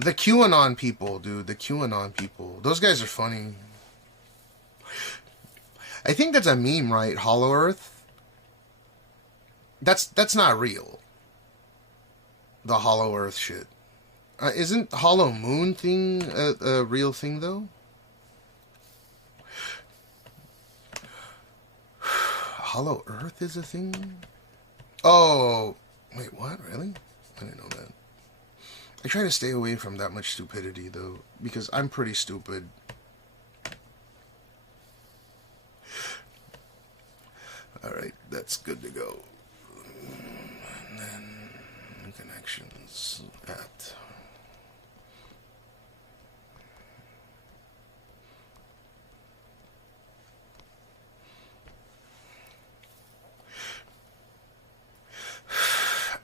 The QAnon people, dude. The QAnon people. Those guys are funny. I think that's a meme, right? Hollow Earth. That's not real. The Hollow Earth shit. Isn't Hollow Moon thing a real thing though? Hollow Earth is a thing? Oh, wait, what? Really? I didn't know that. I try to stay away from that much stupidity though, because I'm pretty stupid. Alright, that's good to go. And then connections at...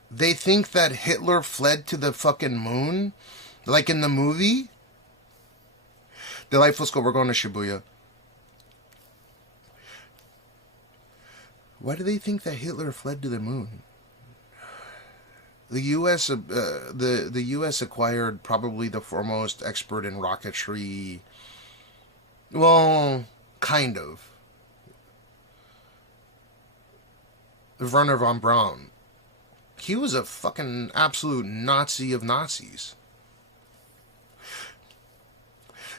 They think that Hitler fled to the fucking moon? Like in the movie? Delightful School, we're going to Shibuya. Why do they think that Hitler fled to the moon? The U.S. The U.S. acquired probably the foremost expert in rocketry. Well, kind of. Werner von Braun. He was a fucking absolute Nazi of Nazis.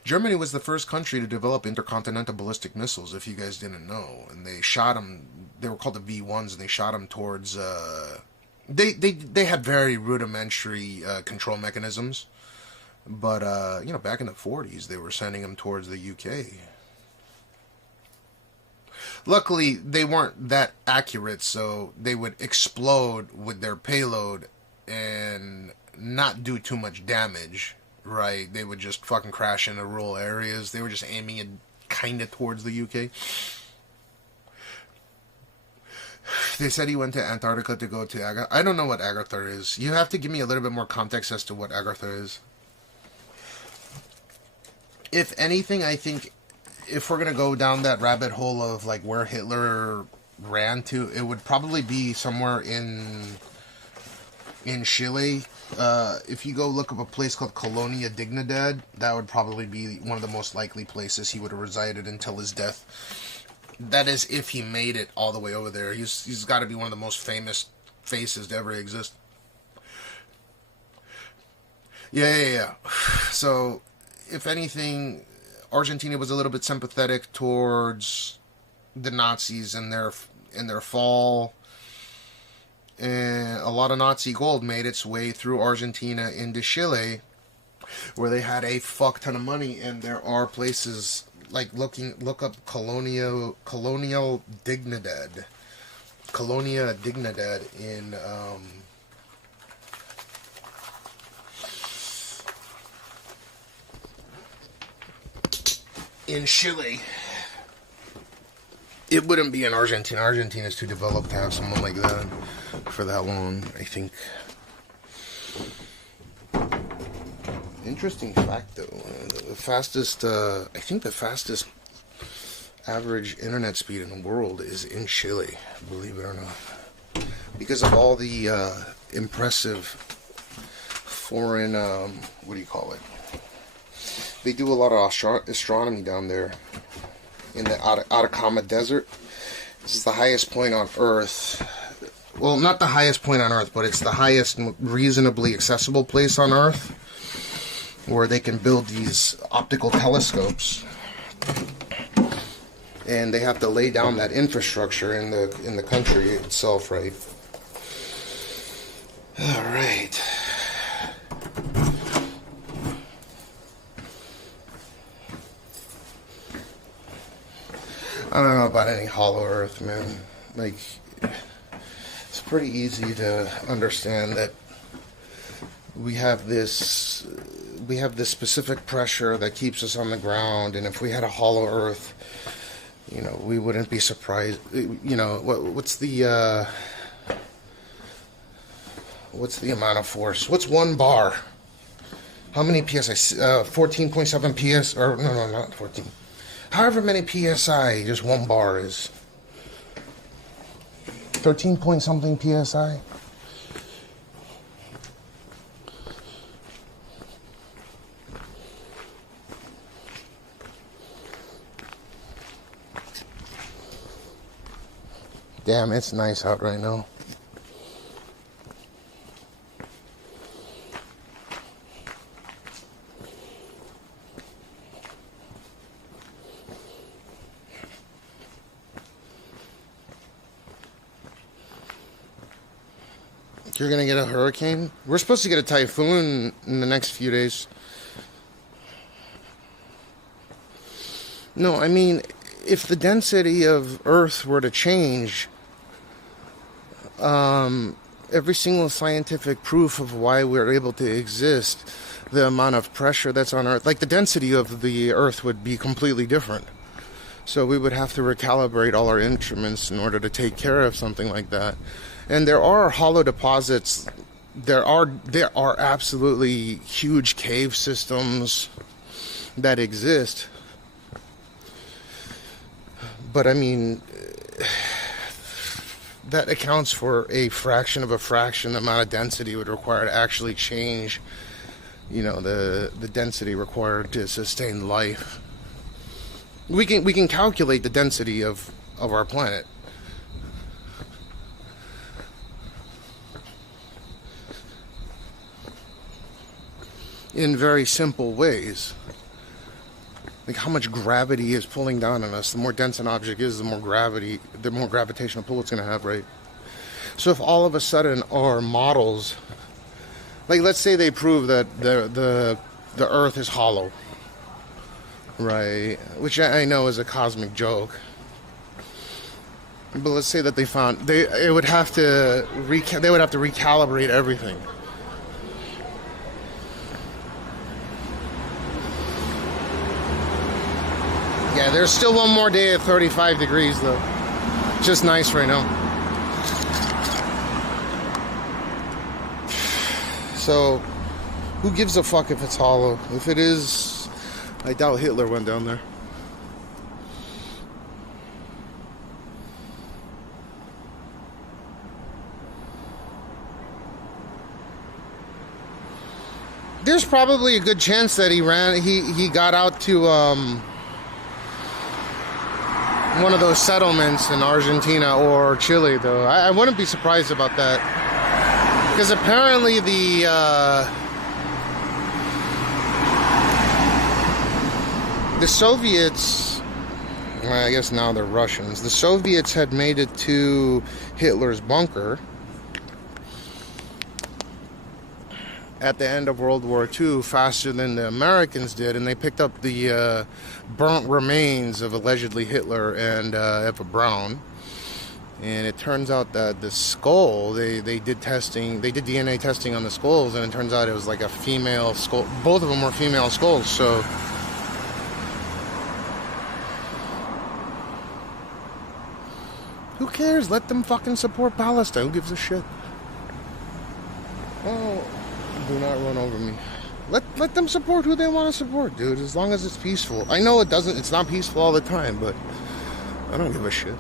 Germany was the first country to develop intercontinental ballistic missiles, if you guys didn't know. And they shot them, they were called the V-1s, and they shot them towards, they had very rudimentary control mechanisms. But, you know, back in the 40s, they were sending them towards the UK. Luckily, they weren't that accurate, so they would explode with their payload and not do too much damage, right? They would just fucking crash into rural areas. They were just aiming it kind of towards the UK. They said he went to Antarctica to go to Agartha. I don't know what Agartha is. You have to give me a little bit more context as to what Agartha is. If anything, I think... if we're going to go down that rabbit hole of like where Hitler ran to, it would probably be somewhere in Chile. If you go look up a place called Colonia Dignidad, that would probably be one of the most likely places he would have resided until his death. That is, if he made it all the way over there. He's got to be one of the most famous faces to ever exist. Yeah. So, if anything, Argentina was a little bit sympathetic towards the Nazis and their fall. And a lot of Nazi gold made its way through Argentina into Chile, where they had a fuck ton of money. And there are places like look up Colonia Dignidad in Chile. It wouldn't be in Argentina. Argentina is too developed to have someone like that for that long, I think. Interesting fact, though. The fastest average internet speed in the world is in Chile, believe it or not. Because of all the impressive foreign, what do you call it? They do a lot of astronomy down there in the Atacama Desert. This is the highest point on Earth. Well, not the highest point on Earth, but it's the highest reasonably accessible place on Earth where they can build these optical telescopes. And they have to lay down that infrastructure in the country itself, right? All right. I don't know about any hollow earth, man. Like, it's pretty easy to understand that we have this specific pressure that keeps us on the ground, and if we had a hollow earth, you know, we wouldn't be surprised. You know, what's the amount of force? What's 1 bar? How many psi? 14.7 ps, or no, not 14. However many psi, just 1 bar is. 13 point something psi. Damn, it's nice out right now. You're gonna get a hurricane? We're supposed to get a typhoon in the next few days. No, I mean, if the density of Earth were to change, every single scientific proof of why we're able to exist, the amount of pressure that's on Earth, like the density of the Earth would be completely different. So we would have to recalibrate all our instruments in order to take care of something like that. And there are hollow deposits. There are absolutely huge cave systems that exist. But I mean, that accounts for a fraction of the amount of density would require to actually change, you know, the density required to sustain life. We can calculate the density of our planet. In very simple ways. Like how much gravity is pulling down on us. The more dense an object is, the more gravitational pull it's going to have, right? So if all of a sudden our models, like let's say they prove that the Earth is hollow, right? Which I know is a cosmic joke. But let's say that they found they would have to recalibrate everything. Yeah, there's still one more day at 35 degrees though. Just nice right now. So, who gives a fuck if it's hollow? If it is, I doubt Hitler went down there. There's probably a good chance that he got out to one of those settlements in Argentina or Chile, though. I wouldn't be surprised about that. Because apparently the Soviets, well, I guess now they're Russians, the Soviets had made it to Hitler's bunker at the end of World War II faster than the Americans did, and they picked up the burnt remains of allegedly Hitler and Eva Braun. And it turns out that the skull, they did DNA testing on the skulls, and it turns out it was like a female skull. Both of them were female skulls, so who cares? Let them fucking support Palestine. Who gives a shit? Oh, do not run over me. Let them support who they want to support, dude, as long as it's peaceful. I know it's not peaceful all the time, but I don't give a shit.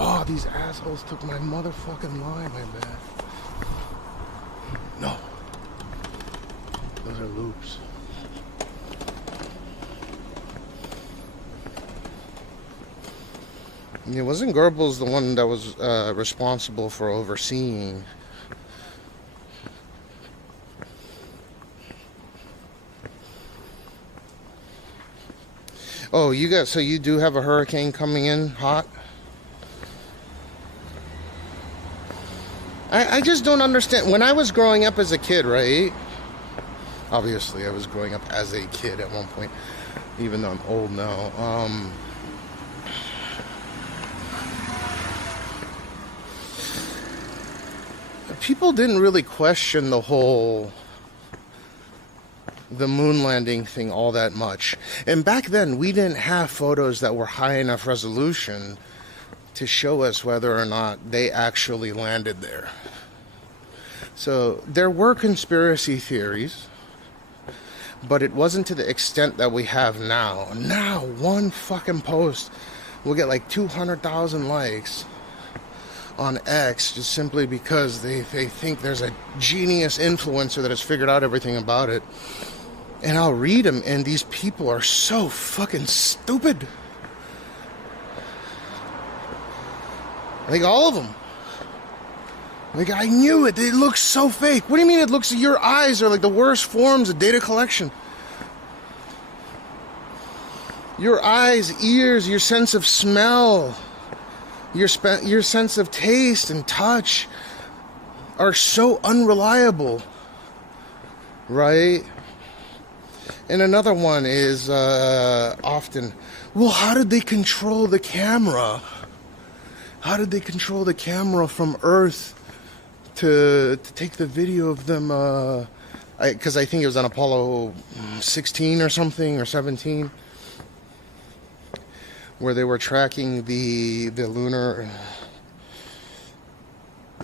Oh, these assholes took my motherfucking line, my bad. No. Those are loops. Yeah, wasn't Goebbels the one that was responsible for overseeing? Oh, so you do have a hurricane coming in hot? I just don't understand. When I was growing up as a kid, right? Obviously, I was growing up as a kid at one point, even though I'm old now. People didn't really question the moon landing thing all that much. And back then, we didn't have photos that were high enough resolution to show us whether or not they actually landed there. So there were conspiracy theories, but it wasn't to the extent that we have now. Now, one fucking post will get like 200,000 likes on X just simply because they think there's a genius influencer that has figured out everything about it. And I'll read them, and these people are so fucking stupid. Like, all of them. Like, I knew it. It looks so fake. What do you mean it looks... Your eyes are like the worst forms of data collection. Your eyes, ears, your sense of smell, your sense of taste and touch are so unreliable, right? And another one is often, well, how did they control the camera? How did they control the camera from Earth to take the video of them? Because I think it was on Apollo 16 or something, or 17. Where they were tracking the lunar...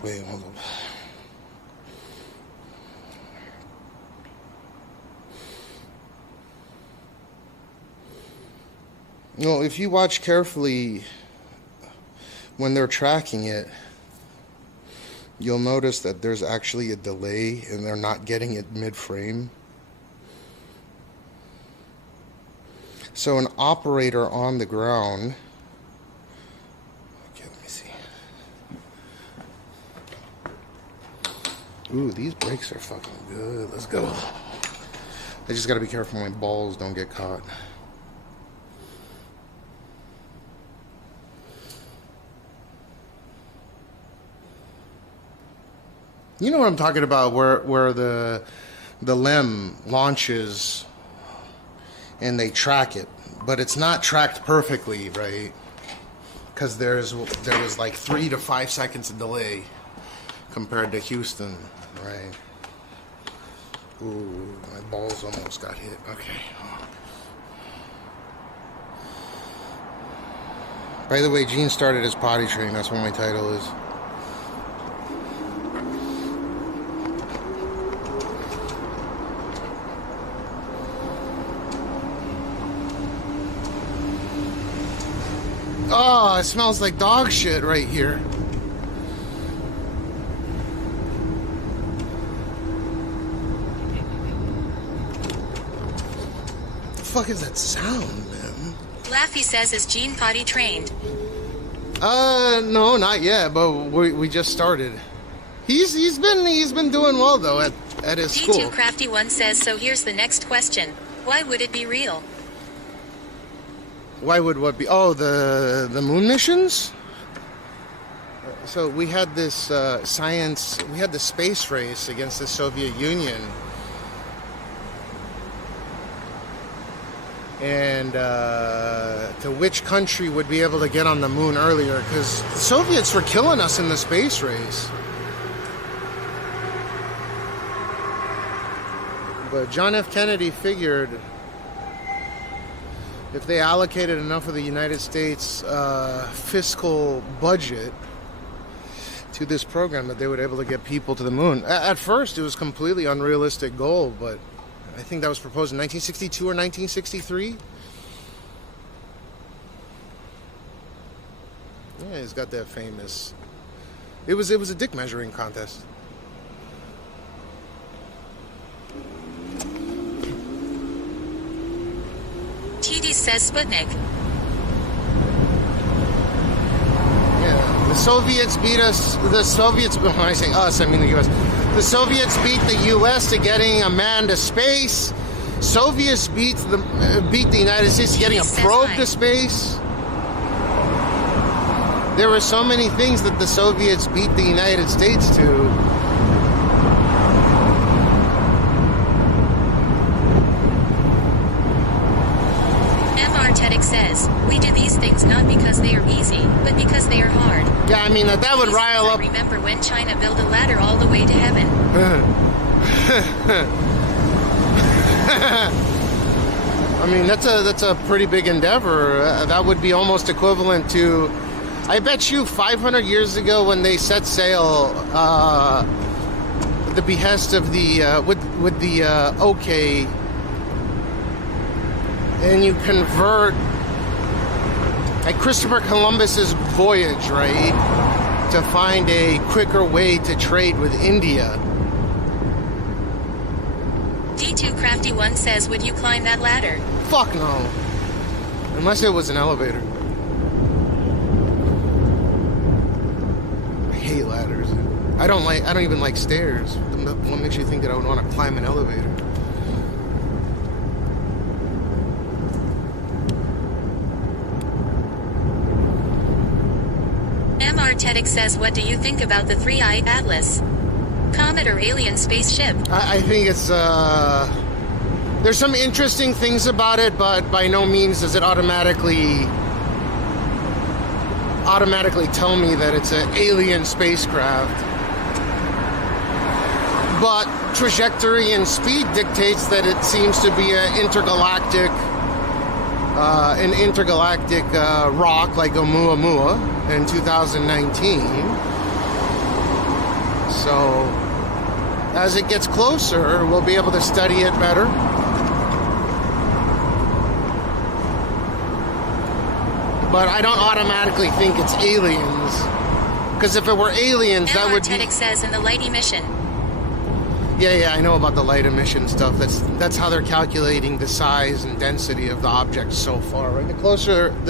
Wait, hold on. You know, if you watch carefully when they're tracking it, you'll notice that there's actually a delay and they're not getting it mid-frame. So an operator on the ground... Okay, let me see. Ooh, these brakes are fucking good. Let's go. I just gotta be careful my balls don't get caught. You know what I'm talking about, where the LEM launches and they track it, but it's not tracked perfectly, right? Because there was like 3 to 5 seconds of delay compared to Houston, right? Ooh, my balls almost got hit. Okay. By the way, Gene started his potty train. That's what my title is. Oh, it smells like dog shit right here. The fuck is that sound, man? Laffy says, is Gene potty trained? No, not yet, but we just started. He's been doing well though at his school. D2 Crafty One says, so here's the next question. Why would it be real? Why would what be? Oh, the moon missions? So we had this we had the space race against the Soviet Union. And to which country would be able to get on the moon earlier, because the Soviets were killing us in the space race. But John F. Kennedy figured if they allocated enough of the United States fiscal budget to this program, that they would be able to get people to the moon. At first, it was a completely unrealistic goal, but I think that was proposed in 1962 or 1963. Yeah, he's got that famous... It was a dick measuring contest. TD says Sputnik. Yeah, the Soviets beat us. The Soviets, when I say us, I mean the U.S. The Soviets beat the U.S. to getting a man to space. Soviets beat the United States to getting a probe to space. There were so many things that the Soviets beat the United States to. Says, we do these things not because they are easy, but because they are hard. Yeah, I mean, that would rile up... Remember when China built a ladder all the way to heaven? I mean, that's a pretty big endeavor. That would be almost equivalent to... I bet you 500 years ago when they set sail, at the behest of the... with the OK... and you convert like Christopher Columbus's voyage, right, to find a quicker way to trade with India. D2 Crafty One says, would you climb that ladder? Fuck no. Unless it was an elevator. I don't even like stairs. What makes you think that I would want to climb an elevator? MR Tedic says, what do you think about the three-eyed Atlas? Comet or alien spaceship? I think it's, there's some interesting things about it, but by no means does it automatically tell me that it's an alien spacecraft. But trajectory and speed dictates that it seems to be an intergalactic rock like Oumuamua in 2019. So as it gets closer, we'll be able to study it better. But I don't automatically think it's aliens, because if it were aliens, that would be... Tedic says in the light emission. Yeah, I know about the light emission stuff. That's how they're calculating the size and density of the object so far, right? The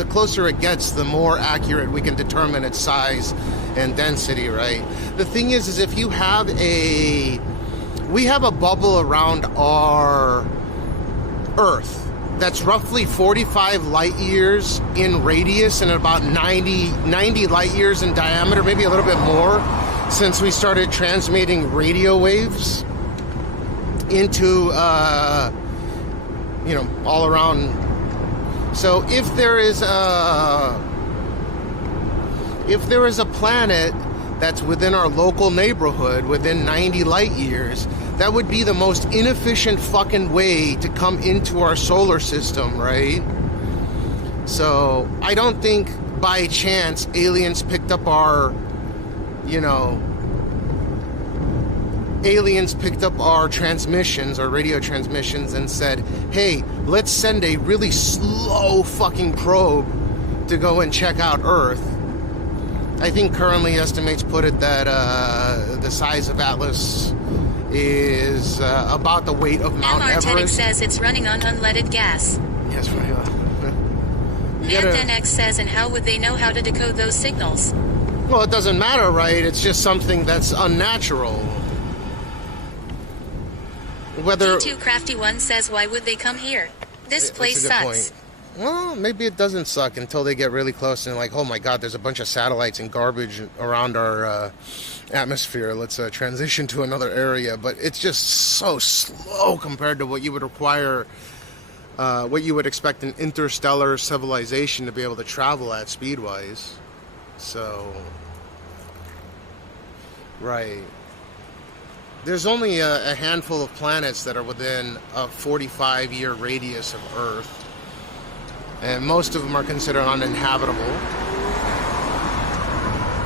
closer it gets, the more accurate we can determine its size and density, right? The thing is if you have we have a bubble around our Earth that's roughly 45 light years in radius and about 90 light years in diameter, maybe a little bit more, since we started transmitting radio waves into, all around. So if there is a planet that's within our local neighborhood within 90 light years, that would be the most inefficient fucking way to come into our solar system, right? So I don't think by chance aliens picked up our transmissions, our radio transmissions, and said, hey, let's send a really slow fucking probe to go and check out Earth. I think currently estimates put it that the size of Atlas is about the weight of Mount Everest. MR Tedic says it's running on unleaded gas. Yes, right. ManThenX says, and how would they know how to decode those signals? Well, it doesn't matter, right? It's just something that's unnatural. Whether T2 Crafty One says, why would they come here? This place sucks. Point. Well, maybe it doesn't suck until they get really close and like, oh my god, there's a bunch of satellites and garbage around our atmosphere. Let's transition to another area. But it's just so slow compared to what you would require, what you would expect an interstellar civilization to be able to travel at speed-wise. So, right. There's only a handful of planets that are within a 45-year radius of Earth. And most of them are considered uninhabitable.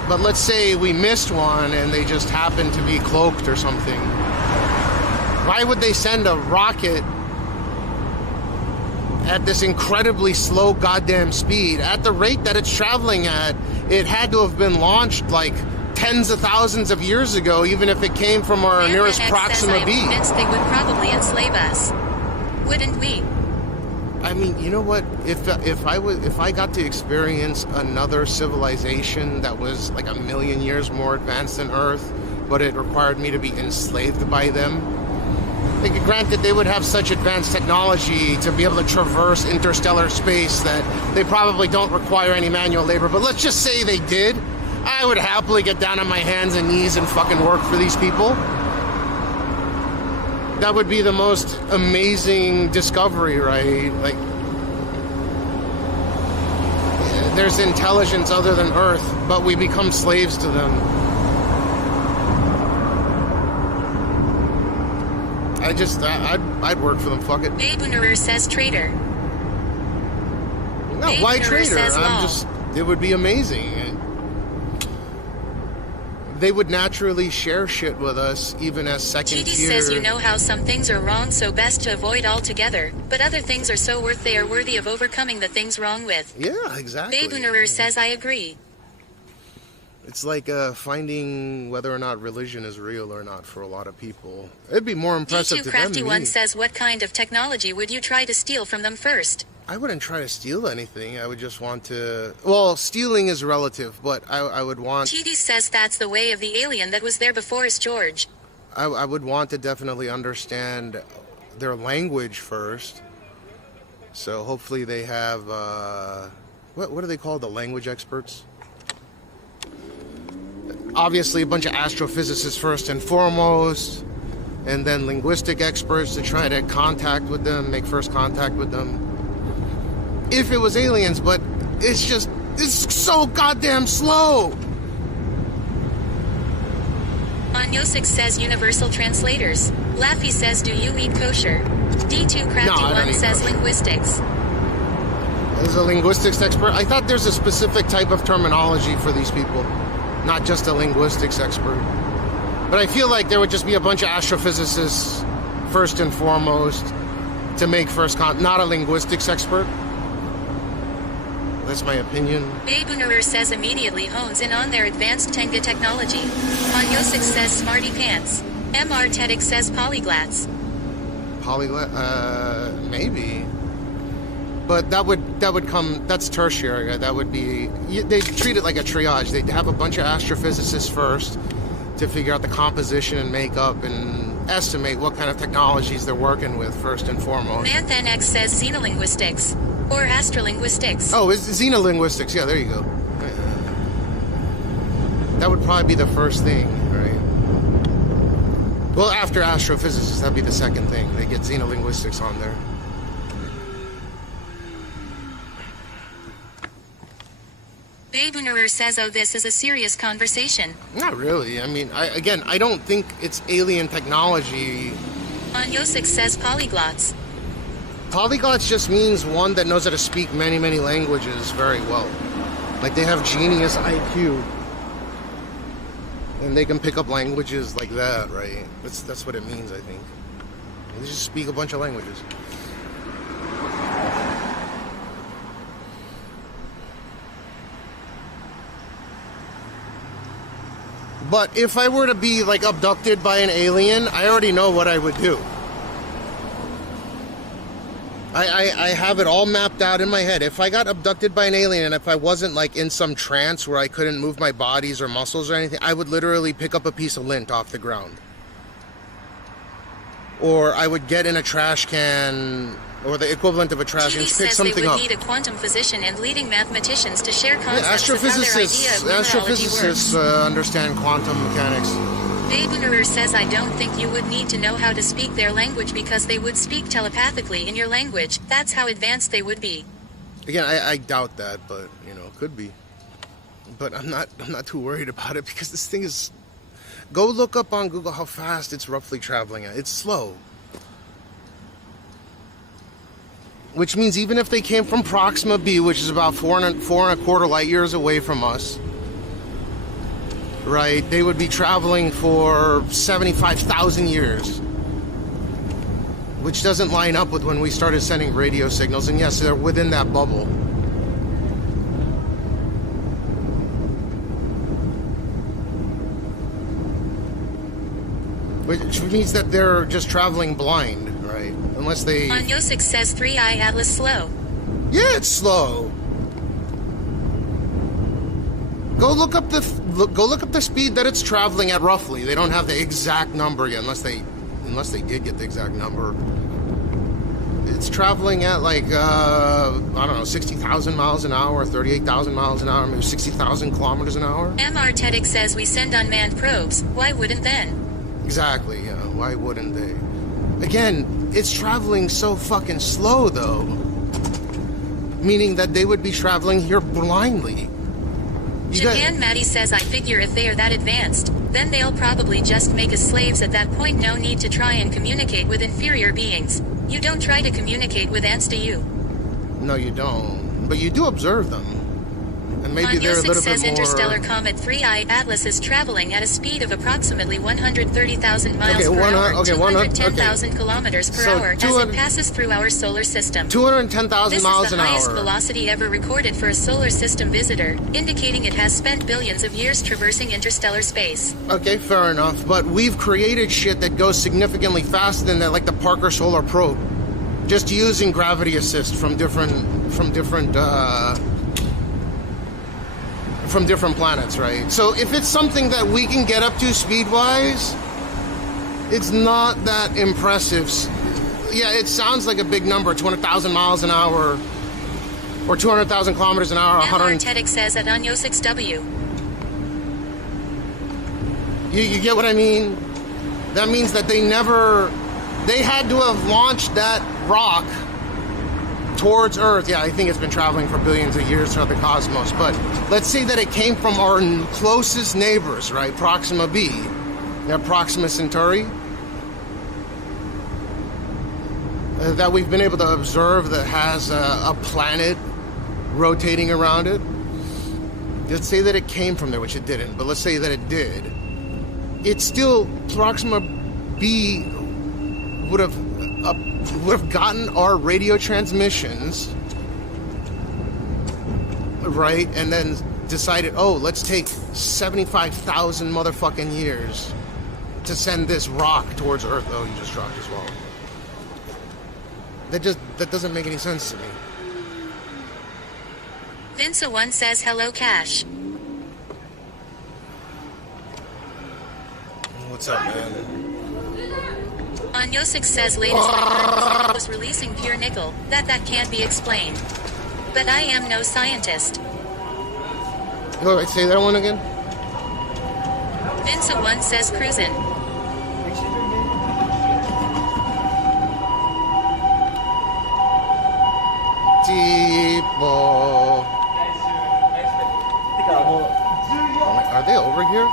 But let's say we missed one and they just happened to be cloaked or something. Why would they send a rocket at this incredibly slow goddamn speed? At the rate that it's traveling at, it had to have been launched like tens of thousands of years ago, even if it came from our nearest Proxima B. I'm convinced they would probably enslave us. Wouldn't we? I mean, you know what? If I got to experience another civilization that was like 1,000,000 years more advanced than Earth, but it required me to be enslaved by them, granted, they would have such advanced technology to be able to traverse interstellar space that they probably don't require any manual labor. But let's just say they did. I would happily get down on my hands and knees and fucking work for these people. That would be the most amazing discovery, right? Like, there's intelligence other than Earth, but we become slaves to them. I'd work for them, fuck it. Babunerer says traitor. No, why traitor? It would be amazing. They would naturally share shit with us, even as second GD tier. says, you know how some things are wrong, so best to avoid altogether, but other things are so worth they are worthy of overcoming the things wrong with. Yeah, exactly. Babunerer says, I agree. It's like finding whether or not religion is real or not for a lot of people. It'd be more impressive to them D2 Crafty than me. One says, what kind of technology would you try to steal from them first? I wouldn't try to steal anything. I would just want to... Well, stealing is relative, but I would want... TD says that's the way of the alien that was there before us, George. I would want to definitely understand their language first. So hopefully they have... What are they called? The language experts? Obviously a bunch of astrophysicists first and foremost. And then linguistic experts to try to contact with them, make first contact with them. If it was aliens, but it's so goddamn slow. Onyosik says universal translators. Laffy says, do you eat kosher? D2 Crafty One says kosher. Linguistics. As a linguistics expert, I thought there's a specific type of terminology for these people, not just a linguistics expert. But I feel like there would just be a bunch of astrophysicists, first and foremost, to make first not a linguistics expert. That's my opinion. Babunerer says immediately hones in on their advanced Tenga technology. Onyosik says smarty pants. MR Tedic says polyglots. Maybe. But that would come, that's tertiary. That would be, they treat it like a triage. They'd have a bunch of astrophysicists first to figure out the composition and makeup and estimate what kind of technologies they're working with first and foremost. ManthNX says xenolinguistics or astrolinguistics. Oh, it's xenolinguistics. Yeah, there you go. That would probably be the first thing, right? Well, after astrophysicists, that'd be the second thing. They get xenolinguistics on there. Babunerer says, oh, this is a serious conversation. Not really. I mean, I don't think it's alien technology. Onyosik says polyglots. Polyglots just means one that knows how to speak many, many languages very well. Like they have genius IQ. And they can pick up languages like that, right? That's what it means, I think. They just speak a bunch of languages. But if I were to be, like, abducted by an alien, I already know what I would do. I have it all mapped out in my head. If I got abducted by an alien and if I wasn't, like, in some trance where I couldn't move my bodies or muscles or anything, I would literally pick up a piece of lint off the ground. Or I would get in a trash can... or the equivalent of a trash and pick something up. They would need a quantum physician and leading mathematicians to share concepts of how their idea of numerology works. Understand quantum mechanics. Babunerer says, I don't think you would need to know how to speak their language because they would speak telepathically in your language. That's how advanced they would be. Again, I doubt that, but, you know, could be. But I'm not too worried about it because this thing is... Go look up on Google how fast it's roughly traveling at. It's slow. Which means even if they came from Proxima B, which is about 4.25 light years away from us, right, they would be traveling for 75,000 years. Which doesn't line up with when we started sending radio signals, and yes, they're within that bubble. Which means that they're just traveling blind. Right. Unless they... Onyosik says 3i Atlas slow. Yeah, it's slow. Go look up the speed that it's traveling at roughly. They don't have the exact number yet, unless they did get the exact number. It's traveling at like I don't know, 60,000 miles an hour, 38,000 miles an hour, maybe 60,000 kilometers an hour. MR Tedic says we send unmanned probes. Why wouldn't then? Exactly. Yeah. Why wouldn't they? Again, it's traveling so fucking slow, though. Meaning that they would be traveling here blindly. Japan Maddie says, I figure if they are that advanced, then they'll probably just make us slaves at that point. No need to try and communicate with inferior beings. You don't try to communicate with ants, do you? No, you don't. But you do observe them. And maybe they're a little bit more... says Interstellar Comet 3i Atlas is traveling at a speed of approximately 130,000 miles per hour, 210,000 kilometers per hour as it passes through our solar system. 210,000 miles an hour. This is the highest velocity ever recorded for a solar system visitor, indicating it has spent billions of years traversing interstellar space. Okay, fair enough. But we've created shit that goes significantly faster than that, like the Parker Solar Probe. just using gravity assist from different planets, right? So if it's something that we can get up to speed-wise, it's not that impressive. Yeah, it sounds like a big number, 200,000 miles an hour, or 200,000 kilometers an hour. Tedic says at Onyo 6W. You get what I mean? That means that they had to have launched that rock towards Earth. Yeah, I think it's been traveling for billions of years throughout the cosmos. But let's say that it came from our closest neighbors, right? Proxima b, Proxima Centauri, that we've been able to observe, that has a planet rotating around it. Let's say that it came from there, which it didn't, but let's say that it did. It's still, Proxima b would have gotten our radio transmissions, right, and then decided, oh, let's take 75,000 motherfucking years to send this rock towards Earth. Oh, you just dropped as well. That doesn't make any sense to me. Vince1 says hello, Cash. What's up, man? Onyo6 says latest was releasing pure nickel. That can't be explained. But I am no scientist. All right, say that one again. Vince1 says cruisin'. Tipo. Are they over here?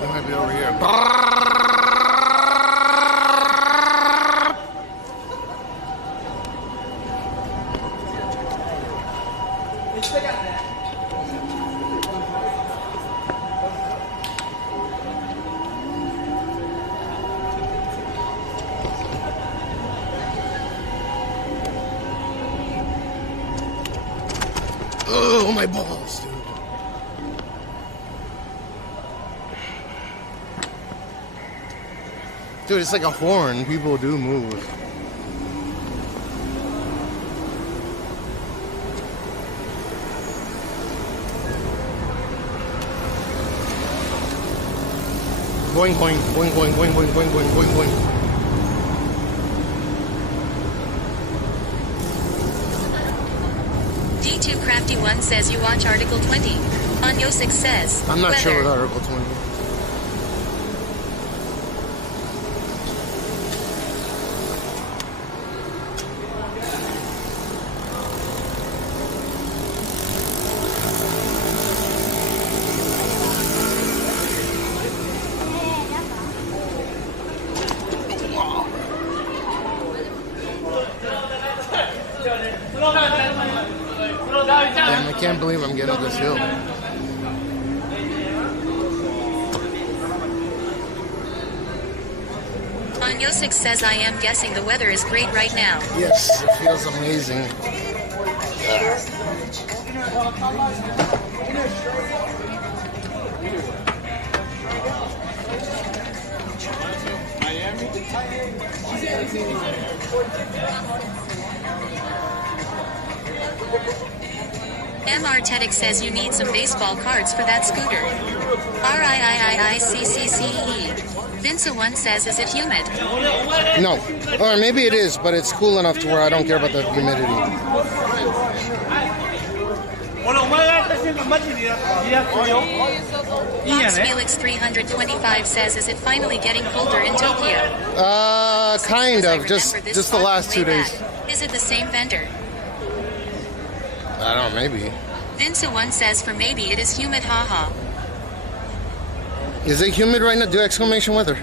They might be over here. Oh, my balls, dude. Dude, it's like a horn. People do move. Boing, boing, boing, boing, boing, boing, boing, boing, boing, boing. D2 Crafty 1 says you watch Article 20. Onyo6 says I'm not weather. sure what Article 20. Damn, I can't believe I'm getting up this hill. Onyo6 says I am guessing the weather is great right now. Yes, it feels amazing. MR Tedic says you need some baseball cards for that scooter. RIIIICCCE. Vince1 says, is it humid? No. Or maybe it is, but it's cool enough to where I don't care about the humidity. Fox Felix 325 says, is it finally getting colder in Tokyo? Kind of. Just the last 2 days. Is it the same vendor? I don't know, maybe. Vince1 says for maybe it is humid, haha. Is it humid right now? Do exclamation weather.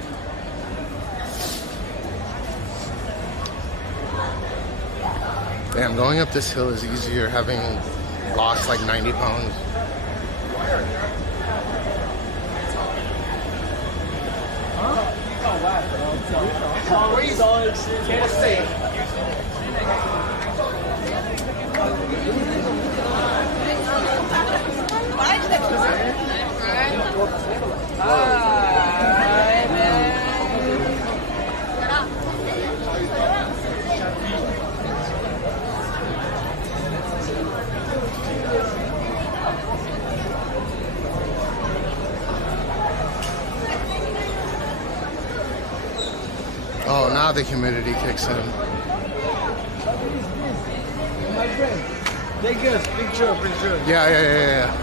Damn, going up this hill is easier having lost like 90 pounds. Oh, now the humidity kicks in. Take us, picture. Yeah.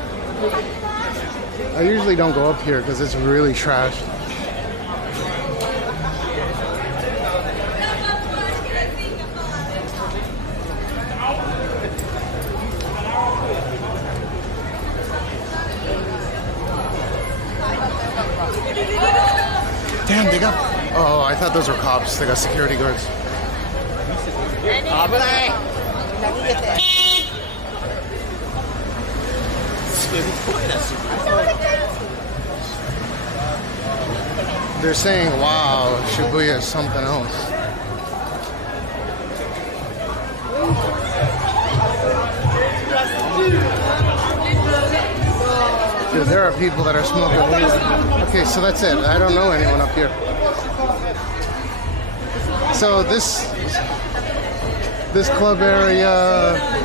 I usually don't go up here because it's really trash. Damn, they got... Oh, I thought those were cops. They got security guards. They're saying, wow, Shibuya is something else. Dude, there are people that are smoking weed. Okay, so that's it. I don't know anyone up here. So this club area,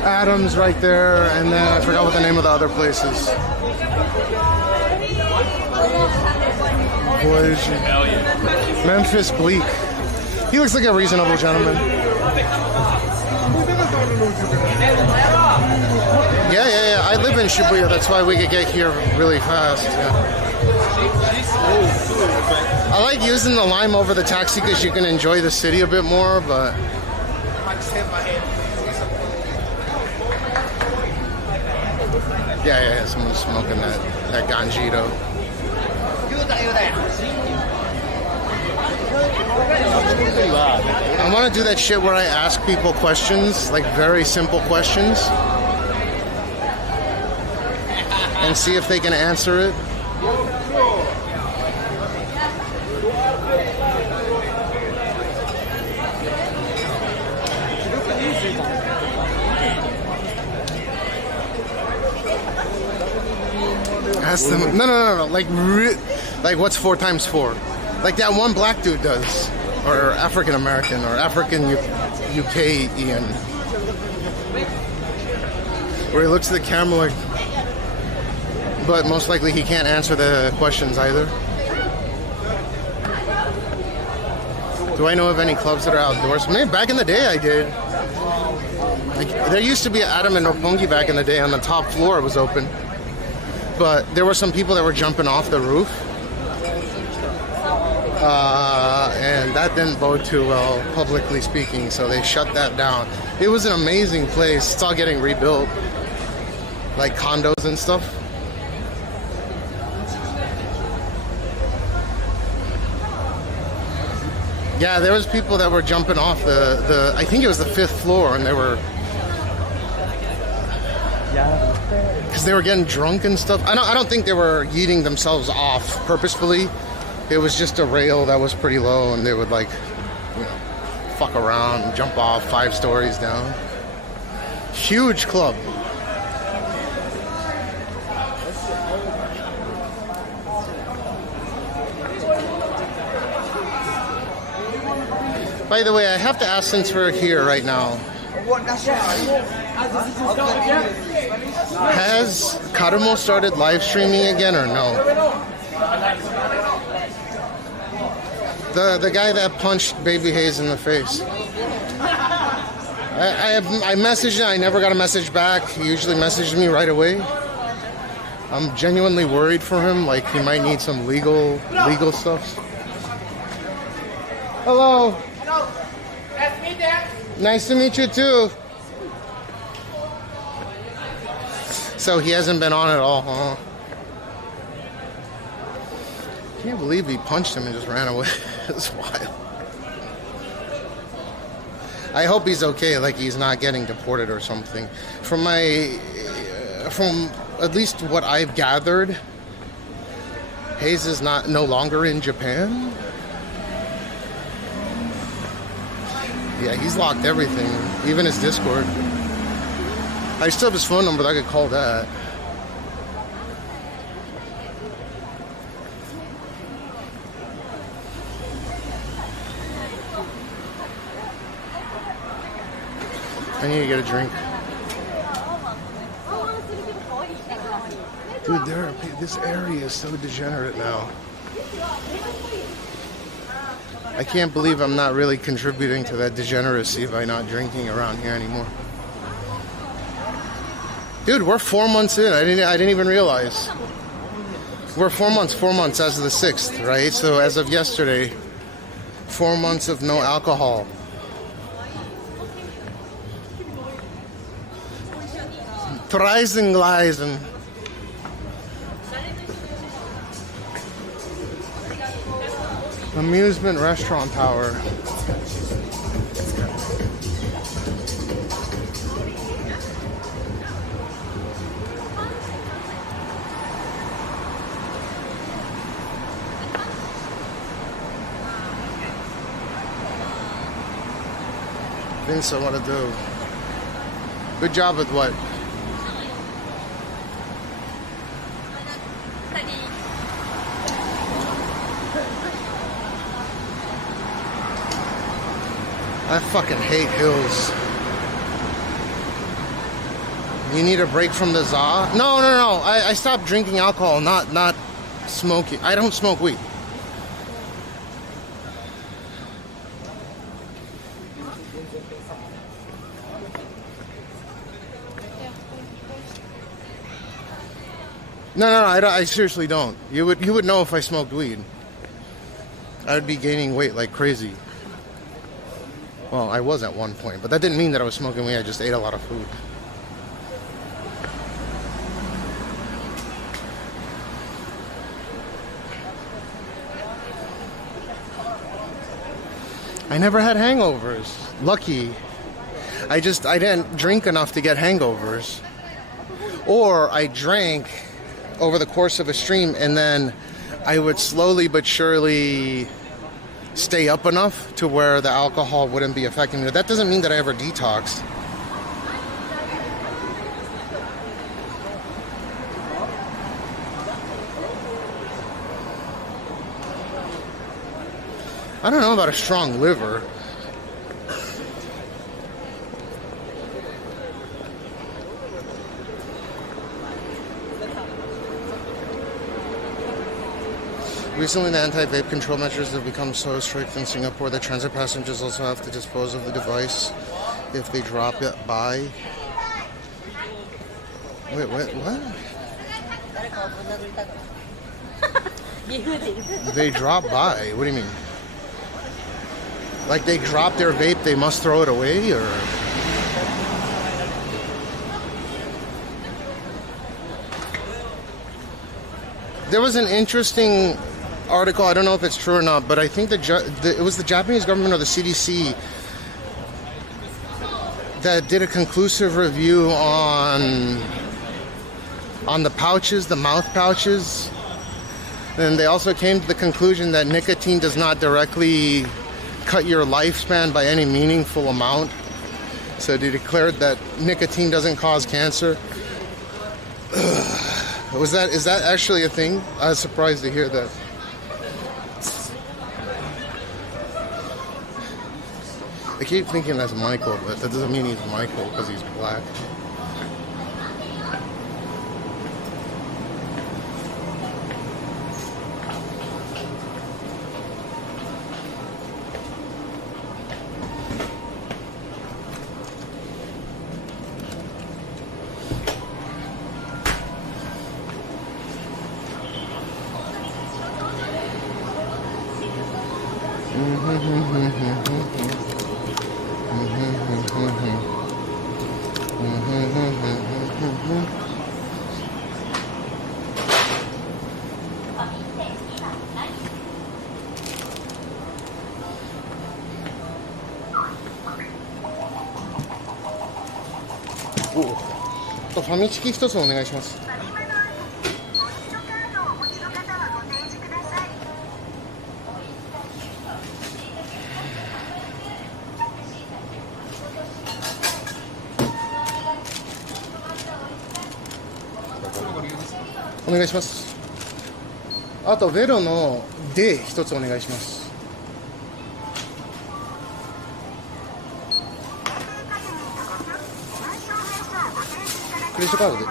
Adams right there, and then I forgot what the name of the other place is. Memphis Bleak. He looks like a reasonable gentleman. Yeah. I live in Shibuya. That's why we could get here really fast. Yeah. I like using the Lime over the taxi because you can enjoy the city a bit more, but... Yeah, someone's smoking that ganjito. I want to do that shit where I ask people questions, like very simple questions, and see if they can answer it. Ask them. No. Like what's 4 times 4? Like that one black dude does, or African American, or African UK-ian, where he looks at the camera like, but most likely he can't answer the questions either. Do I know of any clubs that are outdoors? Maybe back in the day I did. Like, there used to be an Adam and Roppongi back in the day. On the top floor it was open. But there were some people that were jumping off the roof. And that didn't bode too well, publicly speaking, so they shut that down. It was an amazing place. It's all getting rebuilt. Like condos and stuff. Yeah, there was people that were jumping off the I think it was the 5th floor, and they were... Because they were getting drunk and stuff. I don't think they were yeeting themselves off purposefully. It was just a rail that was pretty low, and they would, like, you know, fuck around and jump off 5 stories down. Huge club. By the way, I have to ask, since we're here right now, has Karumo started live streaming again or no? The guy that punched Baby Hayes in the face. I messaged him. I never got a message back. He usually messages me right away. I'm genuinely worried for him. Like, he might need some legal stuff. Hello. Hello. That's me, Dad. Nice to meet you too. So he hasn't been on at all, huh? Can't believe he punched him and just ran away. It's wild. I hope he's okay, like he's not getting deported or something. From at least what I've gathered, Hayes is no longer in Japan. Yeah, he's locked everything, even his Discord. I still have his phone number, I could call that. I need to get a drink. Dude, this area is so degenerate now. I can't believe I'm not really contributing to that degeneracy by not drinking around here anymore. Dude, we're 4 months in. I didn't even realize. We're 4 months as of the 6th, right? So as of yesterday, 4 months of no alcohol. Preisen Gleisen. Amusement restaurant tower. Vincent, what to do? Good job with what? I fucking hate hills. You need a break from the za? No. I stopped drinking alcohol, not smoking. I don't smoke weed. No, I seriously don't. You would know if I smoked weed. I would be gaining weight like crazy. Well, I was at one point, but that didn't mean that I was smoking weed. I just ate a lot of food. I never had hangovers. Lucky. I didn't drink enough to get hangovers. Or I drank over the course of a stream and then I would slowly but surely stay up enough to where the alcohol wouldn't be affecting me. That doesn't mean that I ever detoxed. I don't know about a strong liver. Recently, the anti-vape control measures have become so strict in Singapore that transit passengers also have to dispose of the device if they drop it by. Wait, what? They drop by? What do you mean? Like they drop their vape, they must throw it away, or? There was an interesting article, I don't know if it's true or not, but I think it was the Japanese government or the CDC that did a conclusive review on the pouches, the mouth pouches. And they also came to the conclusion that nicotine does not directly cut your lifespan by any meaningful amount. So they declared that nicotine doesn't cause cancer. Is that actually a thing? I was surprised to hear that. I keep thinking that's Michael, but that doesn't mean he's Michael because he's black.ファミチキ一つお願いします。お願いします。あとベロので一つお願いします。クレジットカードで。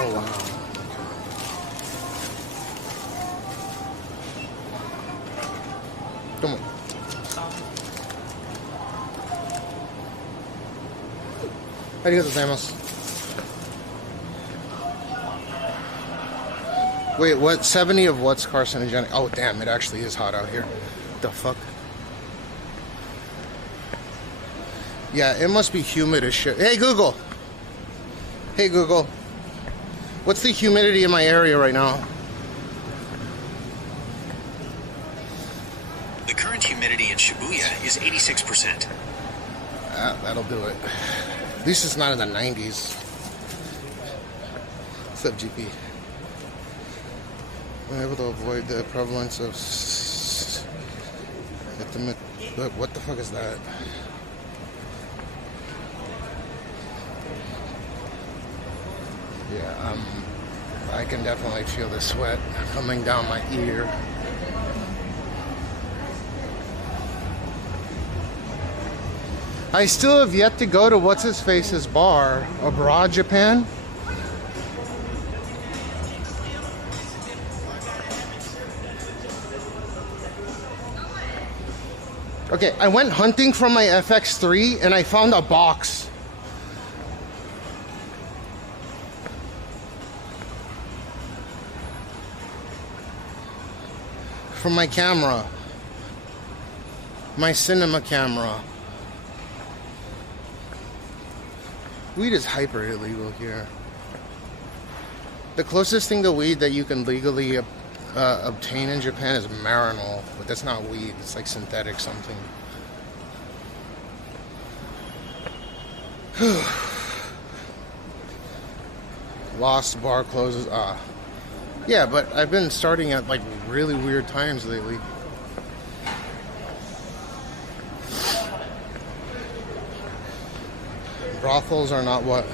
Oh, wow. どうも。ありがとうございます。Wait, what? 70 of what's carcinogenic? Oh, damn, it actually is hot out here. What the fuck? Yeah, it must be humid as shit. Hey, Google. Hey, Google. What's the humidity in my area right now? The current humidity in Shibuya is 86%. That'll do it. At least it's not in the 90s. What's up, GP? I'm able to avoid the prevalence of... What the fuck is that? Yeah, I can definitely feel the sweat coming down my ear. I still have yet to go to what's-his-face's bar, abroad Japan. Okay, I went hunting from my FX3 and I found a box. From my camera. My cinema camera. Weed is hyper illegal here. The closest thing to weed that you can legally obtain in Japan is Marinol, but that's not weed, it's like synthetic something. Lost bar closes. Yeah, but I've been starting at like really weird times lately. Brothels are not what?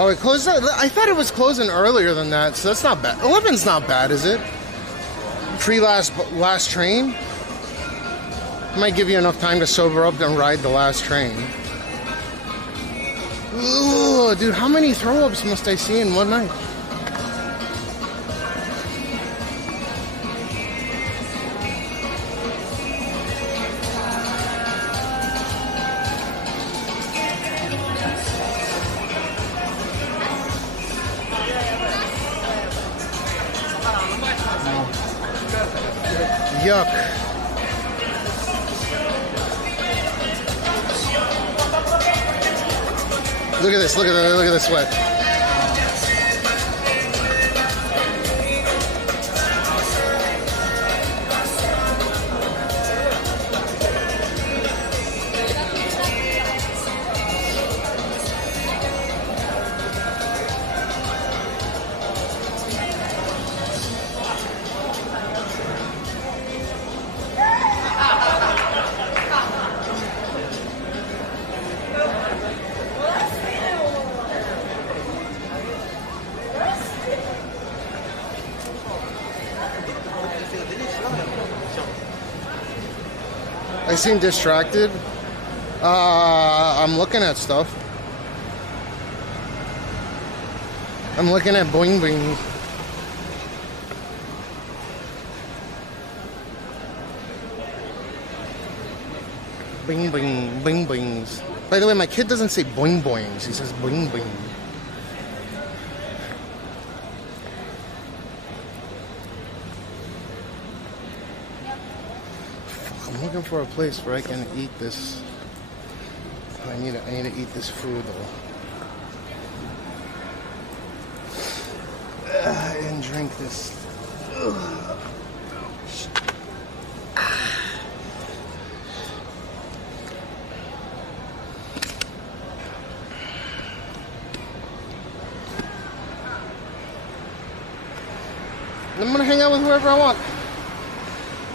Oh, it closed. I thought it was closing earlier than that, so that's not bad. 11's not bad, is it? Last train? Might give you enough time to sober up and ride the last train. Ooh, dude, how many throw-ups must I see in one night? Yuck. Look at this, look at this sweat. I seem distracted. I'm looking at stuff. I'm looking at boing boing. Bing bing bing bings. By the way, my kid doesn't say boing boings. He says boing boing. for a place where I can eat this. I need to eat this food though. And drink this. I'm gonna hang out with whoever I want.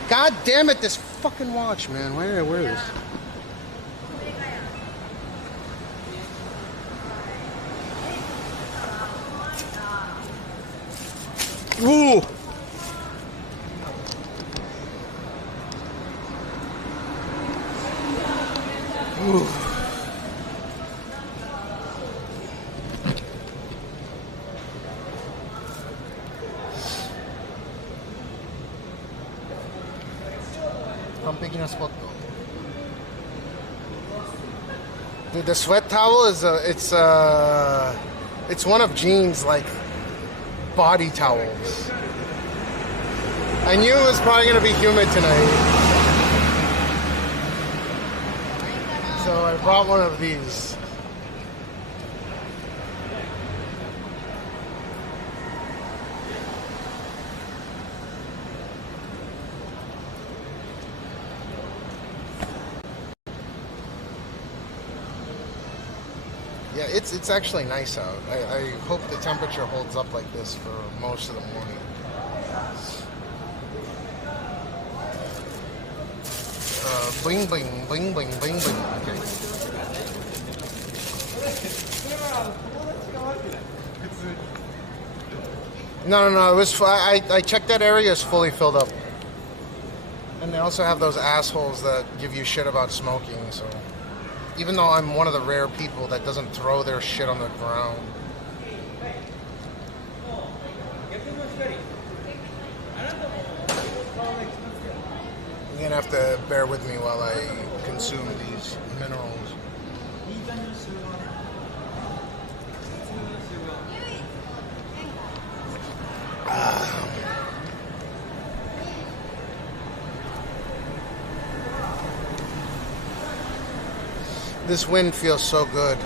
God damn it, this fucking watch, man. Why did I wear this? Ooh! Ooh. Dude, the sweat towel is it's one of Jean's like body towels. I knew it was probably gonna be humid tonight, so I brought one of these. Yeah, it's actually nice out. I hope the temperature holds up like this for most of the morning. Bling bling bling bling bling bling. Okay. No. It was. I checked that area is fully filled up, and they also have those assholes that give you shit about smoking. So. Even though I'm one of the rare people that doesn't throw their shit on the ground. You're gonna have to bear with me while I consume these minerals. This wind feels so good.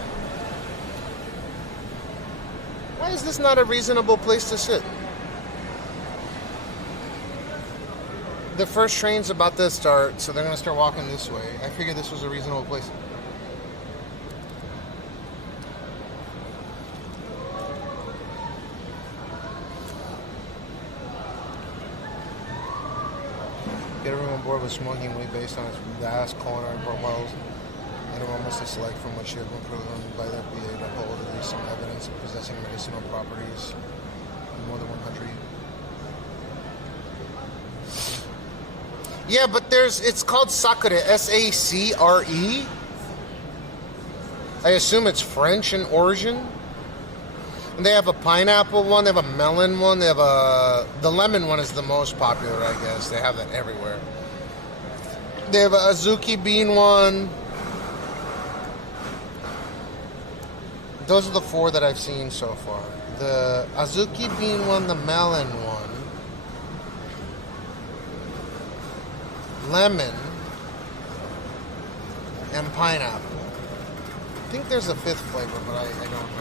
Why is this not a reasonable place to sit? The first train's about to start, so they're gonna start walking this way. I figured this was a reasonable place. Get everyone bored with smoking weed based on its vast culinary profiles. Anyone must select from which you have been proven by the FDA to hold at least some evidence of possessing medicinal properties in more than one country. Yeah, but it's called Sacre, S-A-C-R-E. I assume it's French in origin. And they have a pineapple one, they have a melon one, they have the lemon one is the most popular, I guess. They have that everywhere. They have a azuki bean one. Those are the four that I've seen so far. The azuki bean one, the melon one, lemon, and pineapple. I think there's a fifth flavor, but I don't remember.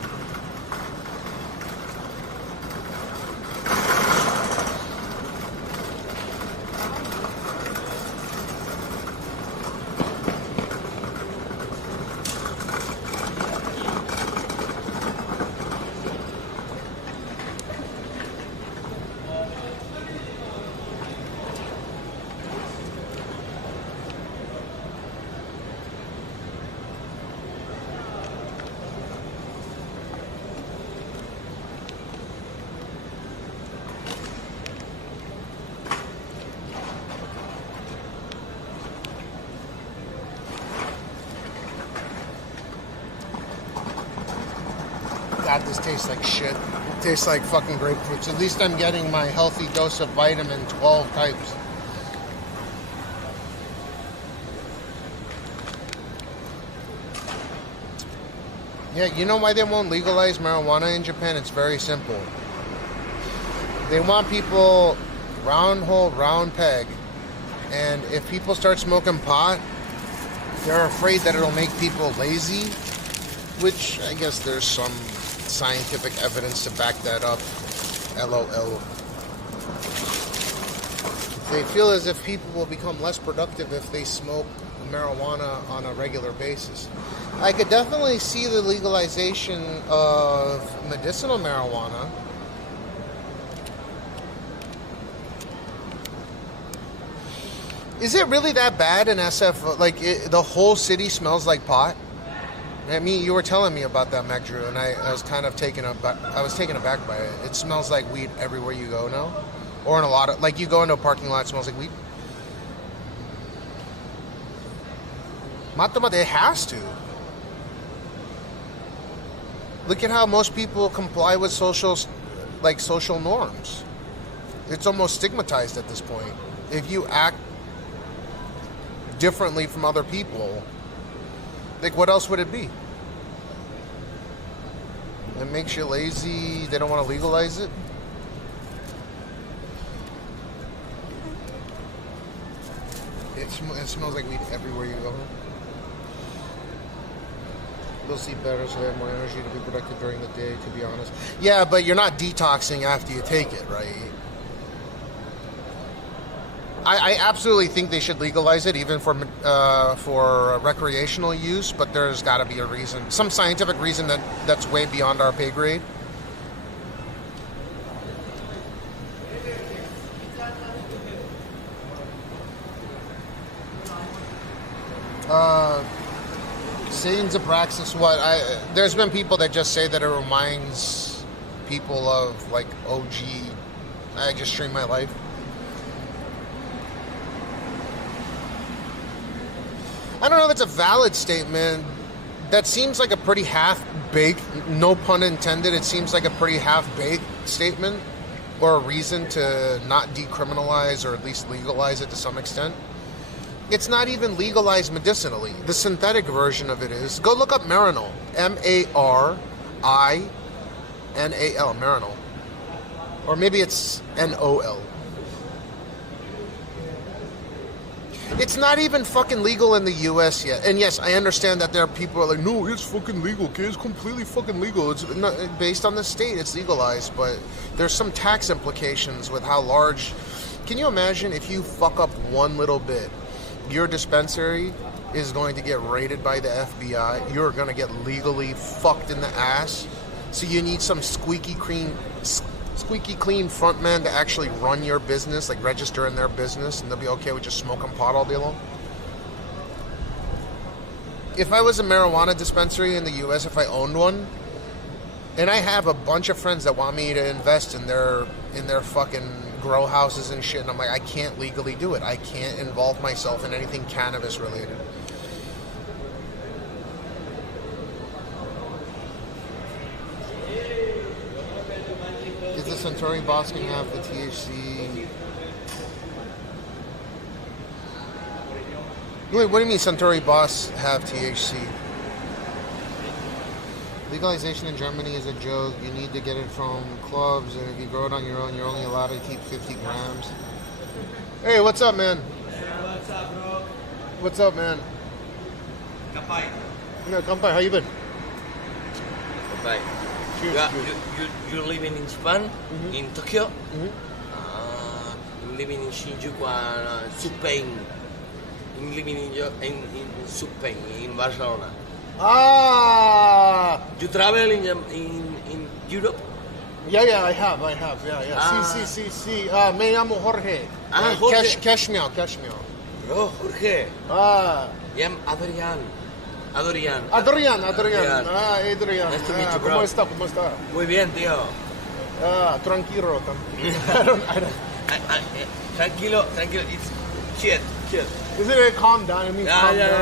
God, this tastes like shit. It tastes like fucking grapefruits. At least I'm getting my healthy dose of vitamin 12 types. Yeah, you know why they won't legalize marijuana in Japan? It's very simple. They want people round hole, round peg. And if people start smoking pot, they're afraid that it'll make people lazy, which I guess there's some scientific evidence to back that up. LOL. They feel as if people will become less productive if they smoke marijuana on a regular basis. I could definitely see the legalization of medicinal marijuana. Is it really that bad in SF? Like, the whole city smells like pot? I mean, you were telling me about that, Mac Drew, and I was kind of taken aback. I was taken aback by it. It smells like weed everywhere you go now, or in a lot of, like, you go into a parking lot, it smells like weed. Matamata, it has to. Look at how most people comply with social norms. It's almost stigmatized at this point. If you act differently from other people, like, what else would it be? It makes you lazy. They don't want to legalize it. It smells like weed everywhere you go. They'll sleep better, so they have more energy to be productive during the day, to be honest. Yeah, but you're not detoxing after you take it, right? I absolutely think they should legalize it, even for recreational use, but there's got to be a reason, some scientific reason that's way beyond our pay grade. Satan's Apraxis, what? There's been people that just say that it reminds people of, like, OG, I Just Stream My Life. I don't know if it's a valid statement. That seems like a pretty half-baked, no pun intended, it seems like a pretty half-baked statement, or a reason to not decriminalize or at least legalize it to some extent. It's not even legalized medicinally. The synthetic version of it is, go look up Marinol. Marinal. Marinol. Or maybe it's NOL. It's not even fucking legal in the US yet. And yes, I understand that there are people who are like, no, it's fucking legal, kid. It's completely fucking legal. It's not, based on the state, it's legalized, but there's some tax implications with how large. Can you imagine if you fuck up one little bit? Your dispensary is going to get raided by the FBI. You're going to get legally fucked in the ass. So you need some squeaky clean front man to actually run your business, like register in their business, and they'll be okay with just smoking pot all day long. If I was a marijuana dispensary in the US, if I owned one, and I have a bunch of friends that want me to invest in their fucking grow houses and shit, and I'm like, I can't legally do it. I can't involve myself in anything cannabis related. Is the Centauri boss gonna have the THC? Wait, what do you mean Centauri boss have THC? Legalization in Germany is a joke. You need to get it from clubs, and if you grow it on your own, you're only allowed to keep 50 grams. Hey, what's up, man? What's up, bro? What's up, man? Kampai. No, Kampai, how you been? Kampai. You're living in Japan, in Tokyo. You're living in Shinjuku, Spain. You're living in Spain, in Barcelona. Ah! You travel in Europe? Yeah, I have, yeah. Sí. Me llamo Jorge. Jorge. Cashmeow. Bro, Jorge. Ah. I'm Adrian. Adrian. Adrian. Adrian. Nice to meet you, bro. ¿Cómo está? Muy bien, tío. Tranquilo. I don't. Tranquilo. It's shit. Isn't it calm down? It means calm down.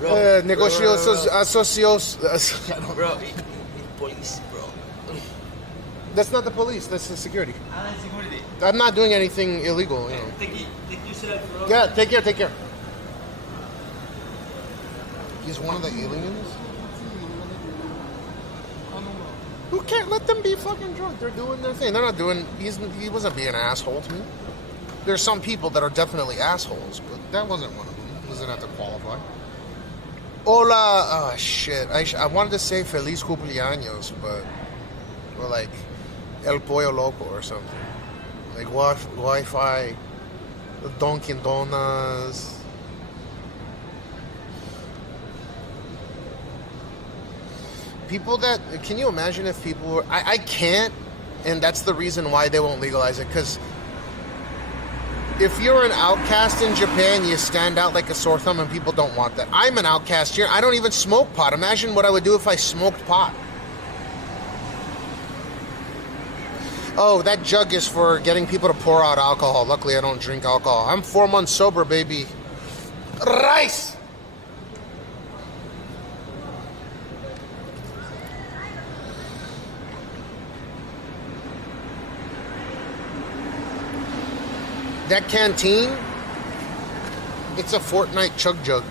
Bro, Negocios asocios. Bro, it's police, bro. That's not the police. That's the security. Security. I'm not doing anything illegal. You know. Take yourself, bro. Yeah, take care. He's one of the aliens? Who can't let them be fucking drunk? They're doing their thing. They're not doing. He wasn't being an asshole to me. There's some people that are definitely assholes, but that wasn't one of them. Doesn't have to qualify. Hola, oh shit. I wanted to say Feliz Cumpleaños, but or like El Pollo Loco or something. Like Wi-Fi, Dunkin' Donuts. People that, can you imagine if people were, I can't, and that's the reason why they won't legalize it, because if you're an outcast in Japan, you stand out like a sore thumb, and people don't want that. I'm an outcast here. I don't even smoke pot. Imagine what I would do if I smoked pot. Oh, that jug is for getting people to pour out alcohol. Luckily, I don't drink alcohol. I'm 4 months sober, baby. Rice! That canteen, it's a Fortnite chug jug.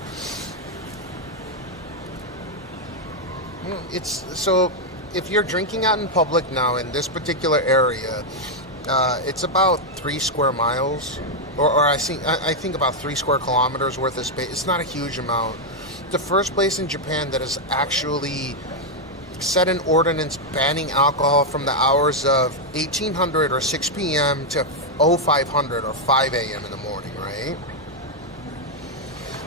It's so if you're drinking out in public now in this particular area, it's about 3 square miles, or I think about 3 square kilometers worth of space. It's not a huge amount. The first place in Japan that has actually set an ordinance banning alcohol from the hours of 1800 or 6 p.m. to 0500 or 5 a.m. in the morning, right?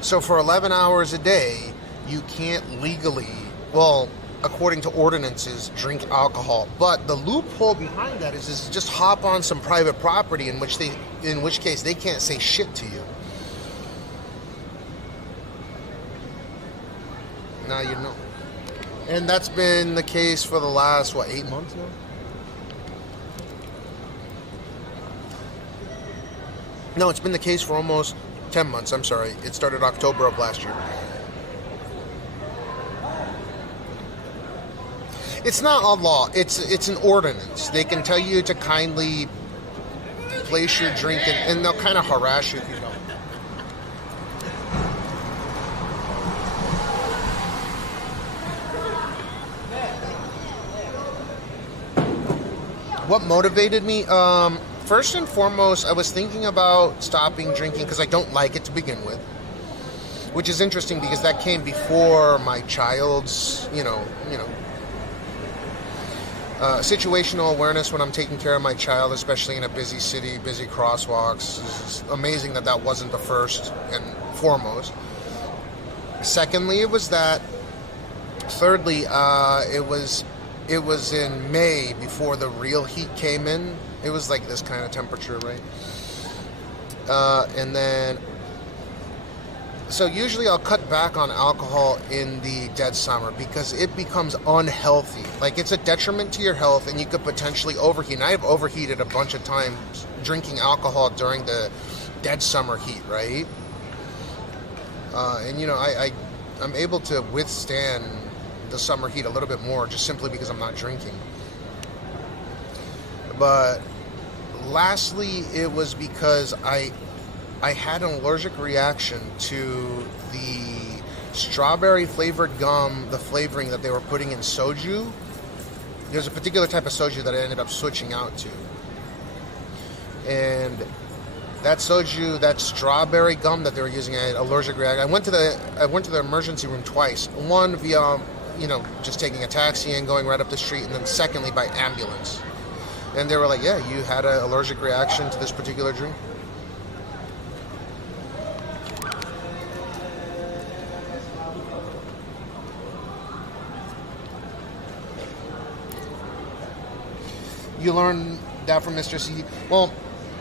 So for 11 hours a day, you can't legally, well, according to ordinances, drink alcohol. But the loophole behind that is just hop on some private property in which case they can't say shit to you. Now you know. And that's been the case for the last, 8 months now? No, it's been the case for almost 10 months. I'm sorry. It started October of last year. It's not a law. It's an ordinance. They can tell you to kindly place your drink, and they'll kind of harass you if you don't. What motivated me? First and foremost, I was thinking about stopping drinking because I don't like it to begin with. Which is interesting because that came before my child's, situational awareness when I'm taking care of my child, especially in a busy city, busy crosswalks. It's amazing that wasn't the first and foremost. Secondly, it was that. Thirdly, it was in May before the real heat came in. It was like this kind of temperature, right? And then, so usually I'll cut back on alcohol in the dead summer because it becomes unhealthy. Like, it's a detriment to your health, and you could potentially overheat. And I've overheated a bunch of times drinking alcohol during the dead summer heat, right? And I'm able to withstand the summer heat a little bit more just simply because I'm not drinking. But lastly, it was because I had an allergic reaction to the strawberry flavored gum, the flavoring that they were putting in soju. There's a particular type of soju that I ended up switching out to. And that soju, that strawberry gum that they were using, I had allergic reaction. I went to the emergency room twice. One via just taking a taxi and going right up the street, and then secondly by ambulance. And they were like, yeah, you had an allergic reaction to this particular drink. You learned that from Mr. C. Well,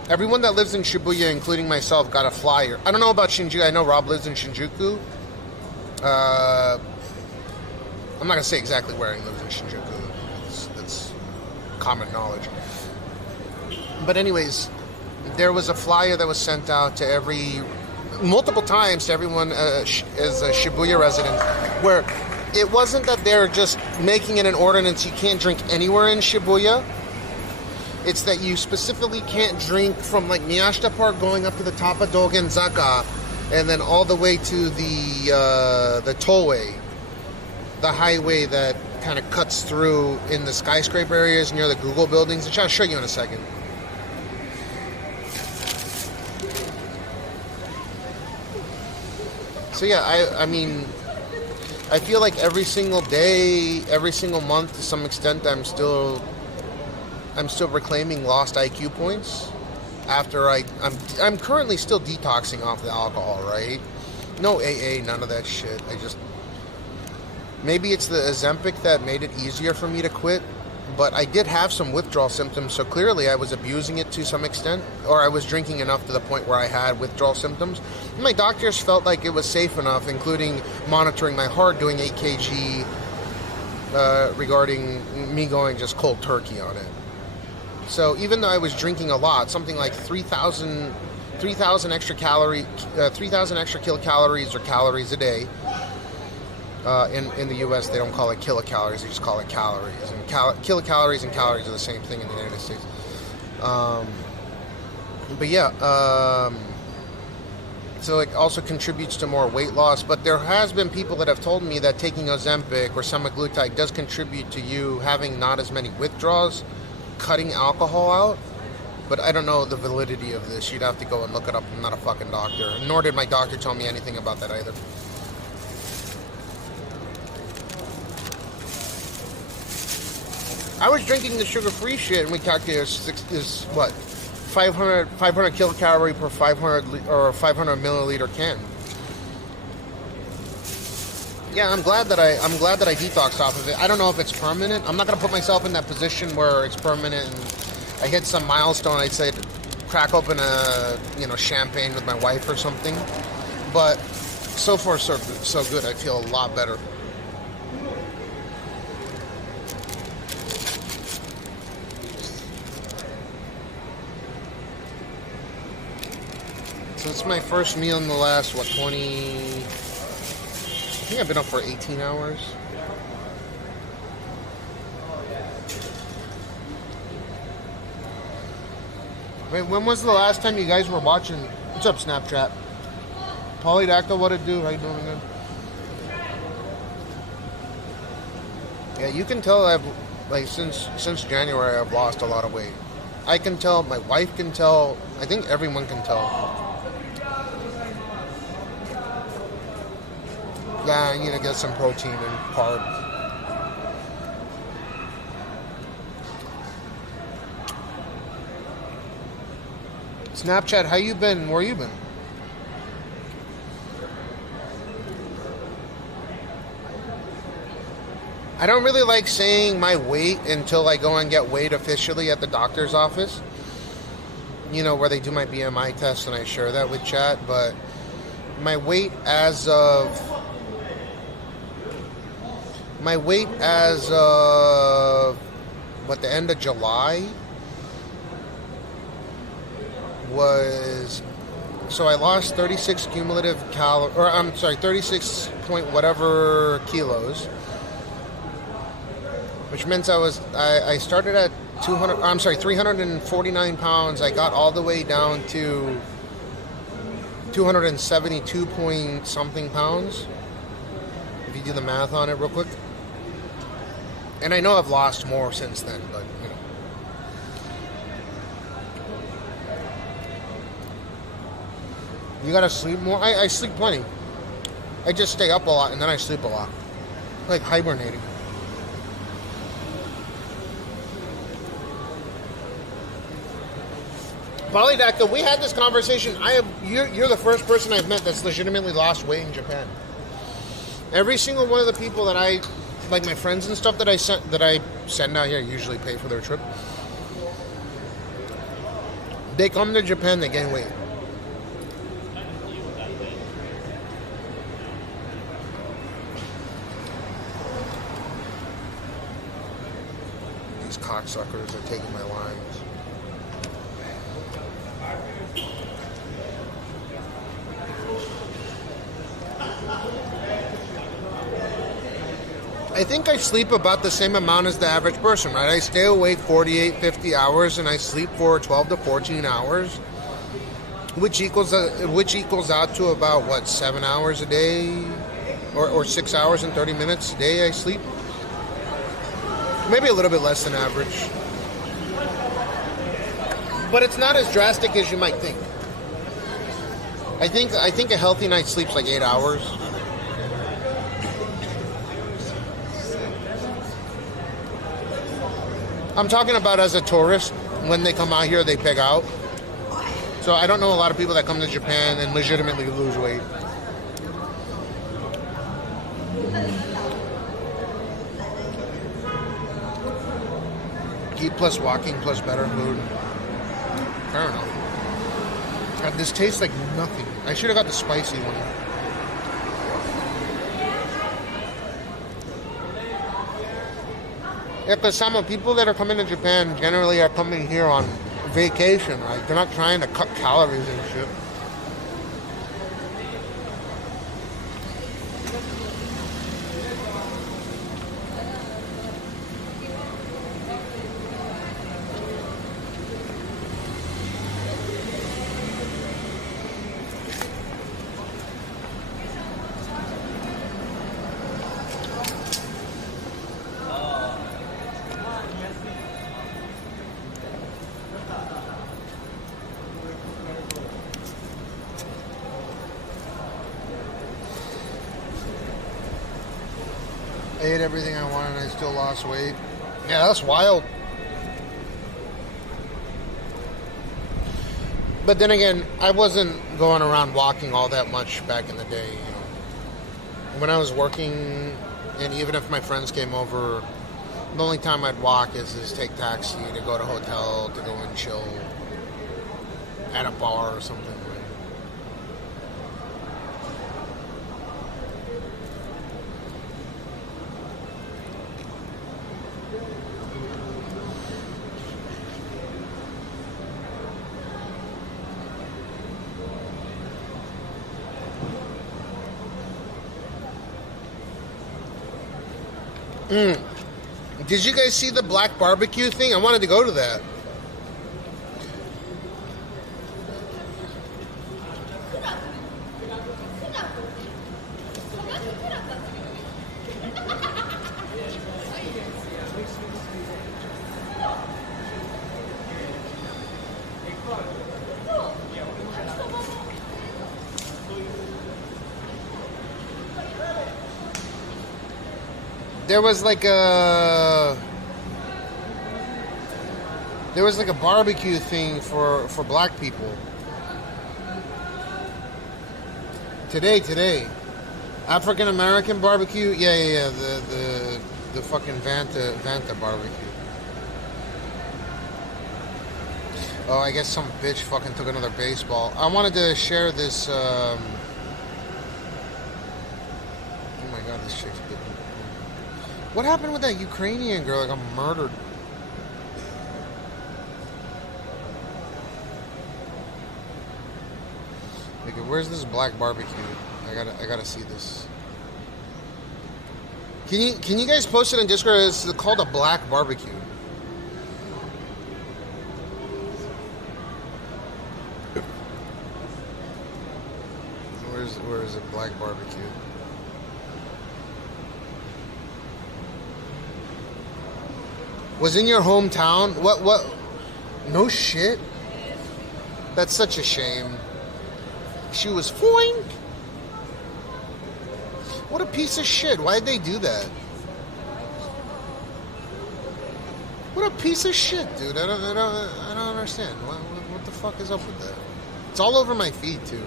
everyone that lives in Shibuya, including myself, got a flyer. I don't know about Shinjuku. I know Rob lives in Shinjuku. I'm not going to say exactly where he lives in Shinjuku. That's common knowledge. But anyways, there was a flyer that was sent out to multiple times to everyone as a Shibuya resident, where it wasn't that they're just making it an ordinance you can't drink anywhere in Shibuya. It's that you specifically can't drink from like Miyashita Park going up to the top of Dogenzaka and then all the way to the tollway, the highway that kind of cuts through in the skyscraper areas near the Google buildings, which I'll show you in a second. So yeah, I mean, I feel like every single day, every single month, to some extent, I'm still reclaiming lost IQ points. After I'm currently still detoxing off the alcohol, right? No AA, none of that shit. Maybe it's the Ozempic that made it easier for me to quit, but I did have some withdrawal symptoms, so clearly I was abusing it to some extent, or I was drinking enough to the point where I had withdrawal symptoms. My doctors felt like it was safe enough, including monitoring my heart, doing 8 kg, regarding me going just cold turkey on it. So even though I was drinking a lot, something like 3,000 extra kilocalories or calories a day. In the U.S., they don't call it kilocalories; they just call it calories. And kilocalories and calories are the same thing in the United States. But yeah, so it also contributes to more weight loss. But there has been people that have told me that taking Ozempic or semaglutide does contribute to you having not as many withdrawals, cutting alcohol out. But I don't know the validity of this. You'd have to go and look it up. I'm not a fucking doctor. Nor did my doctor tell me anything about that either. I was drinking the sugar-free shit, and we calculated is what 500 kilocalorie per 500 milliliter can. Yeah, I'm glad that I detoxed off of it. I don't know if it's permanent. I'm not gonna put myself in that position where it's permanent and I hit some milestone. I'd say to crack open a champagne with my wife or something. But so far so good. I feel a lot better. So it's my first meal in the last, 20... I think I've been up for 18 hours. Wait, when was the last time you guys were watching... What's up, Snapchat? Polydactyl, what it do? How you doing again? Yeah, you can tell I've... since January, I've lost a lot of weight. I can tell, my wife can tell, I think everyone can tell. Yeah, I need to get some protein and carbs. Snapchat, how you been? Where you been? I don't really like saying my weight until I go and get weighed officially at the doctor's office. Where they do my BMI test and I share that with chat. But my weight as of the end of July was, so I lost 36 cumulative 36 point whatever kilos, which meant I started at 349 pounds. I got all the way down to 272 point something pounds, if you do the math on it real quick. And I know I've lost more since then, but you gotta sleep more. I sleep plenty. I just stay up a lot and then I sleep a lot, like hibernating. Polydactyl, we had this conversation. You're the first person I've met that's legitimately lost weight in Japan. Every single one of the people that like my friends and stuff that I send out here, usually pay for their trip. They come to Japan, they gain weight. These cocksuckers are taking my lines. I think I sleep about the same amount as the average person, right? I stay awake 48, 50 hours, and I sleep for 12 to 14 hours, which equals out to about, 7 hours a day? Or 6 hours and 30 minutes a day I sleep? Maybe a little bit less than average. But it's not as drastic as you might think. I think a healthy night's sleep's like 8 hours. I'm talking about as a tourist. When they come out here, they pig out. So I don't know a lot of people that come to Japan and legitimately lose weight. Eat plus walking plus better food. I don't know. God, this tastes like nothing. I should have got the spicy one. Yeah, because some people that are coming to Japan generally are coming here on vacation, right? They're not trying to cut calories and shit. I ate everything I wanted and I still lost weight. Yeah, that's wild. But then again, I wasn't going around walking all that much back in the day, you know. When I was working, and even if my friends came over, the only time I'd walk is take taxi to go to hotel, to go and chill at a bar or something. Did you guys see the black barbecue thing? I wanted to go to that. There was like a barbecue thing for black people. Today. African American barbecue? Yeah. The fucking Vanta barbecue. Oh, I guess some bitch fucking took another baseball. I wanted to share this, oh my god, this chick's good. What happened with that Ukrainian girl that got murdered? Like, where's this black barbecue? I gotta see this. Can you guys post it in Discord? It's called a black barbecue. Where is it? Black barbecue. Was in your hometown? What? No shit? That's such a shame. She was foing? What a piece of shit. Why'd they do that? What a piece of shit, dude. I don't understand. What the fuck is up with that? It's all over my feed, too.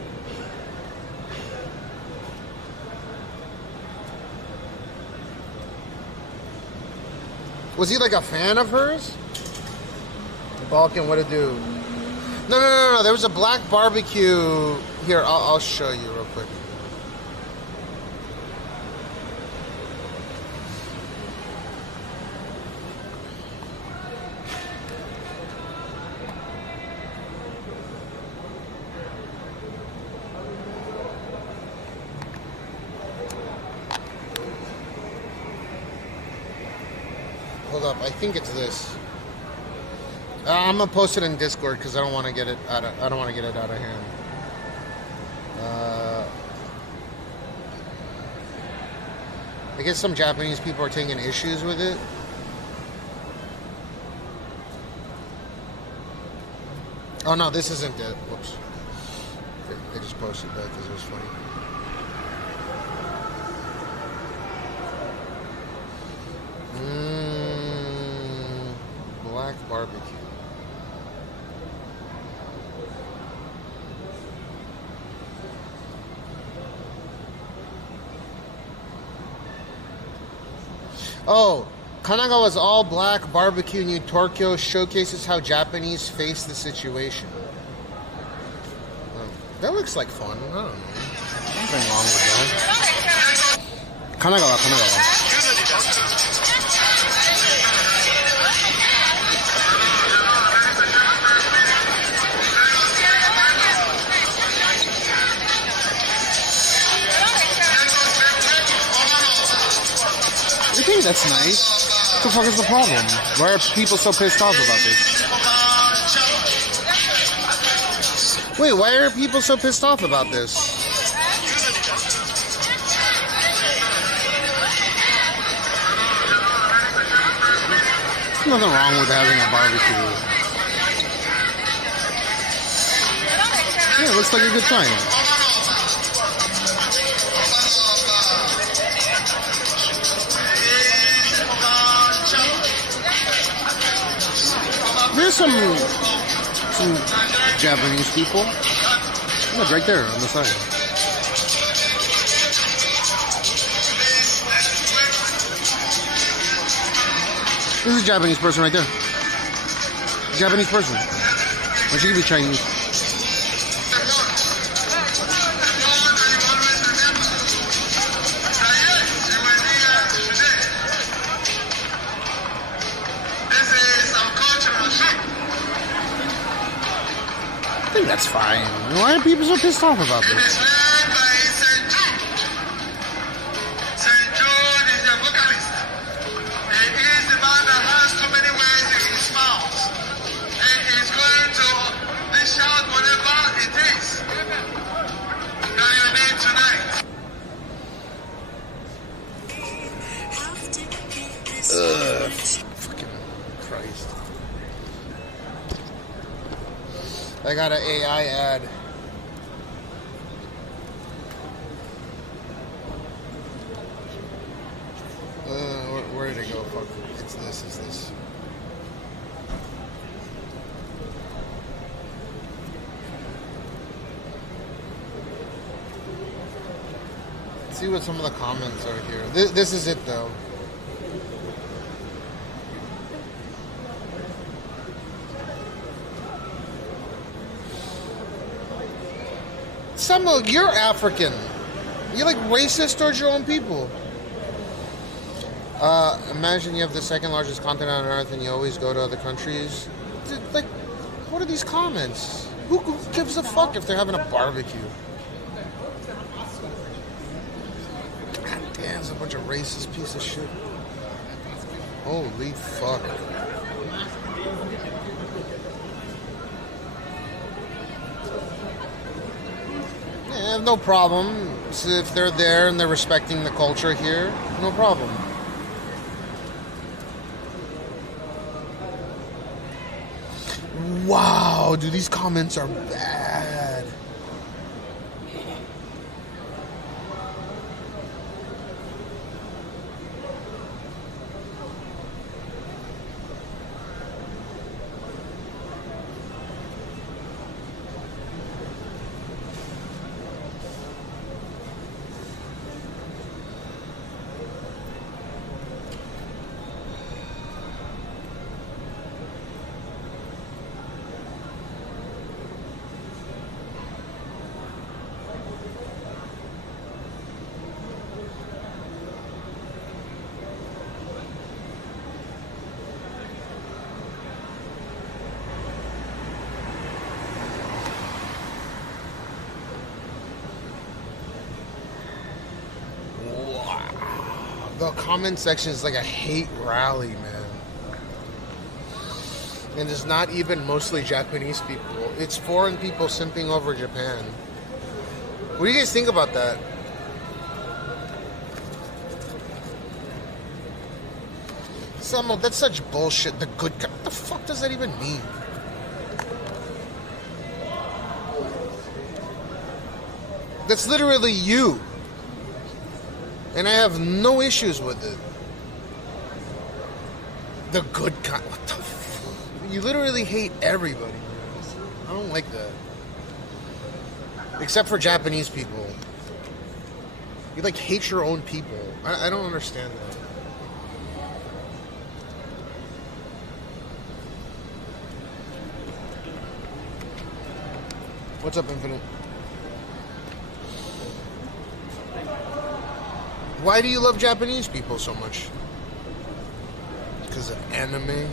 Was he like a fan of hers? Balkan, what to do? No. There was a black barbecue. Here, I'll show you real quick. Hold up, I think it's this. I'm gonna post it in Discord because I don't want to get it out of hand. I guess some Japanese people are taking issues with it. Oh no, this isn't it. Whoops. I just posted that because it was funny. Black barbecue. Oh, Kanagawa's all black barbecue New Tokyo showcases how Japanese face the situation. Oh, that looks like fun. I don't know. Nothing wrong with that. Kanagawa. I think that's nice. What the fuck is the problem? Why are people so pissed off about this? Wait, why are people so pissed off about this? There's nothing wrong with having a barbecue. Yeah, it looks like a good time. There's some Japanese people. Look, right there on the side. This is a Japanese person right there. Japanese person. Or she could be Chinese. I think that's fine. Why are people so pissed off about this? Fucking Christ. I got an AI ad. Where did it go? Fuck. It's this. Let's see what some of the comments are here. This is it though. Samuel, you're African. You're like racist towards your own people. Imagine you have the second largest continent on Earth and you always go to other countries. Like, what are these comments? Who gives a fuck if they're having a barbecue? God damn, it's a bunch of racist piece of shit. Holy fuck. Yeah, no problem. So if they're there and they're respecting the culture here, no problem. Wow, dude, these comments are bad. The comment section is like a hate rally, man. And it's not even mostly Japanese people. It's foreign people simping over Japan. What do you guys think about that? Samuel, that's such bullshit. The good guy. What the fuck does that even mean? That's literally you. And I have no issues with it. The good kind. What the fuck? You literally hate everybody. I don't like that. Except for Japanese people. You like hate your own people. I don't understand that. What's up, Infinite? Why do you love Japanese people so much? Because of anime?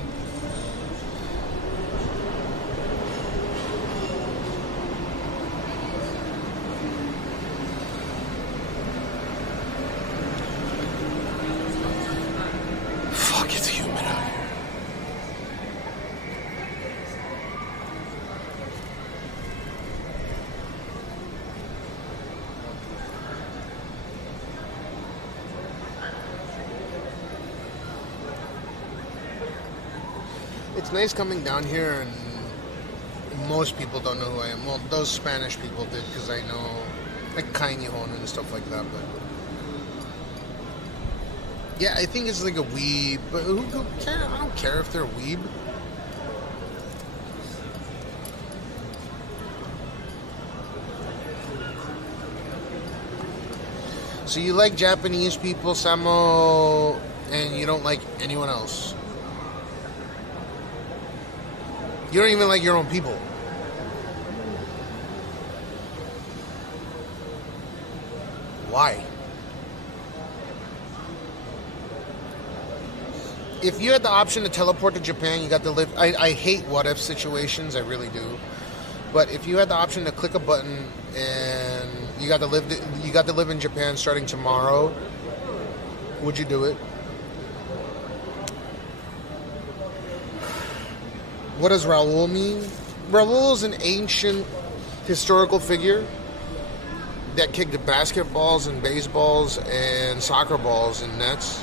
Fuck, it's humid out here. It's nice coming down here, and most people don't know who I am. Well, those Spanish people did, because I know, like, Kainihon and stuff like that, but... Yeah, I think it's like a weeb, but who cares? I don't care if they're a weeb. So you like Japanese people, Samo, and you don't like anyone else. You don't even like your own people. Why? If you had the option to teleport to Japan, you got to live... I hate what-if situations, I really do. But if you had the option to click a button and you got to live in Japan starting tomorrow, would you do it? What does Raul mean? Raul is an ancient historical figure that kicked basketballs and baseballs and soccer balls and nets.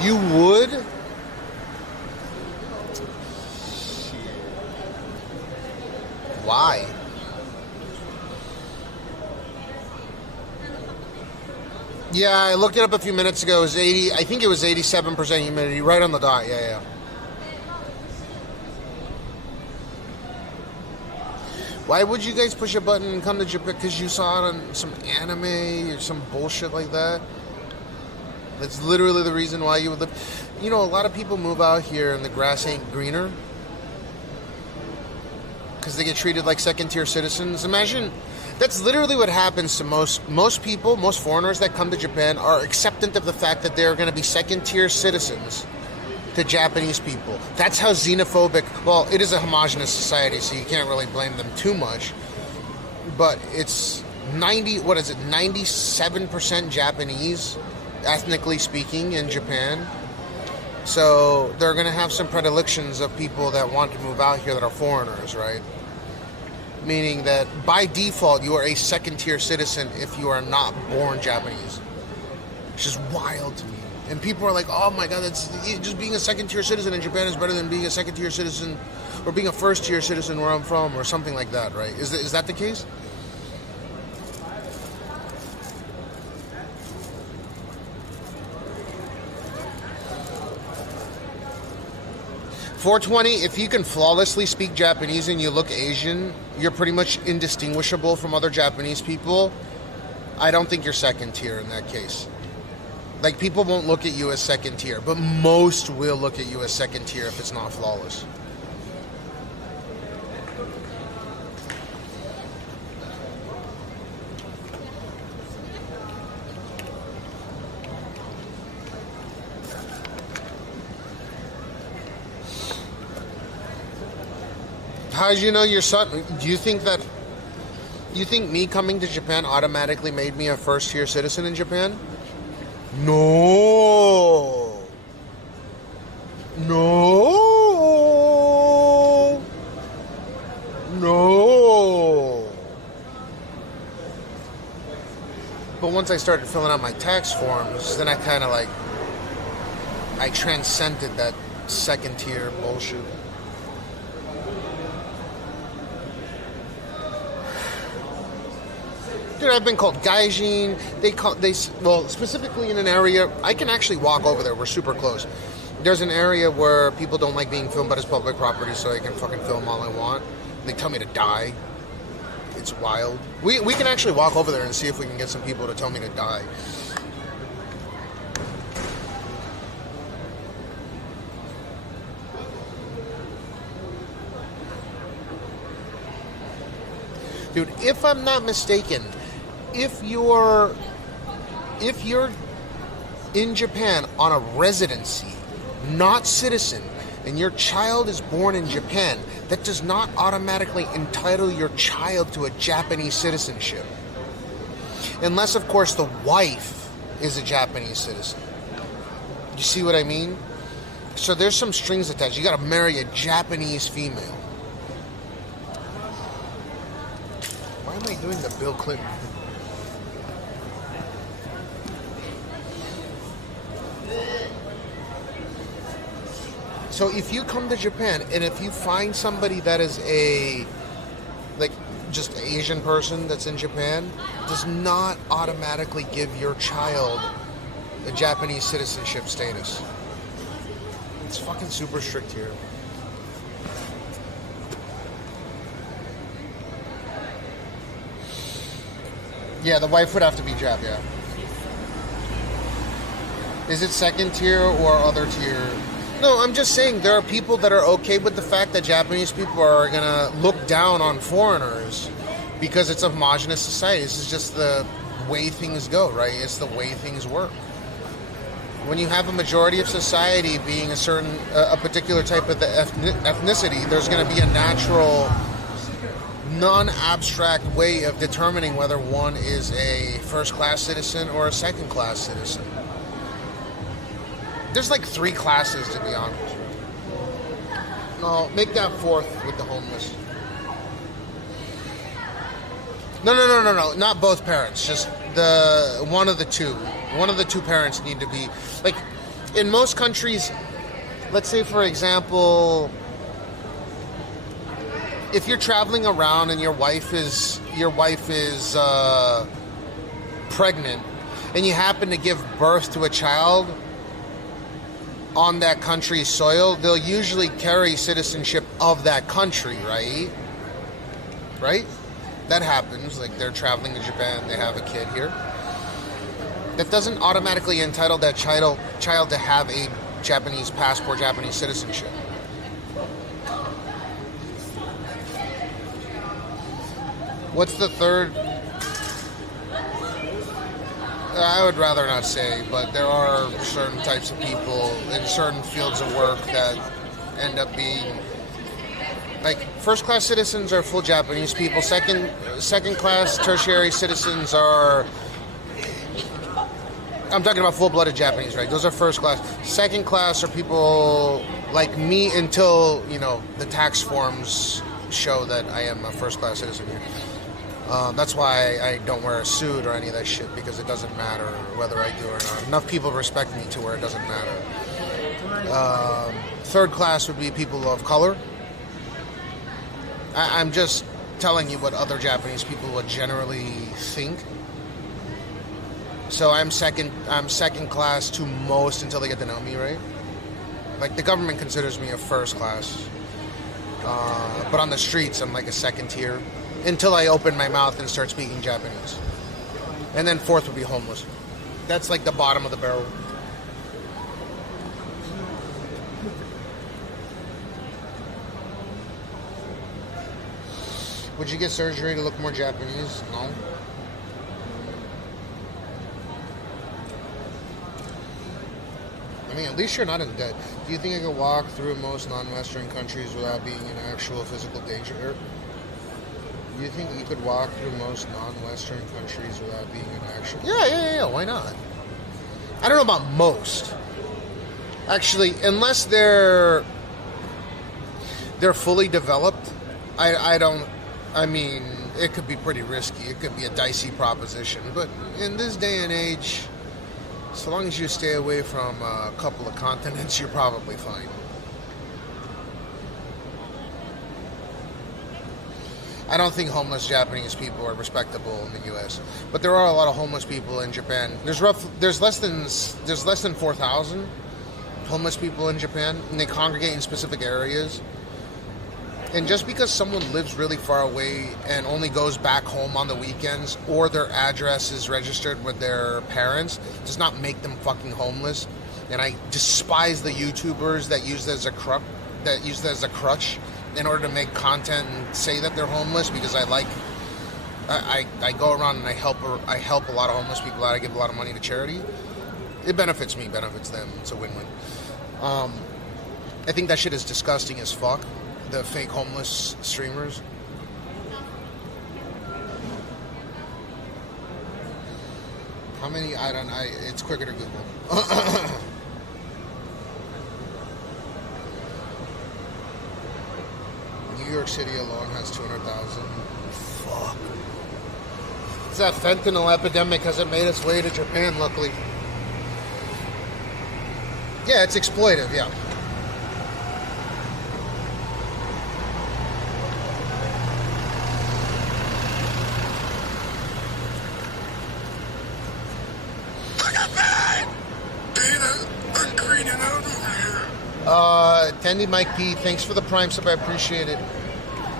You would? Why? Yeah, I looked it up a few minutes ago. It was 80, I think it was 87% humidity, right on the dot. Yeah. Why would you guys push a button and come to Japan? Because you saw it on some anime or some bullshit like that? That's literally the reason why you would live. You know, a lot of people move out here and the grass ain't greener because they get treated like second-tier citizens. Imagine, that's literally what happens to most people, most foreigners that come to Japan are acceptant of the fact that they're going to be second-tier citizens to Japanese people. That's how xenophobic, well, it is a homogenous society, so you can't really blame them too much. But it's 97% Japanese, ethnically speaking, in Japan. So they're going to have some predilections of people that want to move out here that are foreigners, right? Meaning that by default, you are a second-tier citizen if you are not born Japanese. Which is wild to me. And people are like, oh my god, that's just being a second-tier citizen in Japan is better than being a second-tier citizen or being a first-tier citizen where I'm from or something like that, right? Is that the case? .420, if you can flawlessly speak Japanese and you look Asian, you're pretty much indistinguishable from other Japanese people. I don't think you're second tier in that case. Like, people won't look at you as second tier, but most will look at you as second tier if it's not flawless. How did you know your son? Do you think me coming to Japan automatically made me a first-tier citizen in Japan? No. But once I started filling out my tax forms, then I kind of like, I transcended that second-tier bullshit. Dude, I've been called gaijin. Well, specifically in an area, I can actually walk over there. We're super close. There's an area where people don't like being filmed, but it's public property, so I can fucking film all I want. They tell me to die. It's wild. We can actually walk over there and see if we can get some people to tell me to die. Dude, if I'm not mistaken, if you're in Japan on a residency, not citizen, and your child is born in Japan, that does not automatically entitle your child to a Japanese citizenship. Unless, of course, the wife is a Japanese citizen. You see what I mean? So there's some strings attached. You gotta marry a Japanese female. Why am I doing the Bill Clinton? So if you come to Japan and if you find somebody that is just an Asian person that's in Japan, does not automatically give your child a Japanese citizenship status. It's fucking super strict here. Yeah, the wife would have to be Jap, yeah. Is it second tier or other tier? No, I'm just saying there are people that are okay with the fact that Japanese people are gonna look down on foreigners because it's a homogenous society. This is just the way things go, right? It's the way things work. When you have a majority of society being a particular type of ethnicity, there's gonna be a natural, non-abstract way of determining whether one is a first-class citizen or a second-class citizen. There's like 3 classes, to be honest. No, make that 4th with the homeless. No. Not both parents. Just one of the two. One of the 2 parents need to be, like, in most countries. Let's say, for example, if you're traveling around and your wife is pregnant, and you happen to give birth to a child on that country's soil, they'll usually carry citizenship of that country, right? Right? That happens. Like, they're traveling to Japan, they have a kid here. That doesn't automatically entitle that child to have a Japanese passport, Japanese citizenship. What's the third? I would rather not say, but there are certain types of people in certain fields of work that end up being, like, first-class citizens are full Japanese people. Second-class tertiary citizens are, I'm talking about full-blooded Japanese, right? Those are first-class. Second-class are people like me until, the tax forms show that I am a first-class citizen here. That's why I don't wear a suit or any of that shit, because it doesn't matter whether I do or not. Enough people respect me to where it doesn't matter. Third class would be people of color. I'm just telling you what other Japanese people would generally think. So I'm second class to most until they get to know me, right? Like, the government considers me a first class. But on the streets, I'm like a second tier. Until I open my mouth and start speaking Japanese. And then 4th would be homeless. That's like the bottom of the barrel. Would you get surgery to look more Japanese? No. I mean, at least you're not in debt. Do you think I could walk through most non-Western countries without being in actual physical danger? Do you think you could walk through most non-Western countries without being in action? Yeah, why not? I don't know about most. Actually, unless they're fully developed, I mean, it could be pretty risky. It could be a dicey proposition. But in this day and age, so long as you stay away from a couple of continents, you're probably fine. I don't think homeless Japanese people are respectable in the U.S., but there are a lot of homeless people in Japan. There's less than 4,000 homeless people in Japan, and they congregate in specific areas. And just because someone lives really far away and only goes back home on the weekends, or their address is registered with their parents, does not make them fucking homeless. And I despise the YouTubers that use it as a crutch in order to make content and say that they're homeless, because I go around and I help a lot of homeless people out. I give a lot of money to charity. It benefits me, benefits them. It's a win-win. I think that shit is disgusting as fuck. The fake homeless streamers. How many? It's quicker to Google. New York City alone has 200,000. Fuck. It's that fentanyl epidemic hasn't made its way to Japan, luckily. Yeah, it's exploitive, yeah. Tendy Mike P, thanks for the Prime sub, I appreciate it.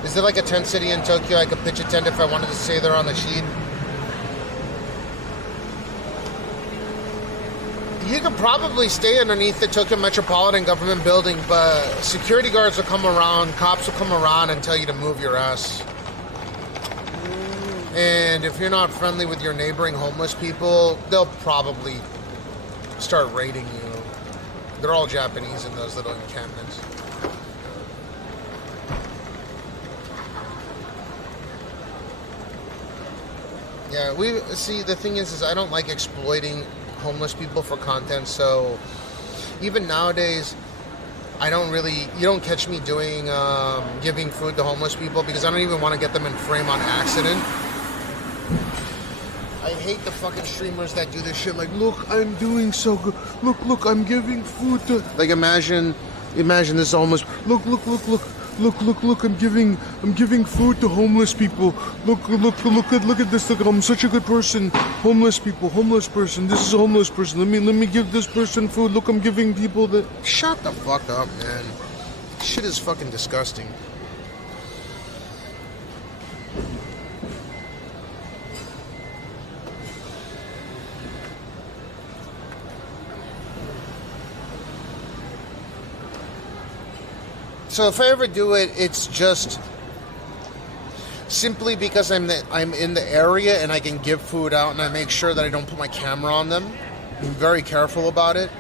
Is there like a tent city in Tokyo I could pitch a tent if I wanted to stay there on the Sheen? You could probably stay underneath the Tokyo Metropolitan Government building, but security guards will come around, cops will come around and tell you to move your ass. And if you're not friendly with your neighboring homeless people, they'll probably start raiding you. They're all Japanese in those little encampments. Yeah, the thing is I don't like exploiting homeless people for content, so even nowadays, you don't catch me doing, giving food to homeless people, because I don't even want to get them in frame on accident. I hate the fucking streamers that do this shit, like, look, I'm doing so good, look, I'm giving food to, like, imagine this homeless, look, I'm giving food to homeless people, look at this, look, I'm such a good person, homeless person, this is a homeless person, let me give this person food, look, I'm giving people that, shut the fuck up, man, shit is fucking disgusting. So if I ever do it, it's just simply because I'm in the area and I can give food out, and I make sure that I don't put my camera on them. I'm very careful about it.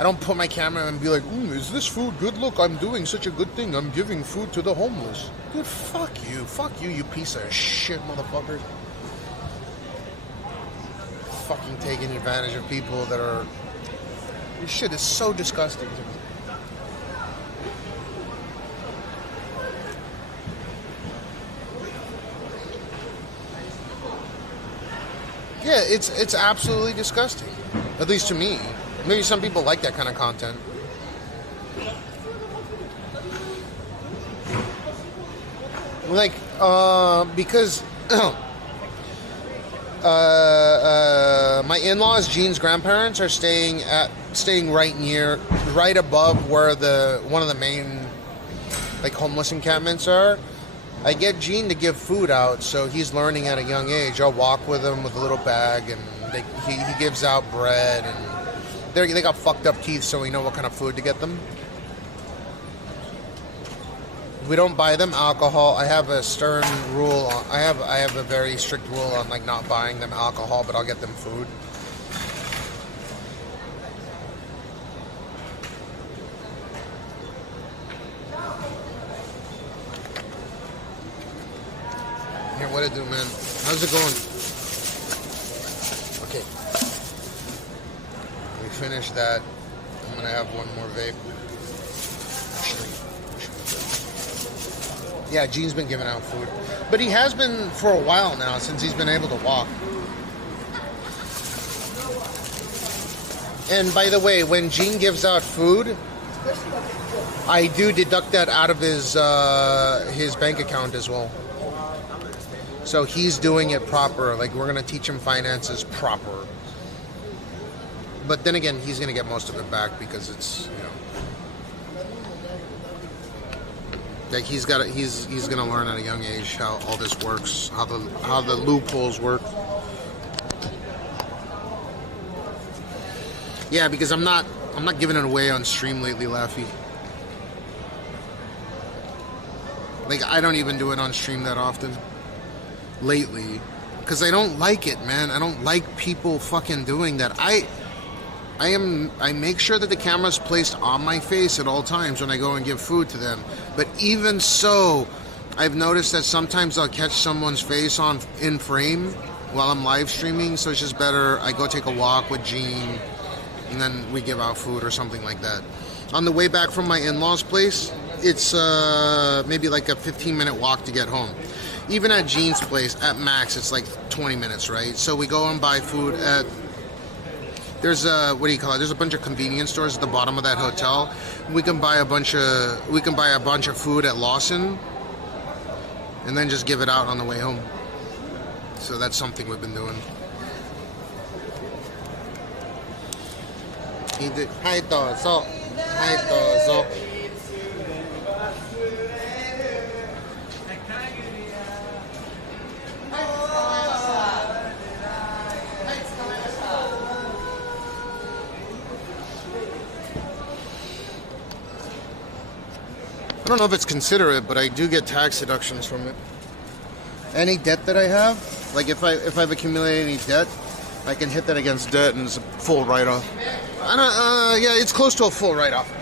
I don't put my camera and be like, is this food good? Look, I'm doing such a good thing. I'm giving food to the homeless. Dude, fuck you, you piece of shit, motherfuckers. Fucking taking advantage of people that are... This shit is so disgusting to me. Yeah, it's absolutely disgusting. At least to me. Maybe some people like that kind of content. Like, because my in-laws, Jean's grandparents, are staying right above where one of the main, like, homeless encampments are. I get Gene to give food out, so he's learning at a young age. I'll walk with him with a little bag, and he gives out bread, and they got fucked up teeth, so we know what kind of food to get them. We don't buy them alcohol. I have a stern rule. I have a very strict rule on, like, not buying them alcohol, but I'll get them food. Here, what it do, man? How's it going? Okay. We finished that. I'm gonna have one more vape. Yeah, Gene's been giving out food. But he has been for a while now, since he's been able to walk. And by the way, when Gene gives out food, I do deduct that out of his bank account as well. So he's doing it proper. Like, we're gonna teach him finances proper. But then again, he's gonna get most of it back because it's, you know, like he's gonna learn at a young age how all this works, how the loopholes work. Yeah, because I'm not giving it away on stream lately, Laffy. Like, I don't even do it on stream that often lately because I don't like it, man. I don't like people fucking doing that. I make sure that the camera's placed on my face at all times when I go and give food to them. But even so, I've noticed that sometimes I'll catch someone's face in frame while I'm live streaming, so it's just better I go take a walk with Gene and then we give out food or something like that. On the way back from my in-laws' place, it's maybe like a 15-minute walk to get home. Even at Gene's place, at max, it's like 20 minutes, right? So we go and buy food at... There's a, what do you call it? There's a bunch of convenience stores at the bottom of that hotel. We can buy a bunch of food at Lawson and then just give it out on the way home. So that's something we've been doing. Hi, dozo. Hi, dozo. I don't know if it's considerate, but I do get tax deductions from it. Any debt that I have, like if I've accumulated any debt, I can hit that against debt and it's a full write-off. Yeah, it's close to a full write-off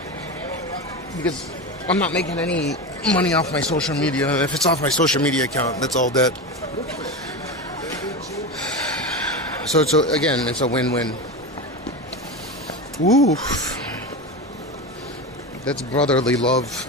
because I'm not making any money off my social media. If it's off my social media account, that's all debt. So again, it's a win-win. Oof, that's brotherly love.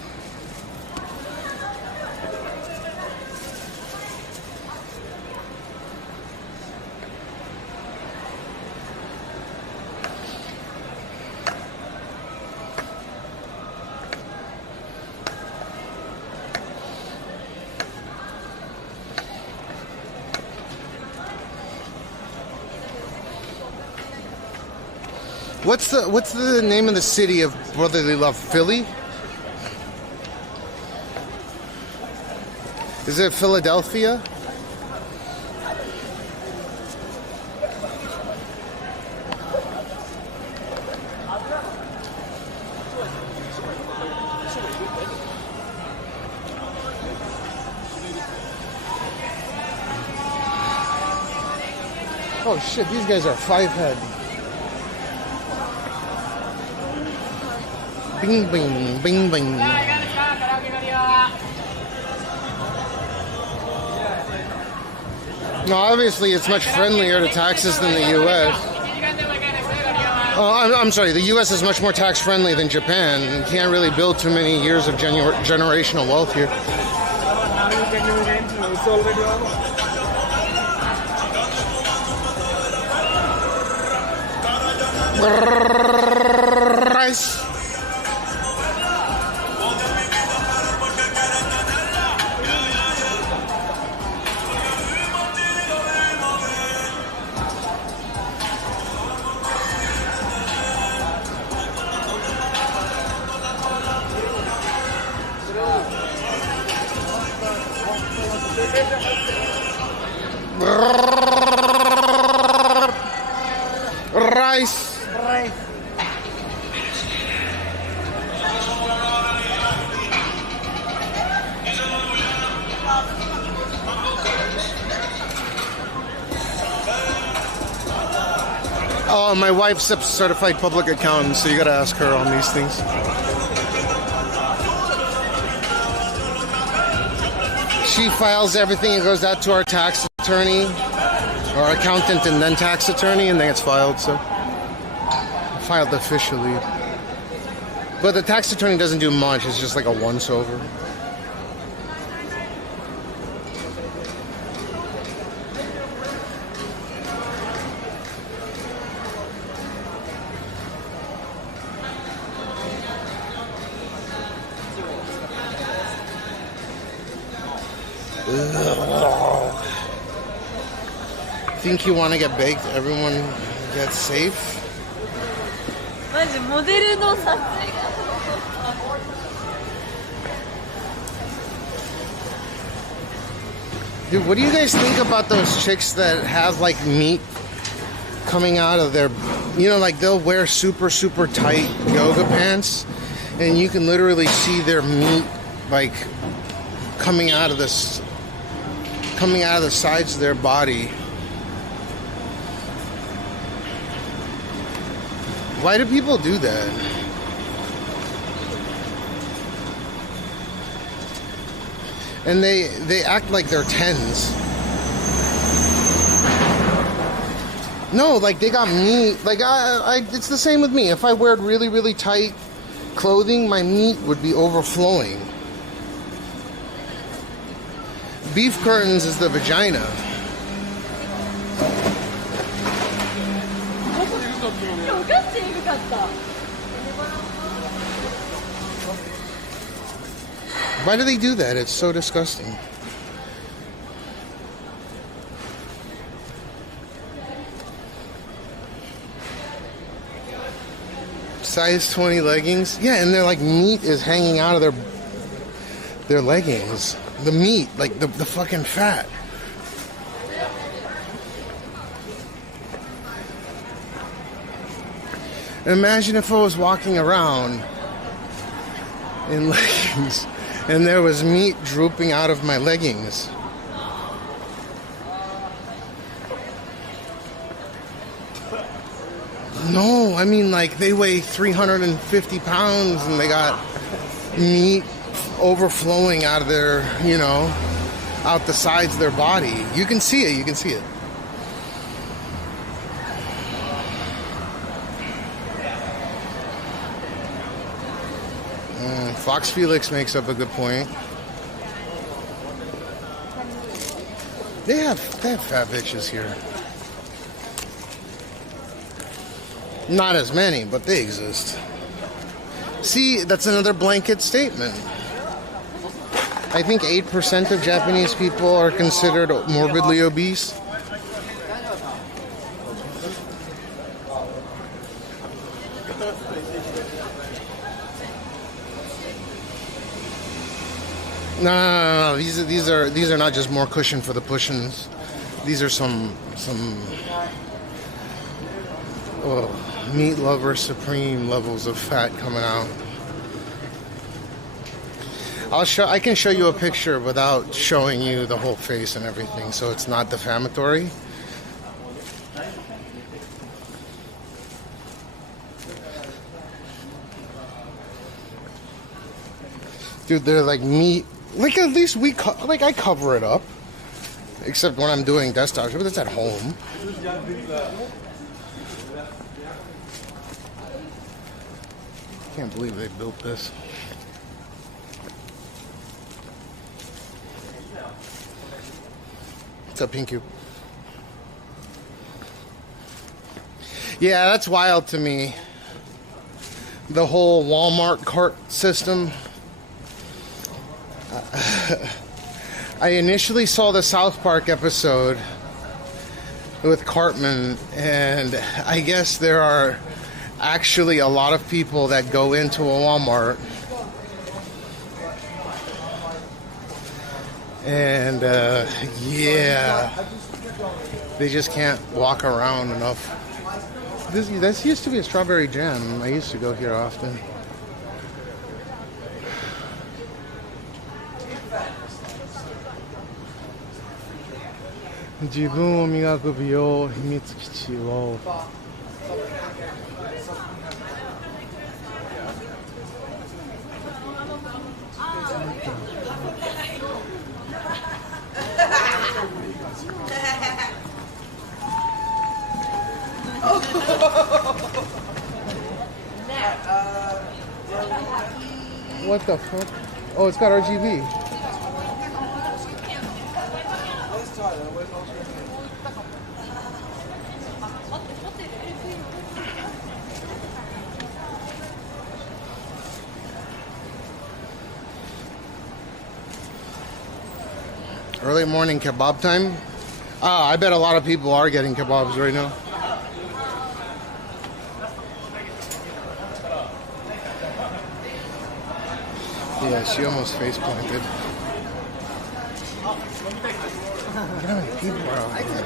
What's the name of the city of brotherly love? Philly? Is it Philadelphia? Oh shit, these guys are five-head. Bing, bing, bing, bing. No, obviously it's much friendlier to taxes than the U.S. I'm sorry, the U.S. is much more tax-friendly than Japan. You can't really build too many years of generational wealth here. Rice. Rice. Oh, my wife's a certified public accountant, so you gotta ask her on these things. She files everything and goes out to our tax attorney, our accountant, and then tax attorney, and then it's filed. So filed officially. But the tax attorney doesn't do much. It's just like a once-over. Ugh. Think you want to get baked? Everyone gets safe? マジモデルの撮影が Dude, what do you guys think about those chicks that have like meat coming out of their, you know, like they'll wear super tight yoga pants and you can literally see their meat like coming out of the sides of their body. Why do people do that? And they act like they're 10s. No, like they got meat. Like it's the same with me. If I wear really tight clothing, my meat would be overflowing. Beef curtains is the vagina. おかしいエグかった Why do they do that? It's so disgusting. Size 20 leggings? Yeah, and they're like meat is hanging out of their leggings. The meat, like the fucking fat. Imagine if I was walking around in leggings and there was meat drooping out of my leggings. No, I mean like they weigh 350 pounds and they got meat overflowing out of their, you know, out the sides of their body. You can see it, you can see it. Fox Felix makes up a good point. They have fat bitches here. Not as many, but they exist. See, that's another blanket statement. I think 8% of Japanese people are considered morbidly obese. No. These are not just more cushion for the pushins. These are some meat lover supreme levels of fat coming out. I can show you a picture without showing you the whole face and everything, so it's not defamatory. Dude, they're like meat. Like at least I cover it up, except when I'm doing desktop, but it's at home. Can't believe they built this. What's up, Pinku? Yeah, that's wild to me. The whole Walmart cart system. I initially saw the South Park episode with Cartman, and I guess there are actually a lot of people that go into a Walmart and yeah, they just can't walk around enough. This used to be a Strawberry Jam. I used to go here often. What the fuck? Oh, it's got RGB. Early morning kebab time. Ah, I bet a lot of people are getting kebabs right now. Yeah, she almost face planted. Look how many people are out here.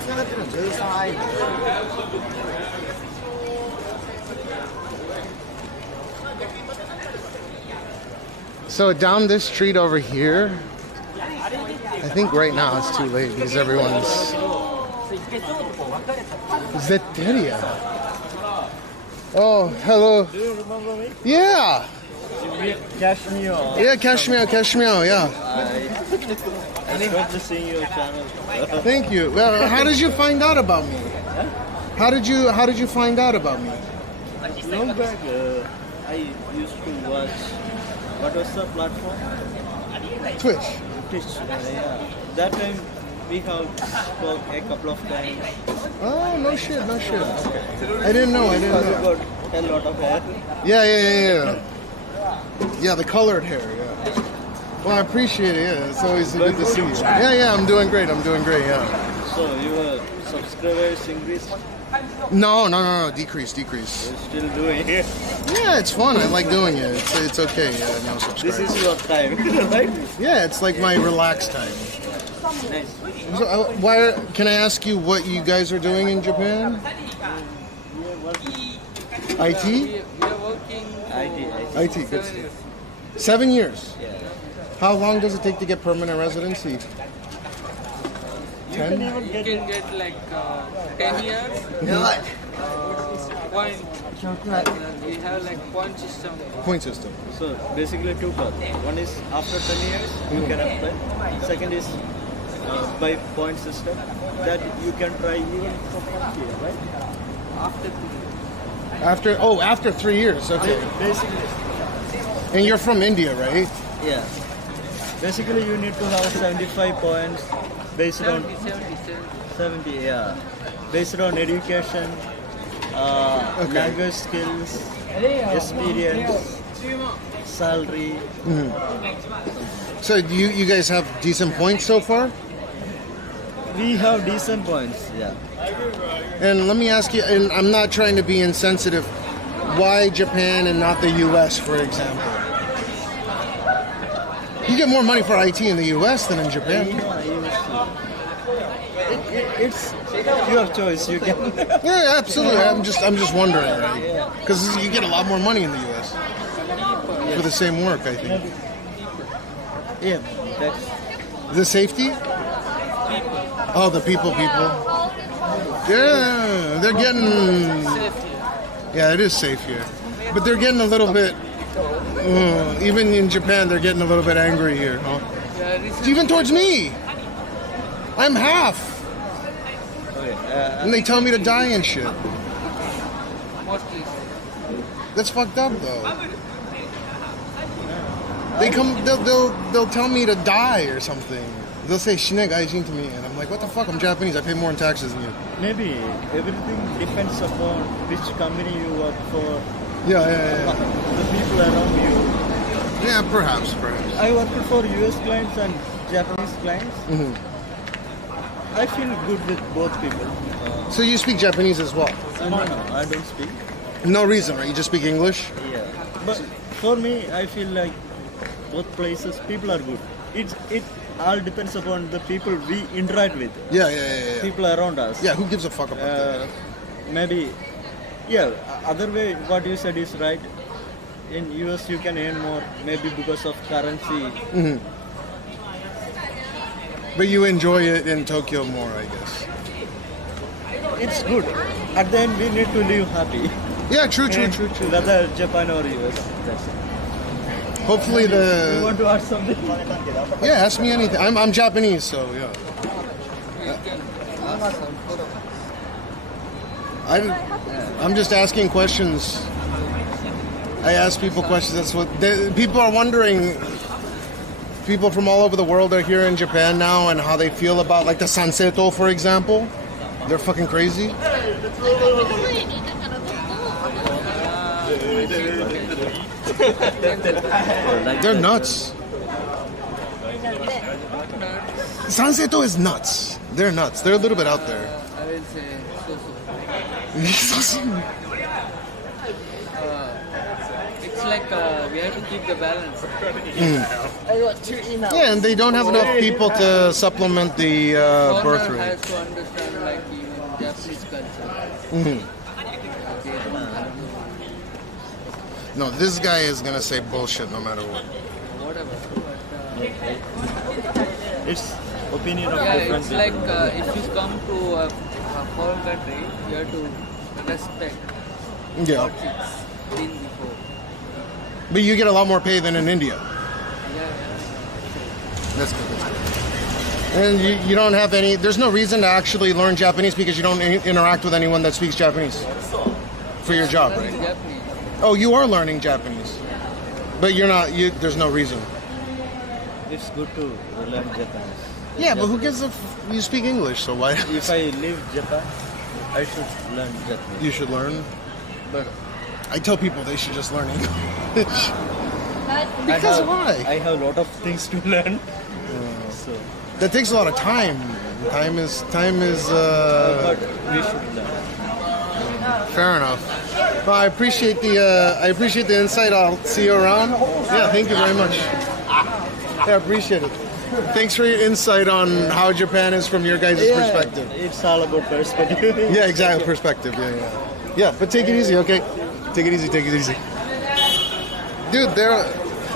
So down this street over here, I think right now it's too late because everyone's Zetteria. Oh, hello. Do you remember me? Yeah. Cashmeow. Yeah, Cashmeow, yeah. It's good to see your channel. Thank you. Well, how did you find out about me? How did you find out about me? Long back, I used to watch. What was the platform? Twitch. Twitch. Yeah. That time we have spoke a couple of times. Oh, no shit. I didn't know. You got a lot of hair. Yeah. Yeah, the colored hair, yeah. Well, I appreciate it, yeah. It's always good to see you. Yeah, I'm doing great, yeah. So your subscribers increased? No, decrease. You're still doing it. Yeah, it's fun. I like doing it. It's okay, yeah, no subscribers. This is your time, right? Yeah, it's like my relaxed time. Nice. So, can I ask you what you guys are doing in Japan? IT? IT. IT, good stuff. 7 years? Yeah. How long does it take to get permanent residency? You can 10? even You can get like 10 years. Point. We have like point system. Point system. So basically two paths. One is after 10 years you can apply. Second is by point system that you can try even for 1 year, right? After 3 years, okay. Basically, And you're from India, right? yeah. Basically you need to have 75 points based on 70, yeah. Based on education, language skills, experience, salary. So you guys have decent points so far? We have decent points, yeah. And let me ask you, and I'm not trying to be insensitive, why Japan and not the US, for example? You get more money for IT in the US than in Japan. It's your choice. You can. Yeah, absolutely. I'm just wondering, right? Because you get a lot more money in the US for the same work, I think. Yeah, that's. The safety? Oh, the people. Yeah, they're getting. Yeah, it is safe here, but they're getting a little bit. Even in Japan, they're getting a little bit angry here, huh? Even towards me. I'm half, and they tell me to die and shit. That's fucked up, though. They'll tell me to die or something. They'll say "Shine gaijin" to me, and I'm like, what the fuck? I'm Japanese. I pay more in taxes than you. Maybe everything depends upon which company you work for. Yeah. The people around you. Yeah, perhaps. I work for US clients and Japanese clients. I feel good with both people. So you speak Japanese as well? No, I don't speak. No reason, right? You just speak English? Yeah, but for me, I feel like both places people are good. It all depends upon the people we interact with. Yeah. People around us. Yeah, who gives a fuck about that? Maybe, yeah. Other way, what you said is right. In US, you can earn more, maybe because of currency. But you enjoy it in Tokyo more, I guess. It's good. At the end, we need to live happy. Yeah, true. Whether Japan or US. That's it. Hopefully You want to add something? Yeah, ask me anything. I'm Japanese, so yeah. I'm just asking questions. I ask people questions. That's what people are wondering. People from all over the world are here in Japan now, and how they feel about like the Sanseto, for example. They're fucking crazy. They're nuts. Sanseto is nuts. They're nuts. They're a little bit out there. I will say so. It's like we have to keep the balance. Yeah, and they don't have enough people to supplement the birth Foreigner rate. has to understand like even Japanese culture. Mhm. They don't have No, this guy is gonna say bullshit no matter what. whatever. It's opinion of Yeah, different it's people. like if you come to a foreign country, you have to respect Yeah, what it's been before. but you get a lot more pay than in India. Yeah, That's good. That's good. And you don't have any. There's no reason to actually learn Japanese because you don't interact with anyone that speaks Japanese for your job, right? Japanese. Oh, you are learning Japanese, but you're not. There's no reason. It's good to learn Japanese. Yeah, but who gives a? You speak English, so why? If I leave Japan, I should learn Japanese. You should learn. But I tell people they should just learn English. I Because have, why? I have a lot of things to learn. So, That takes a lot of time. Time is. but we should learn. Fair enough. Well, I appreciate the insight. I'll see you around. Yeah, thank you very much. Yeah, I appreciate it. Thanks for your insight on how Japan is from your guys' perspective. It's all about perspective. Yeah, exactly. Perspective. Yeah. Yeah, but take it easy, okay? Take it easy. Take it easy. Dude,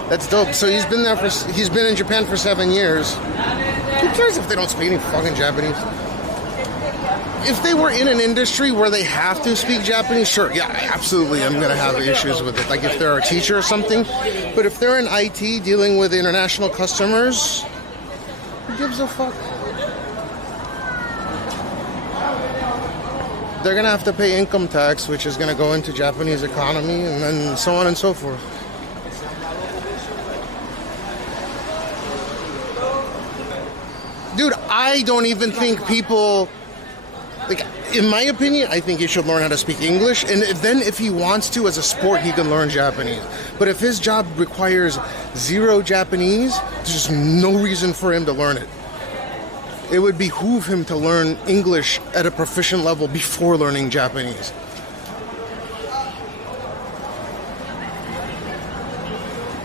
that's dope. So he's been in Japan for 7 years. Who cares if they don't speak any fucking Japanese? If they were in an industry where they have to speak Japanese, sure, yeah, absolutely, I'm gonna have issues with it. Like if they're a teacher or something. But if they're in IT dealing with international customers, who gives a fuck? They're gonna have to pay income tax, which is gonna go into Japanese economy, and then so on and so forth. Dude, I don't even think people, like, in my opinion, I think he should learn how to speak English, and if he wants to, as a sport, he can learn Japanese. But if his job requires zero Japanese, there's just no reason for him to learn it. It would behoove him to learn English at a proficient level before learning Japanese.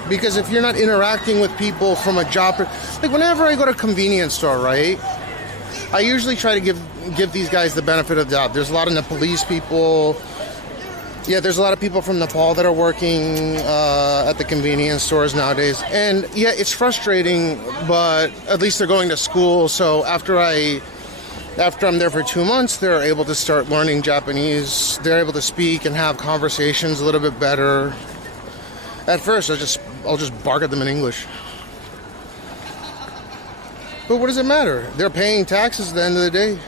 Because if you're not interacting with people from a job, like whenever I go to a convenience store, right? I usually try to give these guys the benefit of the doubt. There's a lot of Nepalese people. Yeah, there's a lot of people from Nepal that are working at the convenience stores nowadays. And yeah, it's frustrating, but at least they're going to school. So after I'm there for 2 months, they're able to start learning Japanese. They're able to speak and have conversations a little bit better. At first, I'll just bark at them in English. But what does it matter? They're paying taxes at the end of the day.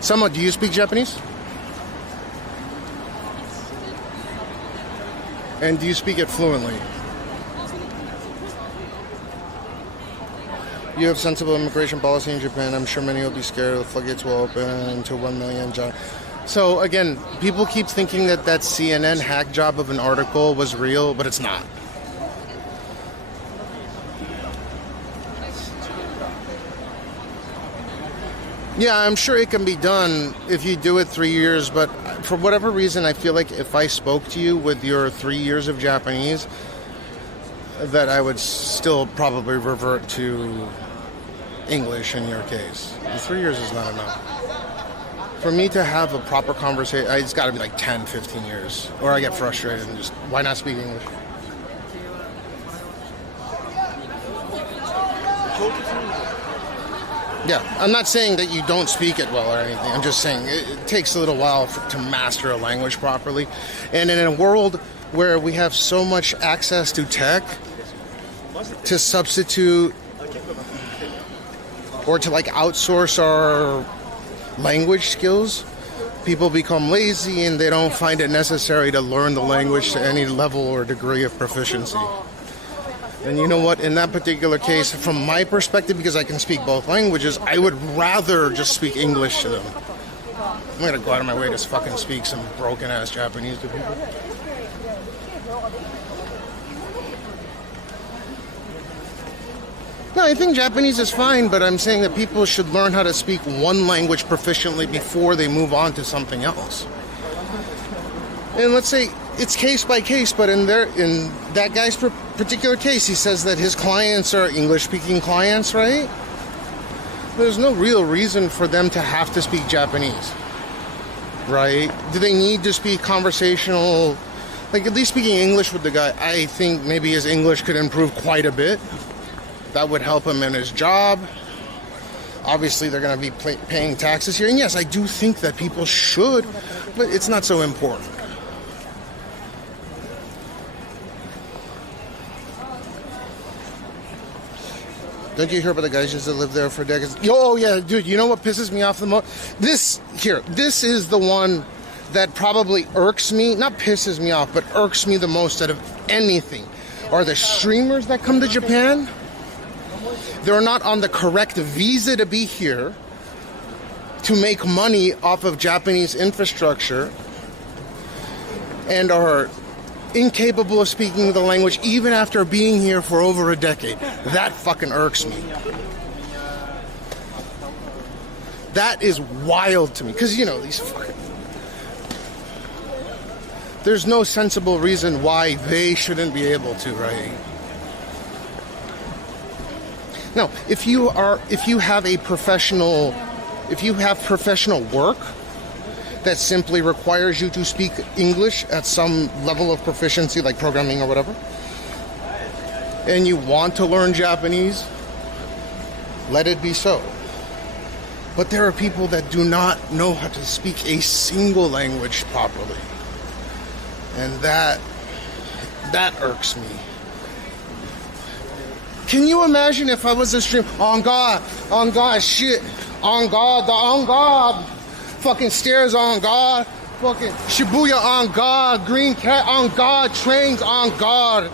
Sama, do you speak Japanese? And do you speak it fluently? You have sensible immigration policy in Japan. I'm sure many will be scared. The floodgates will open to 1 million jobs. So again, people keep thinking that CNN hack job of an article was real, but it's not. Yeah, I'm sure it can be done if you do it 3 years, but for whatever reason, I feel like if I spoke to you with your 3 years of Japanese, that I would still probably revert to English in your case. The 3 years is not enough. For me to have a proper conversation, it's got to be like 10, 15 years, or I get frustrated and just, why not speak English? Yeah, I'm not saying that you don't speak it well or anything. I'm just saying it takes a little while to master a language properly. And in a world where we have so much access to tech, to substitute or to like outsource our language skills, people become lazy and they don't find it necessary to learn the language to any level or degree of proficiency. And you know what? In that particular case, from my perspective, because I can speak both languages, I would rather just speak English to them. I'm gonna go out of my way to fucking speak some broken ass Japanese to people. No, I think Japanese is fine, but I'm saying that people should learn how to speak one language proficiently before they move on to something else. And let's say it's case by case, but in that guy's particular case, he says that his clients are English-speaking clients, right? There's no real reason for them to have to speak Japanese, right? Do they need to speak conversational? Like, at least speaking English with the guy, I think maybe his English could improve quite a bit. That would help him in his job. Obviously, they're going to be paying taxes here. And yes, I do think that people should, but it's not so important. Don't you hear about the guys that live there for decades? Oh, yeah, dude, you know what pisses me off the most? This is the one that probably irks me. Not pisses me off, but irks me the most out of anything. Are the streamers that come to Japan? They're not on the correct visa to be here to make money off of Japanese infrastructure and are incapable of speaking the language even after being here for over a decade. That fucking irks me. That is wild to me. Because, you know, these fucking... There's no sensible reason why they shouldn't be able to, right? Now, if you have professional work that simply requires you to speak English at some level of proficiency, like programming or whatever, and you want to learn Japanese, let it be so. But there are people that do not know how to speak a single language properly. And that irks me. Can you imagine if I was a stream? On God, shit. On God. Fucking stairs on God. Fucking Shibuya on God. Green cat on God. Trains on God.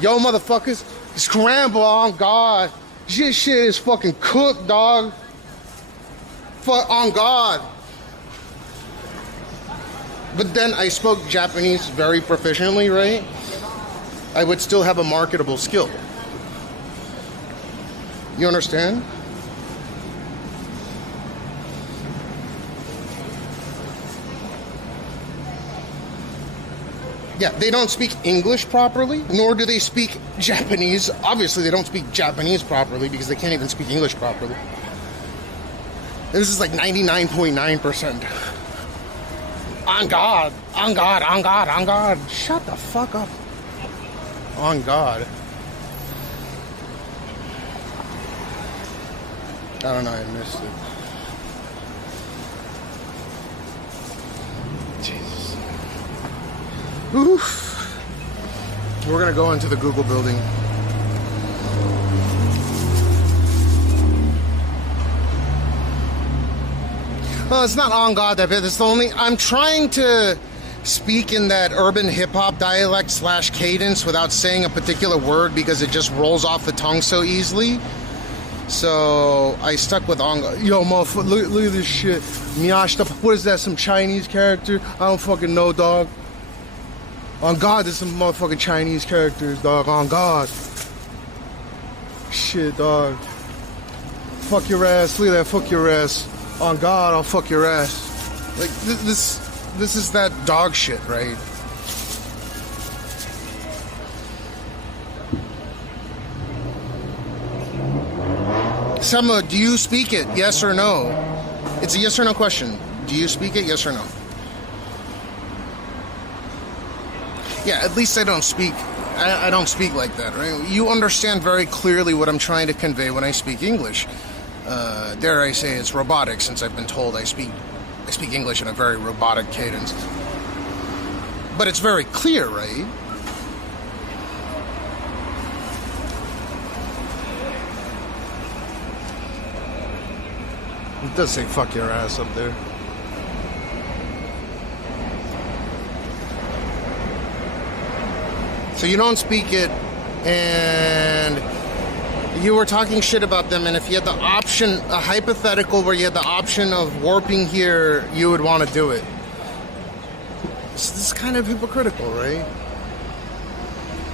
Yo, motherfuckers. Scramble on God. Shit is fucking cooked, dog. Fuck on God. But then I spoke Japanese very proficiently, right? I would still have a marketable skill. You understand? Yeah, they don't speak English properly, nor do they speak Japanese. Obviously, they don't speak Japanese properly because they can't even speak English properly. This is like 99.9%. On God. Shut the fuck up. On God. I don't know, I missed it. Jesus. Oof. We're gonna go into the Google building. Well, it's not on God that bit. It's the only... I'm trying to speak in that urban hip-hop dialect / cadence without saying a particular word because it just rolls off the tongue so easily. So I stuck with on God. Yo, motherfucker, look at this shit. Miyashita, what is that, some Chinese character? I don't fucking know, dog. On God, there's some motherfucking Chinese characters, dog. On God. Shit, dog. Fuck your ass. Look at that, fuck your ass. On God, I'll fuck your ass. Like, this is that dog shit, right? Sama, do you speak it? Yes or no? It's a yes or no question. Do you speak it? Yes or no? Yeah, at least I don't speak. I don't speak like that, right? You understand very clearly what I'm trying to convey when I speak English. Dare I say it's robotic, since I've been told I speak English in a very robotic cadence. But it's very clear, right? It does say fuck your ass up there. So you don't speak it, and you were talking shit about them, and if you had the option, a hypothetical where you had the option of warping here, you would want to do it. This is kind of hypocritical, right?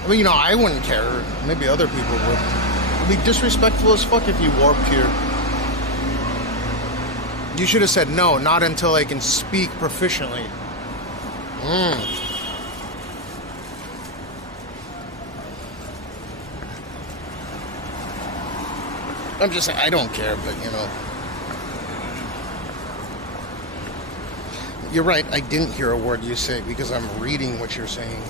I mean, you know, I wouldn't care. Maybe other people would. It'd be disrespectful as fuck if you warped here. You should have said no, not until I can speak proficiently. I'm just saying, I don't care, but you know. You're right, I didn't hear a word you say because I'm reading what you're saying.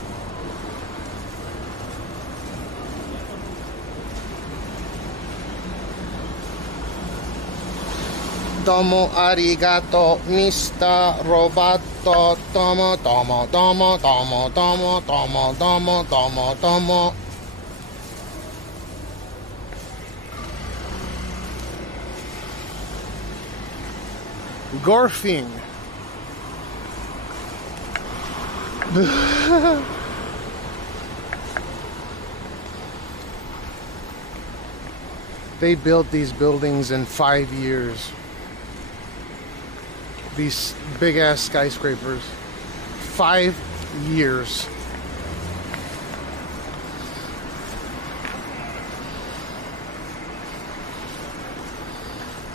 Domo arigato, Mr. Roboto. Domo, domo, domo, domo, domo, domo, domo, domo, domo. Gorfing. They built these buildings in 5 years. These big ass skyscrapers. 5 years.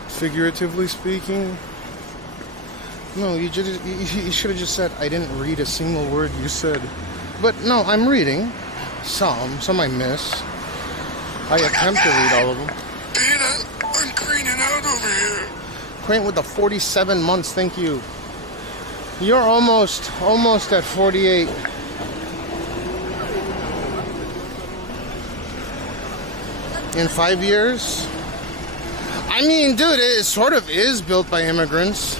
Figuratively speaking, no, you should have just said, I didn't read a single word you said. But no, I'm reading. Some I miss. I attempt to read all of them. Data, I'm greening out over here. Quaint with the 47 months, thank you. You're almost at 48. In 5 years? I mean, dude, it sort of is built by immigrants.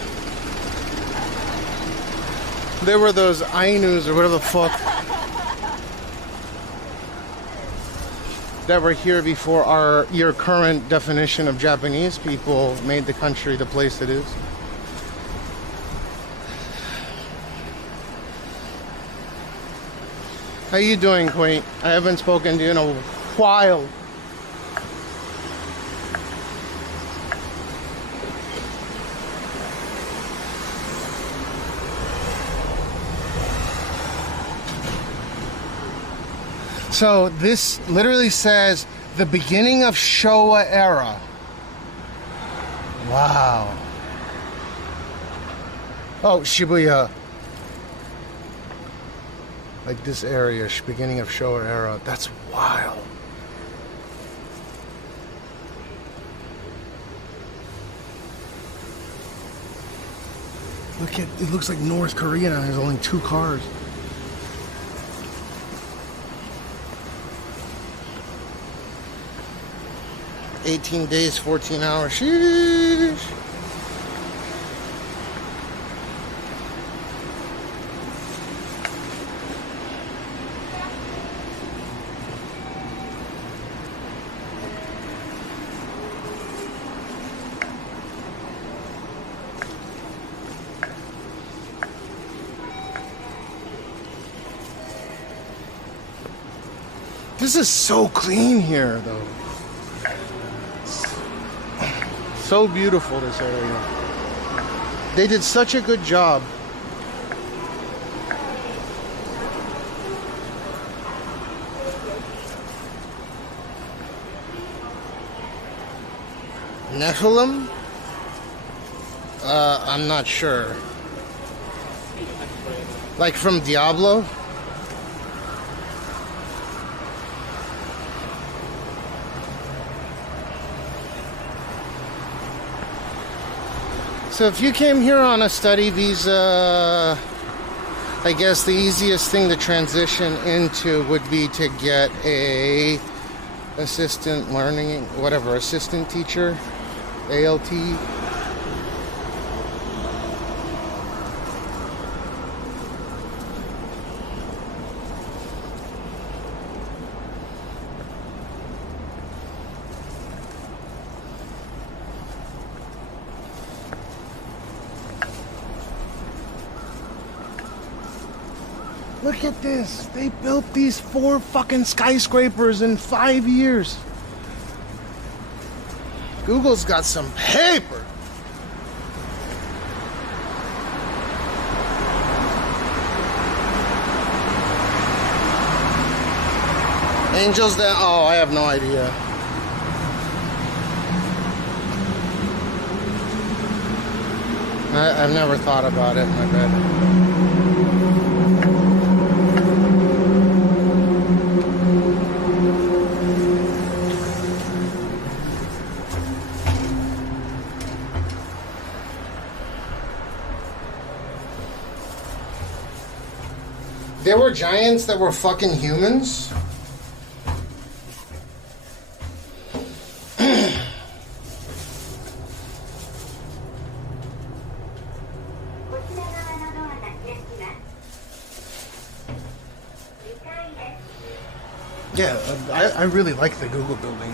There were those Ainus or whatever the fuck that were here before your current definition of Japanese people made the country the place it is. How you doing, Quaint? I haven't spoken to you in a while. So this literally says the beginning of Showa era. Wow. Oh, Shibuya. Like this area, beginning of Showa era. That's wild. Look at, it looks like North Korea now. There's only 2 cars. $18 days, 14 hours. Sheesh. This is so clean here, though. So beautiful, this area. They did such a good job. Nephilim? I'm not sure. Like from Diablo? So if you came here on a study visa, I guess the easiest thing to transition into would be to get a assistant learning, whatever, assistant teacher, ALT. Look at this. They built these 4 fucking skyscrapers in 5 years. Google's got some paper. Angels that, oh, I have no idea. I've never thought about it, my bad. There were giants that were fucking humans. Yeah, I really like the Google building.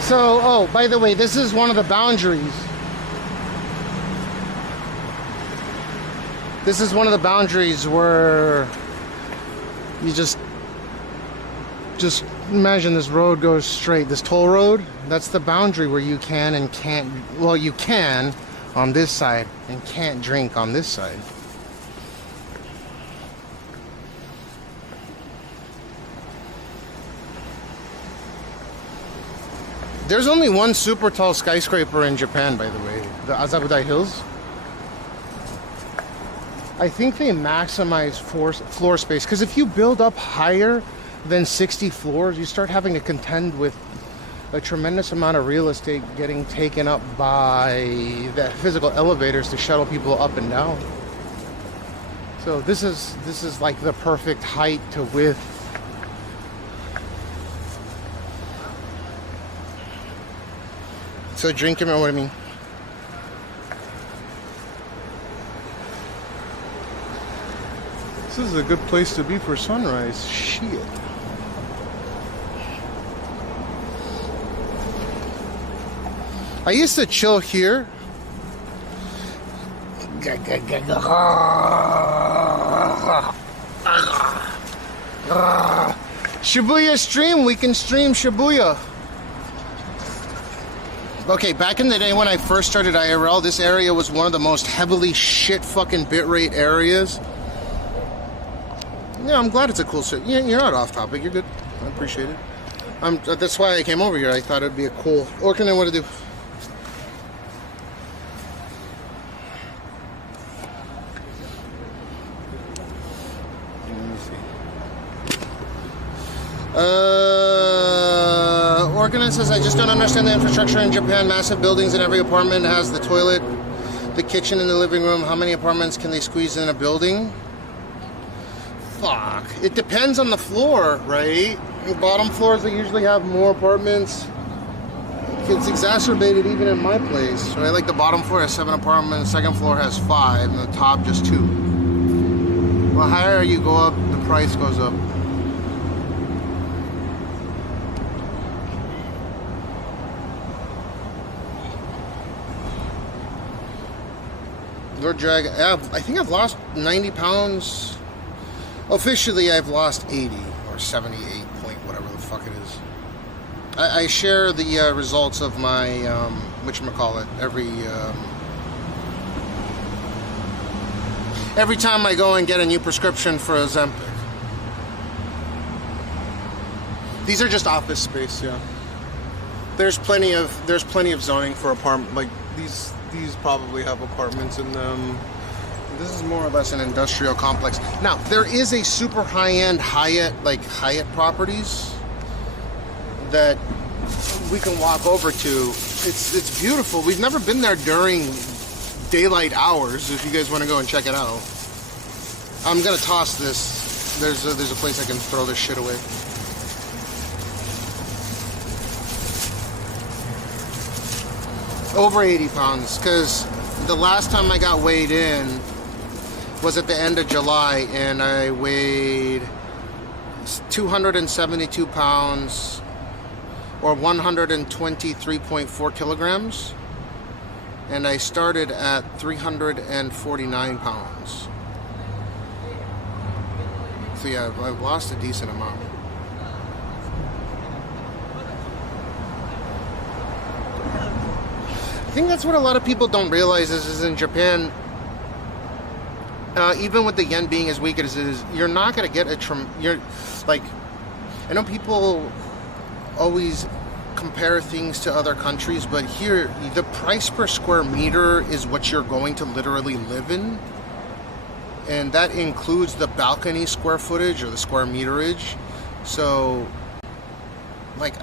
So, oh, by the way, this is one of the boundaries. This is one of the boundaries where you just imagine this road goes straight, this toll road, that's the boundary where you can and can't, well, you can on this side and can't drink on this side. There's only one super tall skyscraper in Japan, by the way, the Azabudai Hills. I think they maximize floor space, because if you build up higher than 60 floors, you start having to contend with a tremendous amount of real estate getting taken up by the physical elevators to shuttle people up and down. So this is like the perfect height to width. So drinking, what I mean. This is a good place to be for sunrise. Shit. I used to chill here. Shibuya stream, we can stream Shibuya. Okay, back in the day when I first started IRL, this area was one of the most heavily shit fucking bitrate areas. Yeah, I'm glad it's a cool city. Yeah, you're not off topic, you're good. I appreciate it. That's why I came over here. I thought it'd be a cool... What can I want to do? Organin says, I just don't understand the infrastructure in Japan. Massive buildings and every apartment has the toilet, the kitchen, and the living room. How many apartments can they squeeze in a building? Fuck. It depends on the floor, right? The bottom floors, they usually have more apartments. It's exacerbated even in my place, right? Like the bottom floor has 7 apartments, the second floor has 5, and the top just 2. Well, higher you go up, the price goes up. Lord Drag, I think I've lost 90 pounds. Officially, I've lost 80 or 78 point, whatever the fuck it is. I share the results of my, whatchamacallit, every time I go and get a new prescription for Ozempic. These are just office space, yeah. There's plenty of zoning for apartment, like these probably have apartments in them. This is more or less an industrial complex. Now, there is a super high-end Hyatt properties that we can walk over to. It's beautiful. We've never been there during daylight hours. If you guys want to go and check it out, I'm gonna toss this. There's a place I can throw this shit away. Over 80 pounds, because the last time I got weighed in, was at the end of July, and I weighed 272 pounds, or 123.4 kilograms, and I started at 349 pounds. So yeah, I've lost a decent amount. I think that's what a lot of people don't realize is in Japan, even with the yen being as weak as it is, you're not going to get you're like, I know people always compare things to other countries, but here the price per square meter is what you're going to literally live in, and that includes the balcony square footage or the square meterage. So like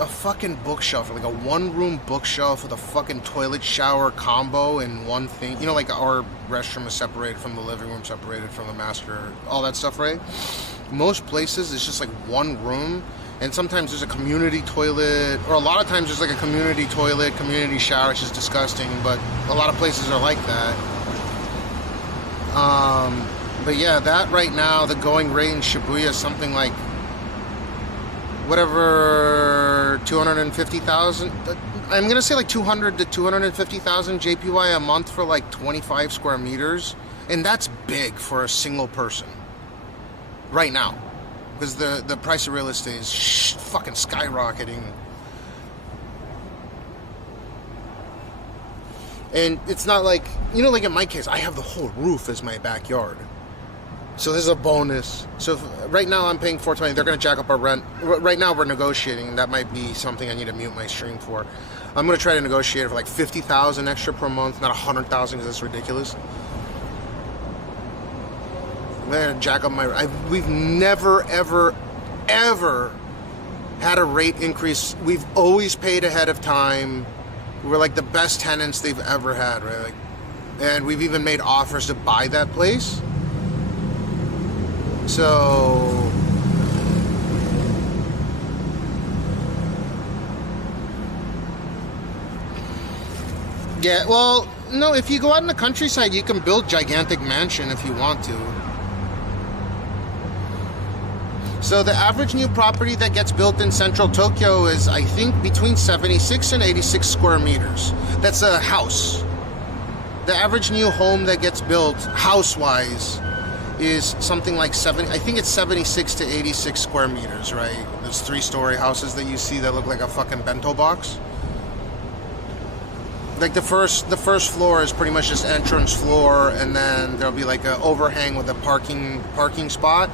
a fucking bookshelf, or like a one-room bookshelf with a fucking toilet shower combo in one thing. You know, like our restroom is separated from the living room, separated from the master, all that stuff, right? Most places it's just like one room, and sometimes there's a community toilet, or a lot of times there's like a community toilet, community shower, which is disgusting, but a lot of places are like that. But yeah, that right now, the going rate in Shibuya is something like whatever, 250,000. I'm gonna say like 200 to 250,000 JPY a month for like 25 square meters, and that's big for a single person right now, because the price of real estate is fucking skyrocketing. And it's not like, you know, like in my case, I have the whole roof as my backyard. So this is a bonus. So right now I'm paying $420. They're going to jack up our rent. Right now we're negotiating, and that might be something I need to mute my stream for. I'm going to try to negotiate it for like 50,000 extra per month, not 100,000, because that's ridiculous. They're going to jack up my... We've never, ever, ever had a rate increase. We've always paid ahead of time. We're like the best tenants they've ever had, right? Like, and we've even made offers to buy that place. So yeah, well, no, if you go out in the countryside, you can build gigantic mansion if you want to. So the average new property that gets built in central Tokyo is, I think, between 76 and 86 square meters. That's a house. The average new home that gets built, house-wise, is something like I think it's 76 to 86 square meters, right? There's 3-story houses that you see that look like a fucking bento box. Like the first floor is pretty much just entrance floor, and then there'll be like an overhang with a parking spot.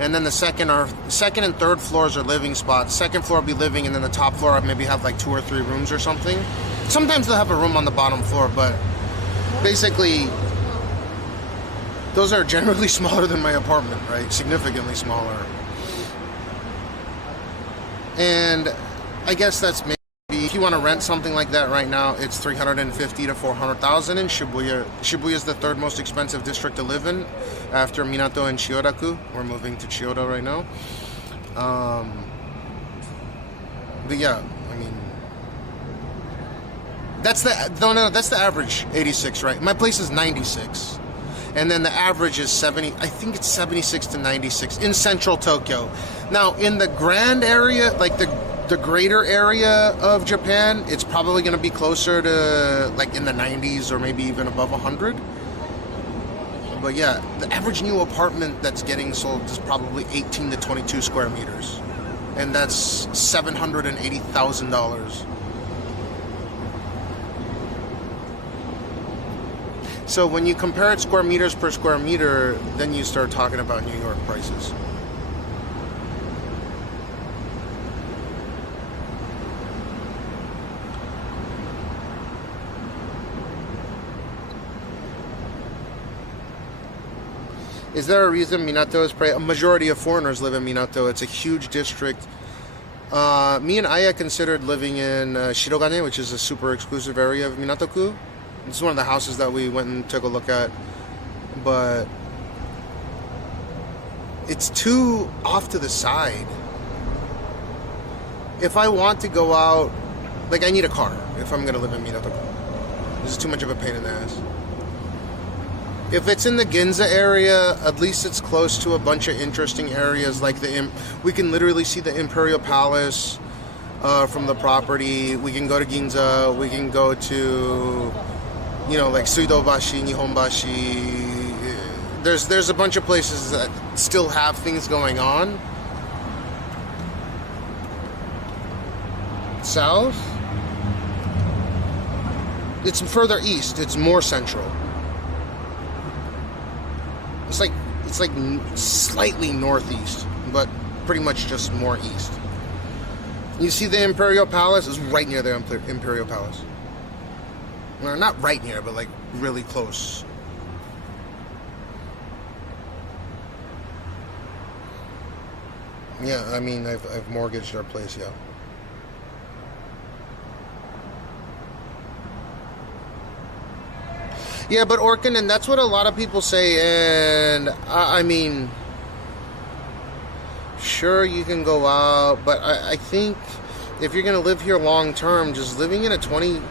And then the second and third floors are living spots. Second floor will be living, and then the top floor maybe have like 2 or 3 rooms or something. Sometimes they'll have a room on the bottom floor, but basically those are generally smaller than my apartment, right? Significantly smaller. And I guess that's maybe, if you want to rent something like that right now, it's 350 to 400,000 in Shibuya. Shibuya is the 3rd most expensive district to live in after Minato and Chiyodaku. We're moving to Chiyoda right now. But yeah, I mean, that's the average 86, right? My place is 96. And then the average is 70, I think it's 76 to 96 in central Tokyo. Now, in the grand area, like the greater area of Japan, it's probably going to be closer to like in the 90s or maybe even above 100. But yeah, the average new apartment that's getting sold is probably 18 to 22 square meters. And that's $780,000. So when you compare it square meters per square meter, then you start talking about New York prices. Is there a reason Minato is a majority of foreigners live in Minato? It's a huge district. Me and Aya considered living in Shirogane, which is a super exclusive area of Minato-ku. This is one of the houses that we went and took a look at, but it's too off to the side. If I want to go out, like I need a car if I'm going to live in Minato-ku. This is too much of a pain in the ass. If it's in the Ginza area, at least it's close to a bunch of interesting areas like we can literally see the Imperial Palace from the property. We can go to Ginza. We can go to, you know, like Suidobashi, Nihonbashi. There's a bunch of places that still have things going on. South? It's further east. It's more central. It's like slightly northeast, but pretty much just more east. You see the Imperial Palace is right near the Imperial Palace. Well, not right near, but like really close. Yeah, I mean, I've mortgaged our place, yeah. Yeah, but Orkin, and that's what a lot of people say, and I mean, sure, you can go out, but I think if you're going to live here long term, just living in a 20...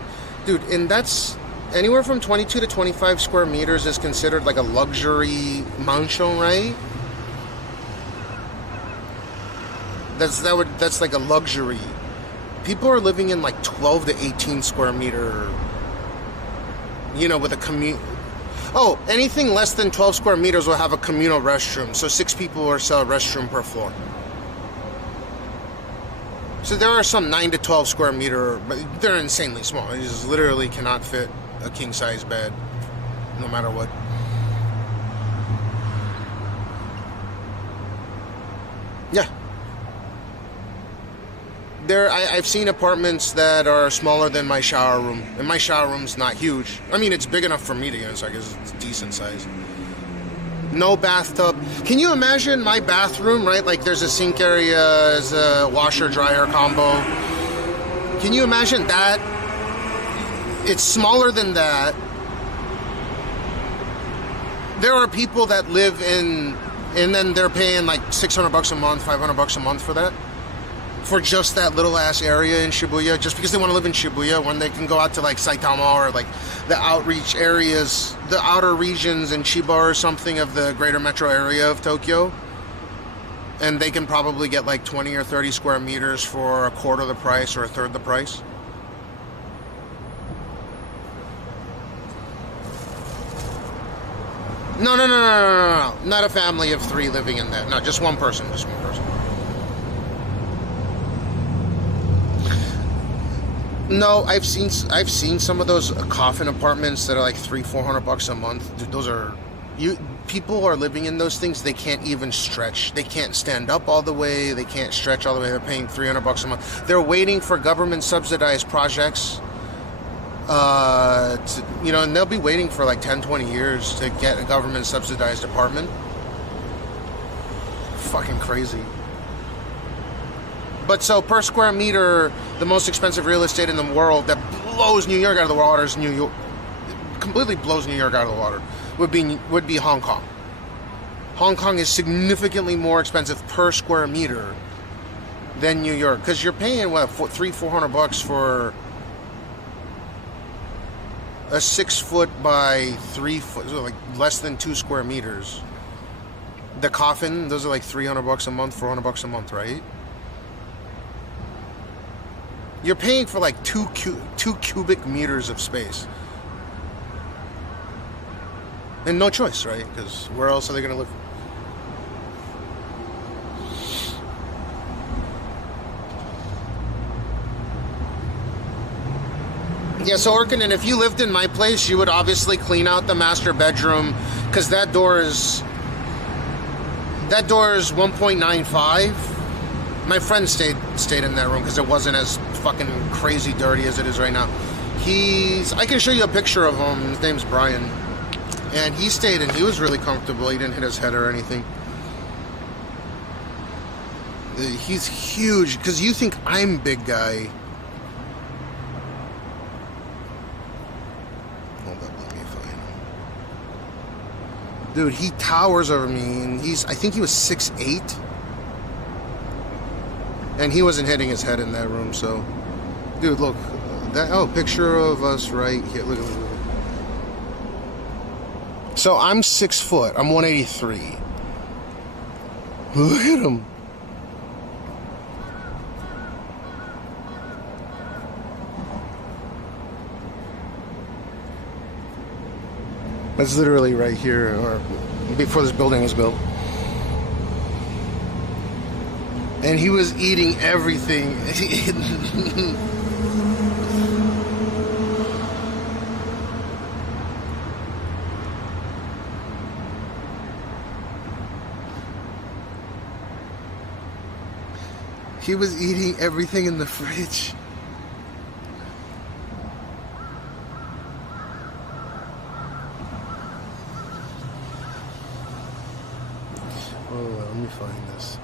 Dude, and that's anywhere from 22 to 25 square meters is considered like a luxury mansion, right? That's like a luxury. People are living in like 12 to 18 square meter, you know, with a commute. Oh, anything less than 12 square meters will have a communal restroom. So 6 people or so a restroom per floor. So there are some 9 to 12 square meter, but they're insanely small. You just literally cannot fit a king size bed, no matter what. Yeah. I've seen apartments that are smaller than my shower room, and my shower room's not huge. I mean, it's big enough for me to get inside because it's decent size. No bathtub. Can you imagine my bathroom, right? Like there's a sink area, there's a washer-dryer combo. Can you imagine that? It's smaller than that. There are people that live in, and then they're paying like $600 a month, $500 a month for that. For just that little ass area in Shibuya, just because they want to live in Shibuya, when they can go out to like Saitama or like the outreach areas, the outer regions in Chiba or something of the greater metro area of Tokyo, and they can probably get like 20 or 30 square meters for a quarter the price or a third the price. No, not a family of 3 living in that. No, just one person, No, I've seen some of those coffin apartments that are like $300-400 a month. Dude, those are people are living in those things. They can't even stretch. They can't stand up all the way. They can't stretch all the way. They're paying $300 a month. They're waiting for government subsidized projects. And they'll be waiting for like 10-20 years to get a government subsidized apartment. Fucking crazy. But so per square meter, the most expensive real estate in the world that blows New York out of the water is completely blows New York out of the water would be Hong Kong. Hong Kong is significantly more expensive per square meter than New York, because you're paying $300-400 for a 6 foot by 3 foot, so like less than 2 square meters. The coffin, those are like $300 a month, $400 a month, right? You're paying for like 2 cubic meters of space. And no choice, right? Because where else are they going to live? Yeah, so Orkin, and if you lived in my place, you would obviously clean out the master bedroom, because that door is 1.95. My friend stayed in that room because it wasn't as fucking crazy dirty as it is right now. I can show you a picture of him. His name's Brian. And he stayed and he was really comfortable. He didn't hit his head or anything. He's huge, because you think I'm big guy. Hold up, let me find him. Dude, he towers over me, and I think he was 6'8". And he wasn't hitting his head in that room, so... Dude, look. Picture of us right here. Look. So I'm 6 foot. I'm 183. Look at him. That's literally right here, or before this building was built. And he was eating everything. He was eating everything in the fridge. Oh, let me find this.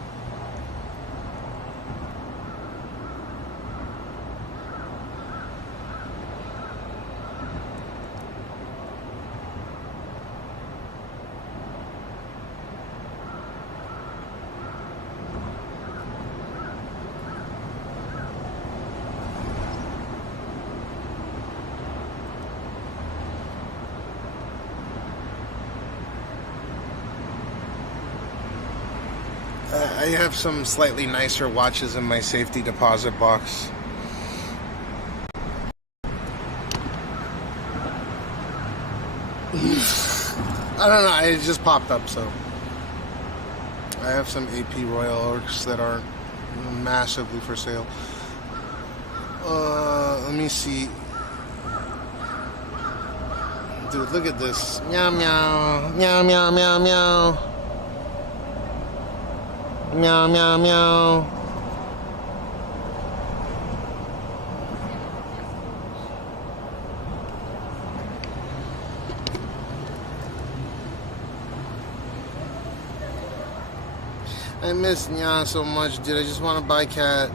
I have some slightly nicer watches in my safety deposit box. I don't know, it just popped up, so. I have some AP Royal Oaks that aren't massively for sale. Let me see. Dude, look at this. Meow, meow, meow, meow, meow, meow. Meow, meow, meow. I miss Nya so much, dude. I just want to buy cat.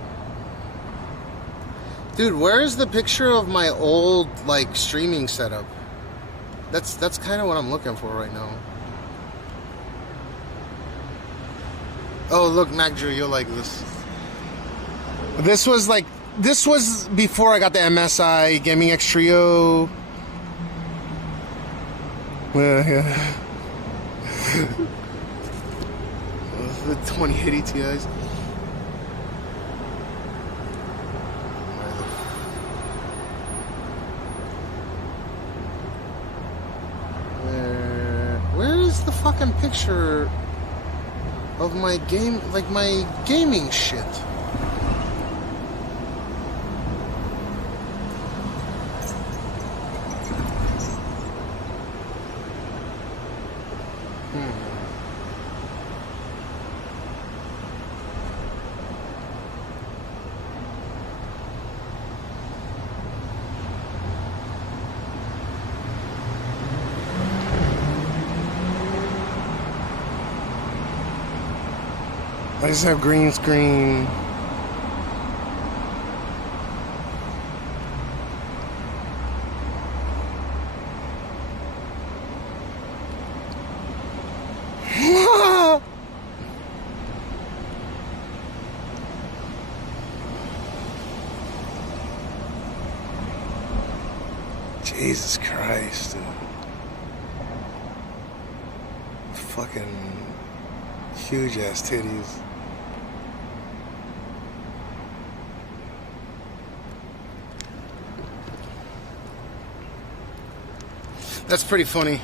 Dude, where is the picture of my old, like, streaming setup? That's kind of what I'm looking for right now. Oh, look, Mac Drew, you'll like this. This was before I got the MSI Gaming X Trio. Yeah. The 2080 Ti's. Where is the fucking picture of my game, like my gaming shit? I just have green screen. Jesus Christ, dude. Fucking huge ass titties. That's pretty funny.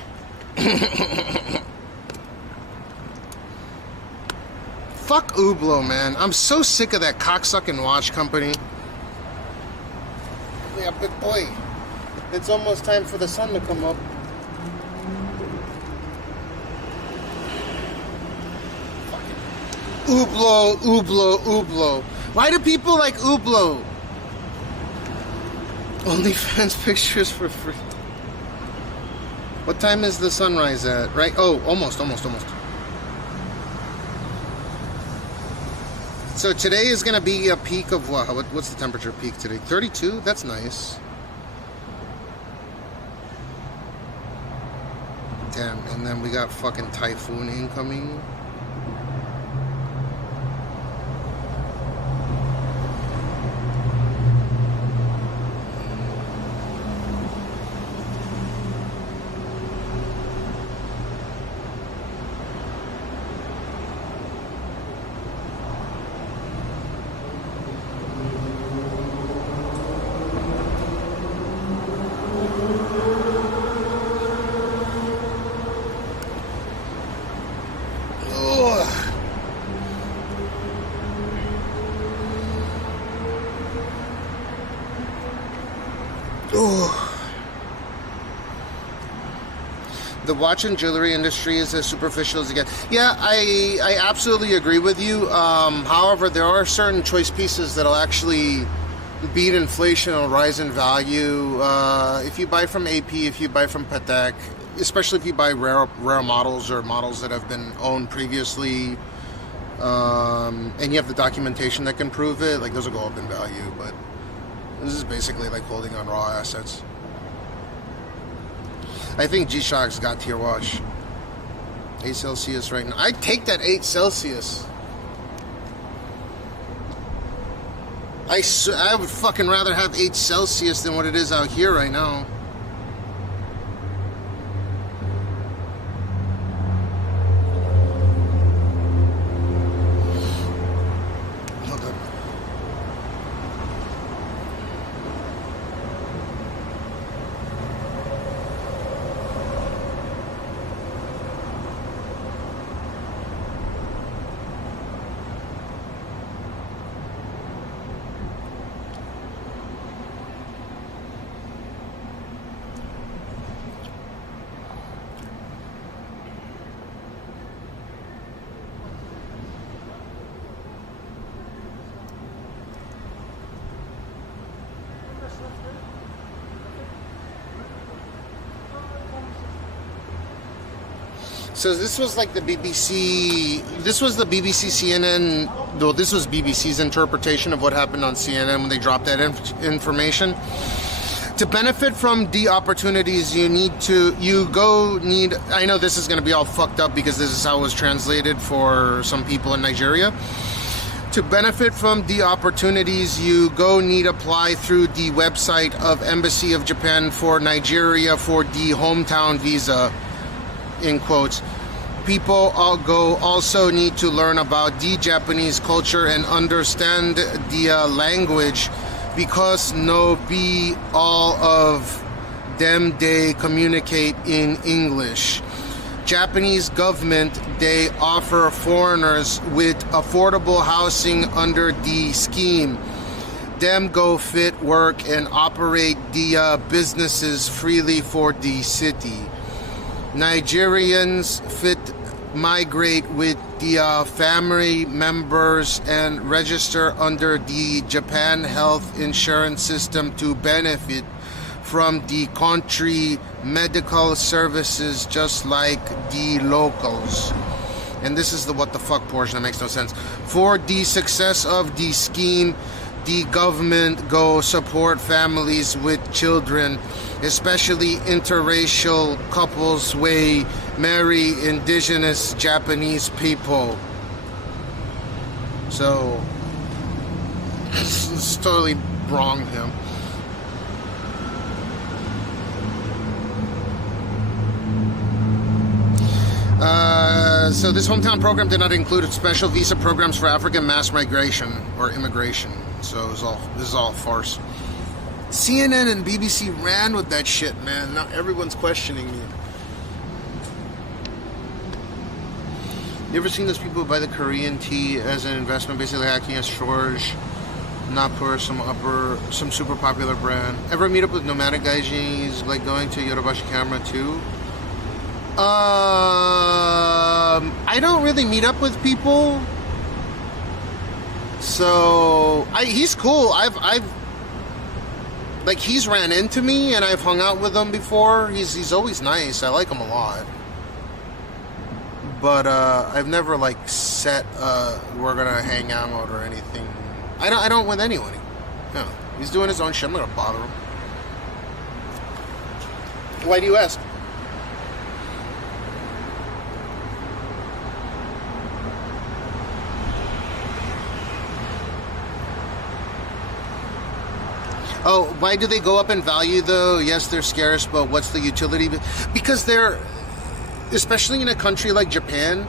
Fuck Hublot, man. I'm so sick of that cocksucking watch company. Yeah, but boy, it's almost time for the sun to come up. Hublot, Hublot, Hublot. Why do people like Hublot? OnlyFans pictures for free. What time is the sunrise at? Right? Oh, almost. So today is going to be a peak of what? What's the temperature peak today? 32? That's nice. Damn, and then we got fucking typhoon incoming. The watch and jewelry industry is as superficial as it gets. Yeah, I absolutely agree with you. However, there are certain choice pieces that'll actually beat inflation or rise in value. If you buy from AP, if you buy from Patek, especially if you buy rare models or models that have been owned previously, and you have the documentation that can prove it, like those will go up in value. But this is basically like holding on raw assets. I think G-Shock's got tier watch. 8 Celsius right now. I'd take that 8 Celsius. I would fucking rather have 8 Celsius than what it is out here right now. So this was like the BBC, this was the BBC CNN, though this was BBC's interpretation of what happened on CNN when they dropped that information. To benefit from the opportunities, I know this is going to be all fucked up because this is how it was translated for some people in Nigeria. To benefit from the opportunities, you need apply through the website of Embassy of Japan for Nigeria for the hometown visa, in quotes. People also need to learn about the Japanese culture and understand the language, because no be all of them they communicate in English. Japanese government, they offer foreigners with affordable housing under the scheme. Them go fit work and operate the businesses freely for the city. Nigerians fit migrate with the family members and register under the Japan health insurance system to benefit from the country medical services just like the locals. And this is the what the fuck portion that makes no sense. For the success of the scheme, the government go support families with children, especially interracial couples way marry indigenous Japanese people. So it's totally wrong him. So this hometown program did not include special visa programs for African mass migration or immigration. So this is all farce. CNN and BBC ran with that shit, man. Now everyone's questioning me. You ever seen those people who buy the Korean tea as an investment, basically acting as storage, not for some super popular brand? Ever meet up with nomadic gaijins, like going to Yodobashi Camera too? I don't really meet up with people, so he's cool. He's ran into me and I've hung out with him before. He's always nice. I like him a lot, but I've never said we're gonna hang out or anything. I don't with anyone. No, he's doing his own shit. I'm not gonna bother him. Why do you ask? Oh, why do they go up in value though? Yes, they're scarce, but what's the utility? Because they're, especially in a country like Japan,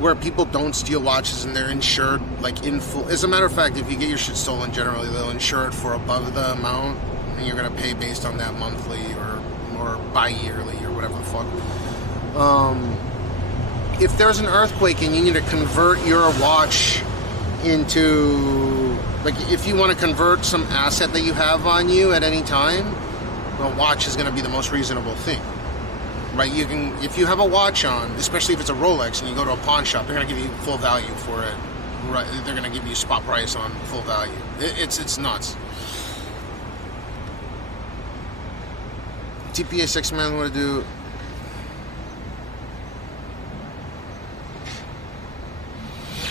where people don't steal watches and they're insured in full. As a matter of fact, if you get your shit stolen, generally they'll insure it for above the amount, and you're gonna pay based on that monthly or bi-yearly or whatever the fuck. If there's an earthquake and you need to convert your watch into, if you want to convert some asset that you have on you at any time, a watch is going to be the most reasonable thing. right? You can, if you have a watch on, especially if it's a Rolex, and you go to a pawn shop, they're gonna give you full value for it. Right? They're gonna give you spot price on full value. It's nuts. TPA 6 man, what to do?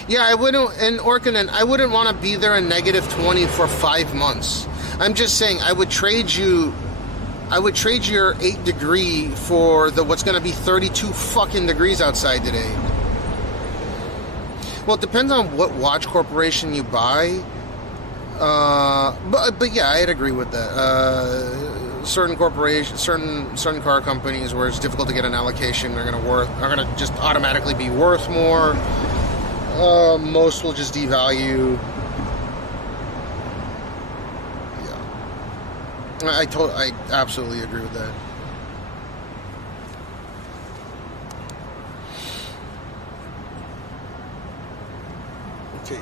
Yeah, I wouldn't, and Orkanen, I wouldn't want to be there in -20 for 5 months. I'm just saying, I would trade your 8 degree for the what's going to be 32 fucking degrees outside today. Well, it depends on what watch corporation you buy. But yeah, I'd agree with that. Certain corporations, certain car companies where it's difficult to get an allocation, are gonna just automatically be worth more. Most will just devalue. Yeah, I absolutely agree with that. Okay.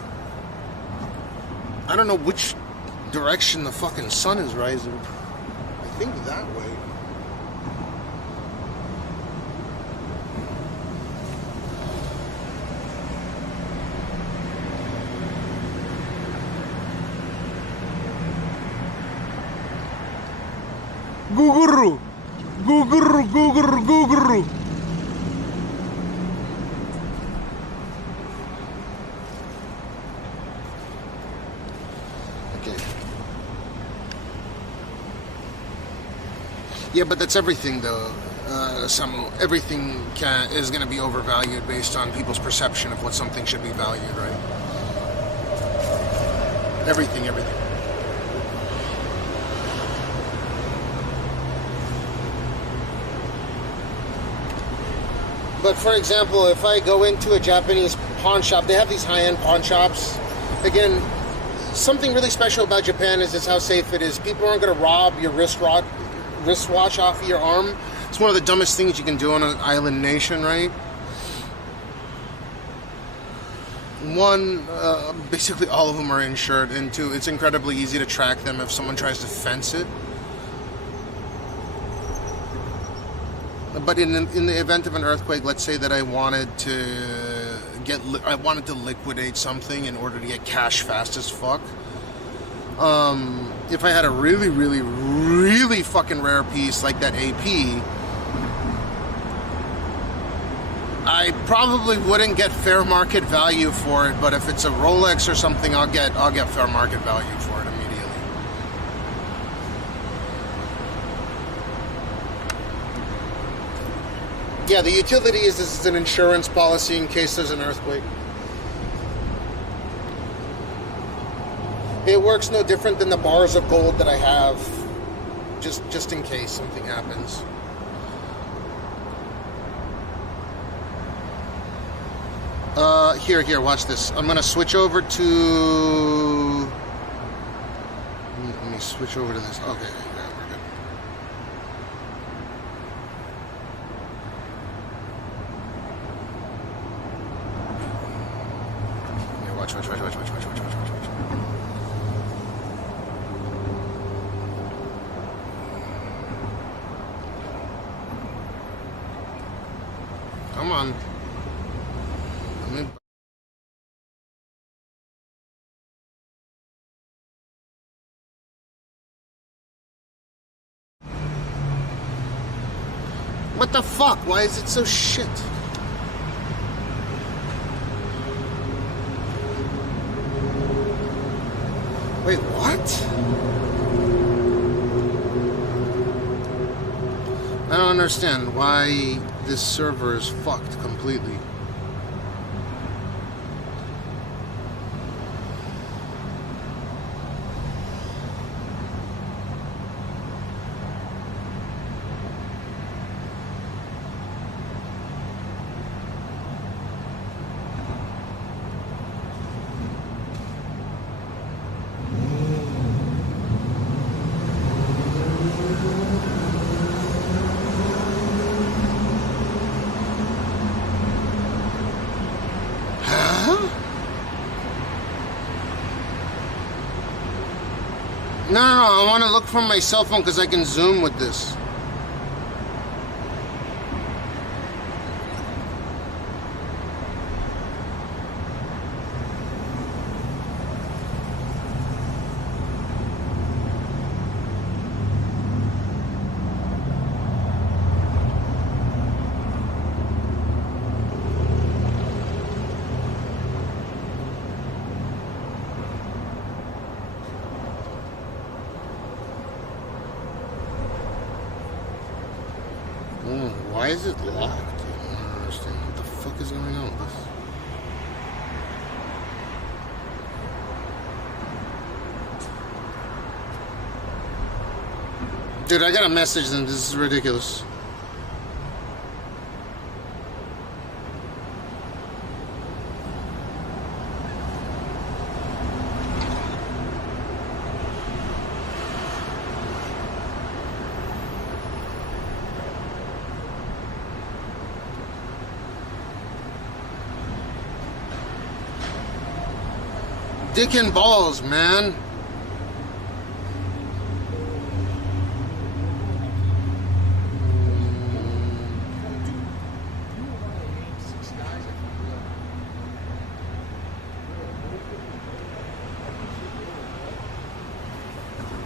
I don't know which direction the fucking sun is rising. I think that way. Guguru! Guguru, guguru, guguru! Okay. Yeah, but that's everything, though. Everything is going to be overvalued based on people's perception of what something should be valued, right? Everything. But for example, if I go into a Japanese pawn shop, they have these high-end pawn shops. Again, something really special about Japan is how safe it is. People aren't going to rob your wristwatch off of your arm. It's one of the dumbest things you can do on an island nation, right? One, basically all of them are insured, and two, it's incredibly easy to track them if someone tries to fence it. But in the event of an earthquake, let's say that I wanted to liquidate something in order to get cash fast as fuck. If I had a really, really, really fucking rare piece like that AP, I probably wouldn't get fair market value for it. But if it's a Rolex or something, I'll get fair market value for it immediately. Yeah, the utility is this is an insurance policy in case there's an earthquake. It works no different than the bars of gold that I have, just in case something happens. Here, watch this. I'm gonna switch over to. Let me switch over to this. Okay, yeah, we're good. Yeah, watch. Come on. What the fuck? Why is it so shit? Wait, what? I don't understand why this server is fucked completely. No, I want to look from my cell phone because I can zoom with this. Oh, why is it locked? I don't understand. What the fuck is going on with this? Dude, I gotta message them. This is ridiculous. Dick and balls, man.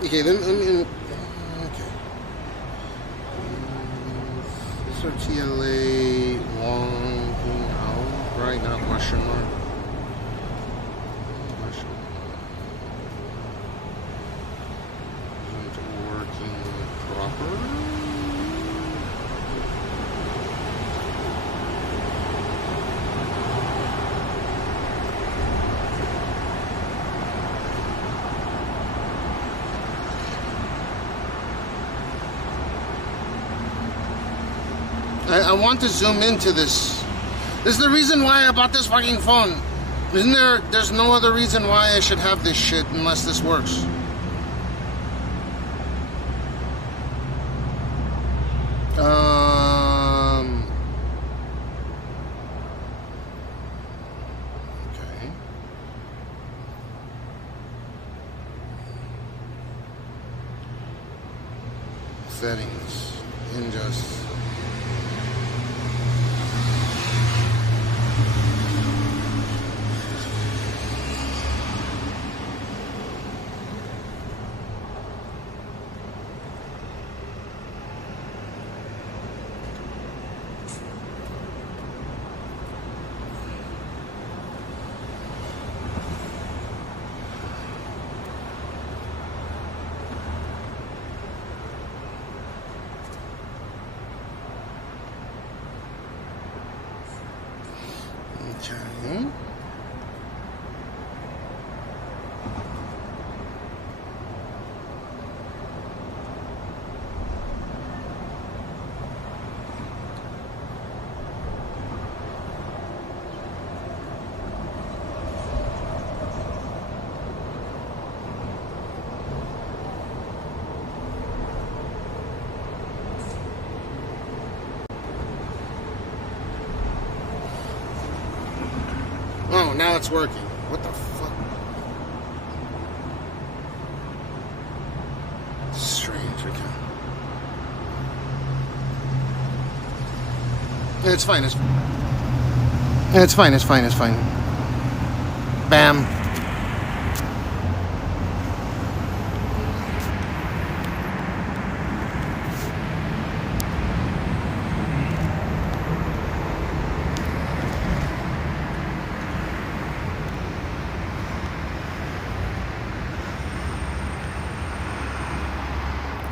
Okay, let me okay. So TLA long out right now, question mark. I want to zoom into this. This is the reason why I bought this fucking phone. Isn't there? There's no other reason why I should have this shit unless this works. Okay. Settings. Injust. Okay. Oh, now it's working. What the fuck? Strange, okay. It's fine, it's fine. It's fine, it's fine, it's fine. Bam.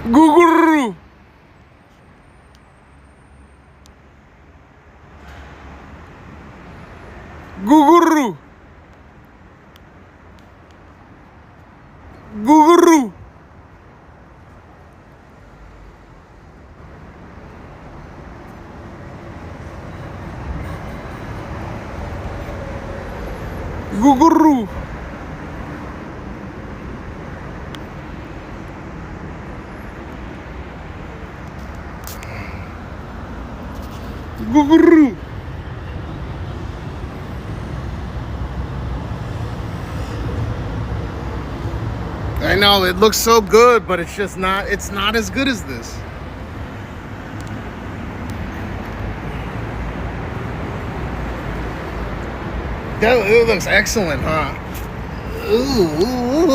Guguru. Guguru. Guguru. Guguru. Guguru. I know it looks so good, but it's just not. It's not as good as this. It looks excellent, huh? Ooh.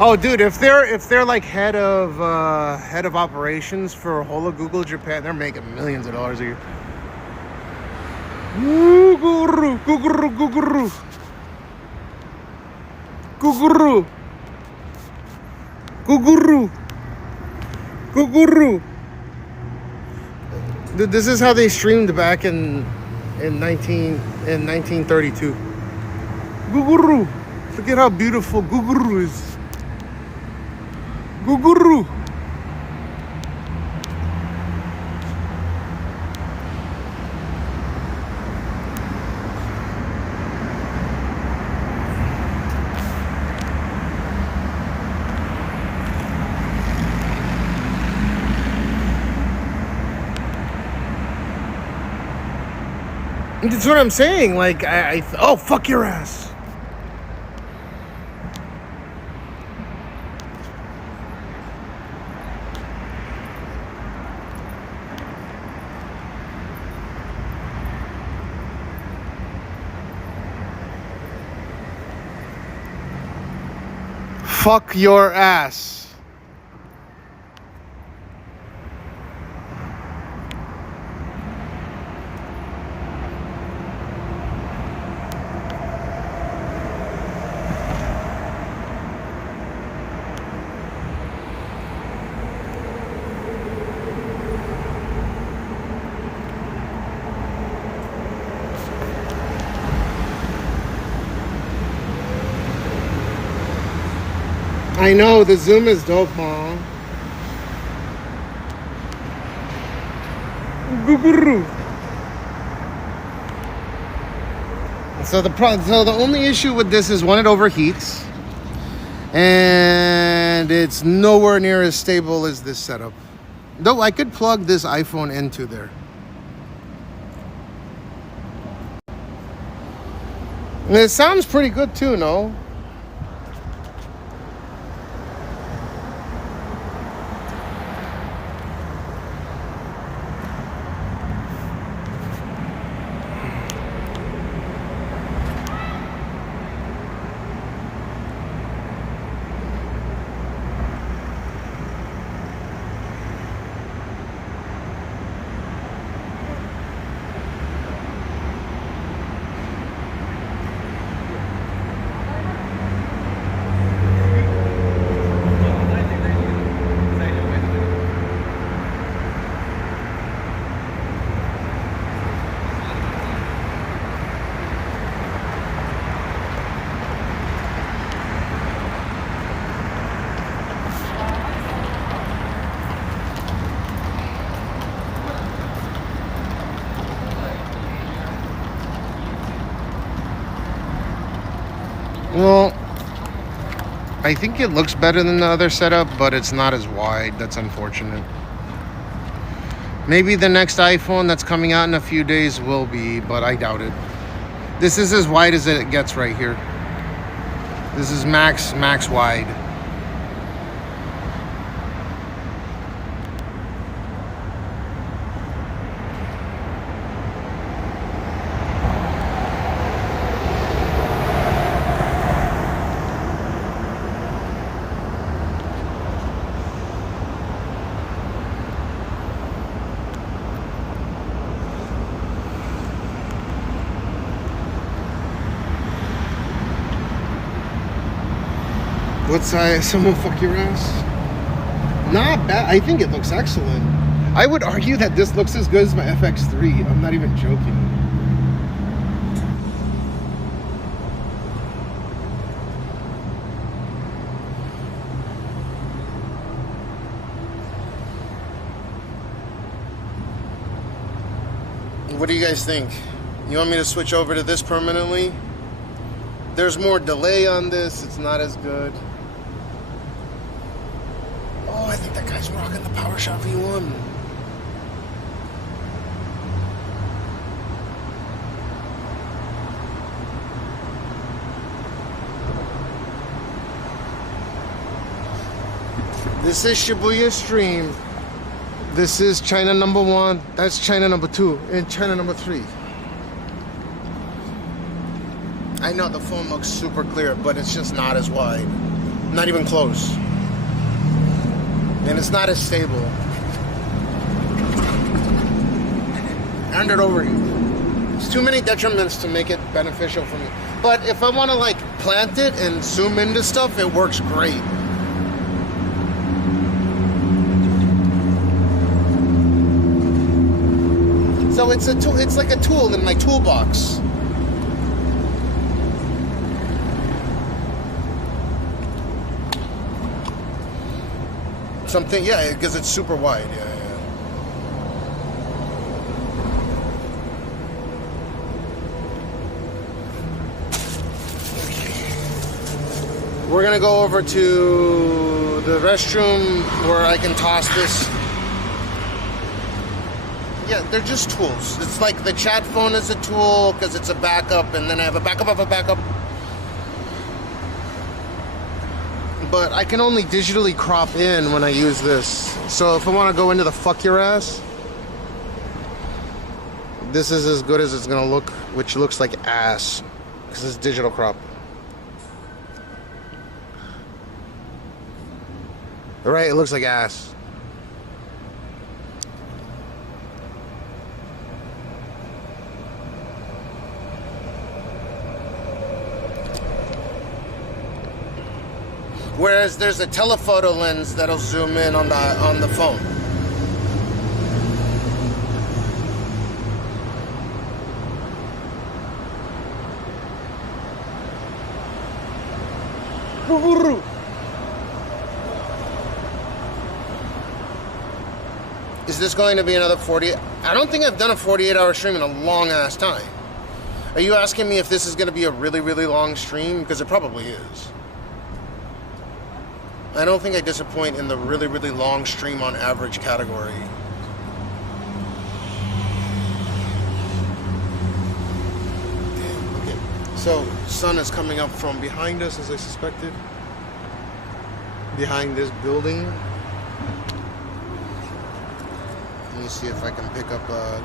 Oh, dude, if they're like head of operations for whole of Google Japan, they're making millions of dollars a year. Guguru, guguru, guguru, guguru, guguru, guguru, Dude, this is how they streamed back in 1932. Guguru. Look at how beautiful Guguru is. Guguru. That's what I'm saying. Like, oh, fuck your ass. Fuck your ass. I know, the zoom is dope, Mom. So the only issue with this is, one, it overheats, and it's nowhere near as stable as this setup. Though I could plug this iPhone into there. And it sounds pretty good too, no? Well, I think it looks better than the other setup, but it's not as wide. That's unfortunate. Maybe the next iPhone that's coming out in a few days will be, but I doubt it. This is as wide as it gets right here. This is max wide. What's someone fuck your ass? Not bad. I think it looks excellent. I would argue that this looks as good as my FX3. I'm not even joking. What do you guys think? You want me to switch over to this permanently? There's more delay on this. It's not as good. Oh, I think that guy's rocking the PowerShot V1. This is Shibuya Stream. This is China number 1. That's China number 2. And China number 3. I know the phone looks super clear, but it's just not as wide. Not even close. And it's not as stable. And it overheats. It's too many detriments to make it beneficial for me. But if I want to like plant it and zoom into stuff, it works great. So it's a tool. It's like a tool in my toolbox. Something, yeah, because it's super wide. Yeah. We're gonna go over to the restroom where I can toss this. Yeah, they're just tools. It's like the chat phone is a tool because it's a backup, and then I have a backup of a backup. But I can only digitally crop in when I use this. So if I want to go into the fuck your ass, this is as good as it's gonna look, which looks like ass because it's digital crop. Right, it looks like ass. Whereas there's a telephoto lens that'll zoom in on the phone. Is this going to be another 40? I don't think I've done a 48-hour stream in a long ass time. Are you asking me if this is going to be a really, really long stream? Because it probably is. I don't think I disappoint in the really, really long stream on average category. Damn, okay. So, sun is coming up from behind us, as I suspected. Behind this building. Let me see if I can pick up a...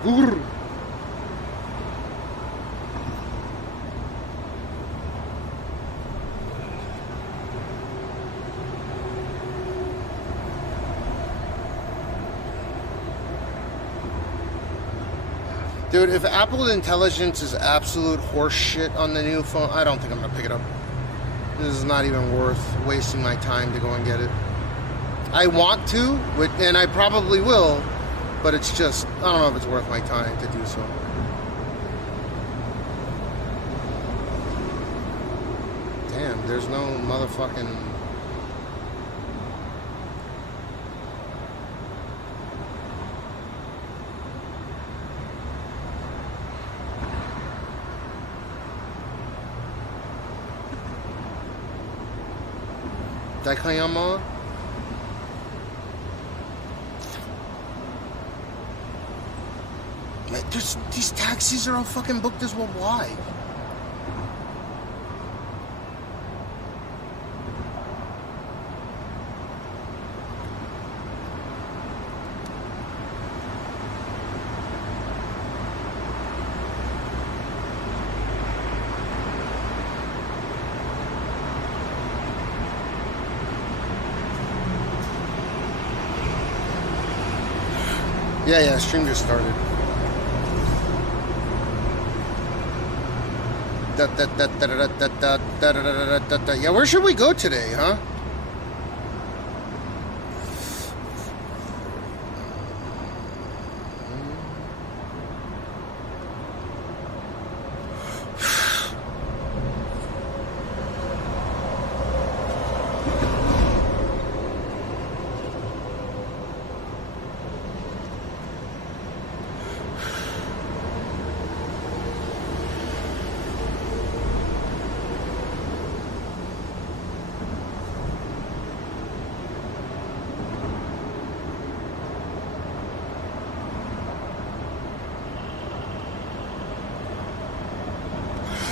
Dude, if Apple Intelligence is absolute horse shit on the new phone, I don't think I'm going to pick it up. This is not even worth wasting my time to go and get it. I want to, and I probably will, but it's just, I don't know if it's worth my time to do so. Damn, there's no motherfucking... Daikayama? These taxis are all fucking booked as well. Why? Yeah, stream just started. Yeah, where should we go today, huh?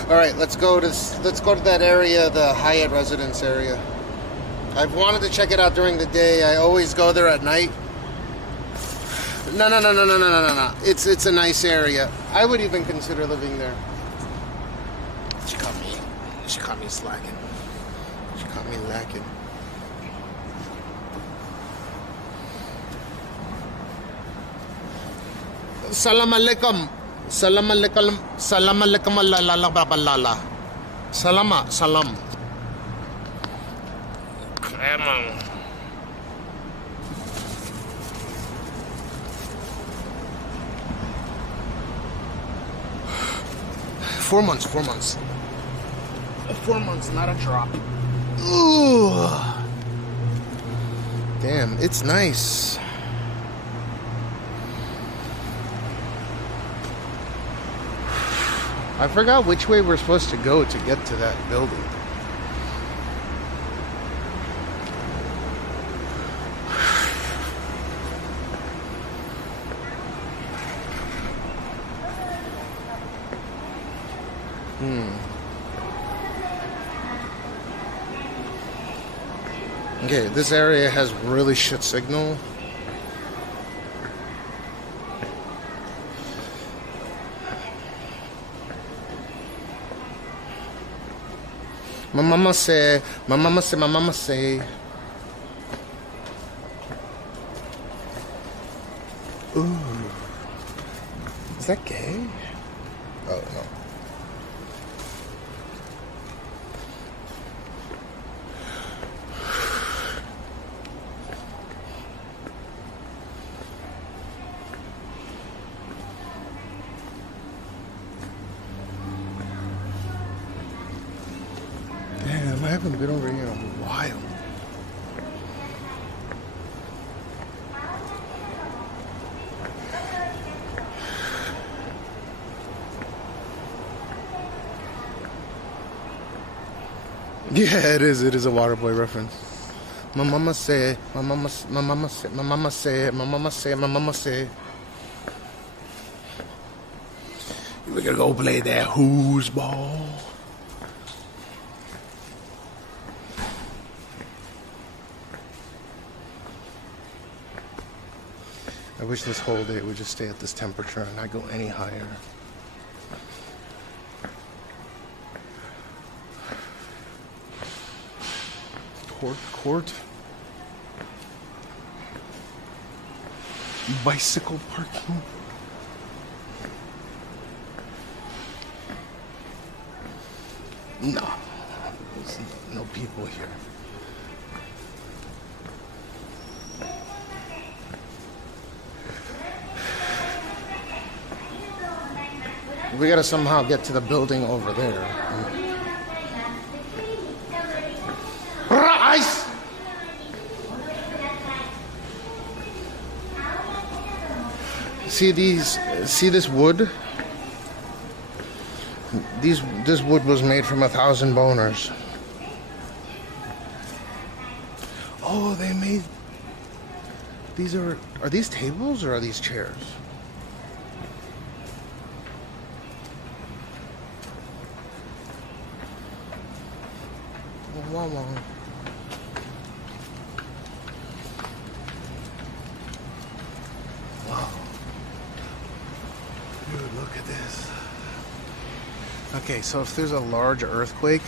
All right, let's go to that area, the Hyatt residence area. I've wanted to check it out during the day. I always go there at night. No. It's a nice area. I would even consider living there. She caught me slacking. She caught me lacking. Salam alaikum. Salam alaikum. Salam alaikum. Allah. Salama. Salam. Come on. 4 months. 4 months. 4 months, not a drop. Ooh. Damn, it's nice. I forgot which way we're supposed to go to get to that building. Okay, this area has really shit signal. My mama say. Ooh. Is that gay? Oh, no. Damn, I haven't been over here in a while. Yeah, it is. It is a Waterboy reference. My mama said. We're gonna go play that who's ball. I wish this whole day would just stay at this temperature and not go any higher. Court. Bicycle parking. No. There's no people here. We gotta somehow get to the building over there. Ice! See this wood? This wood was made from 1,000 boners. Oh, they made these are these tables or are these chairs? Wow. Wow. Dude, look at this. Okay, so if there's a large earthquake,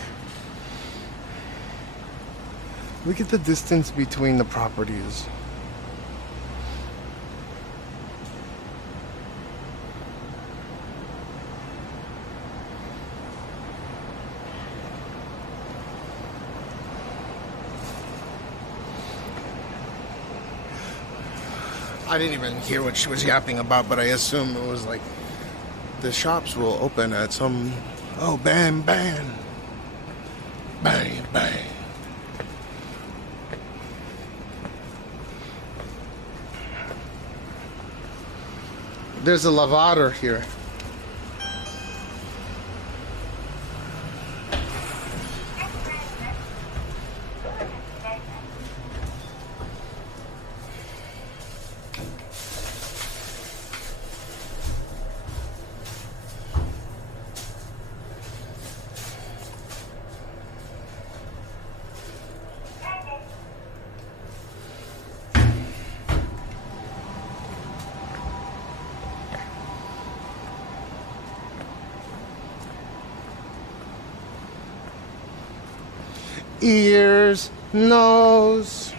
look at the distance between the properties. I didn't even hear what she was yapping about, but I assume it was like the shops will open at some. Oh, bang, bang. Bang, bang. There's a lavador here. Ears, nose.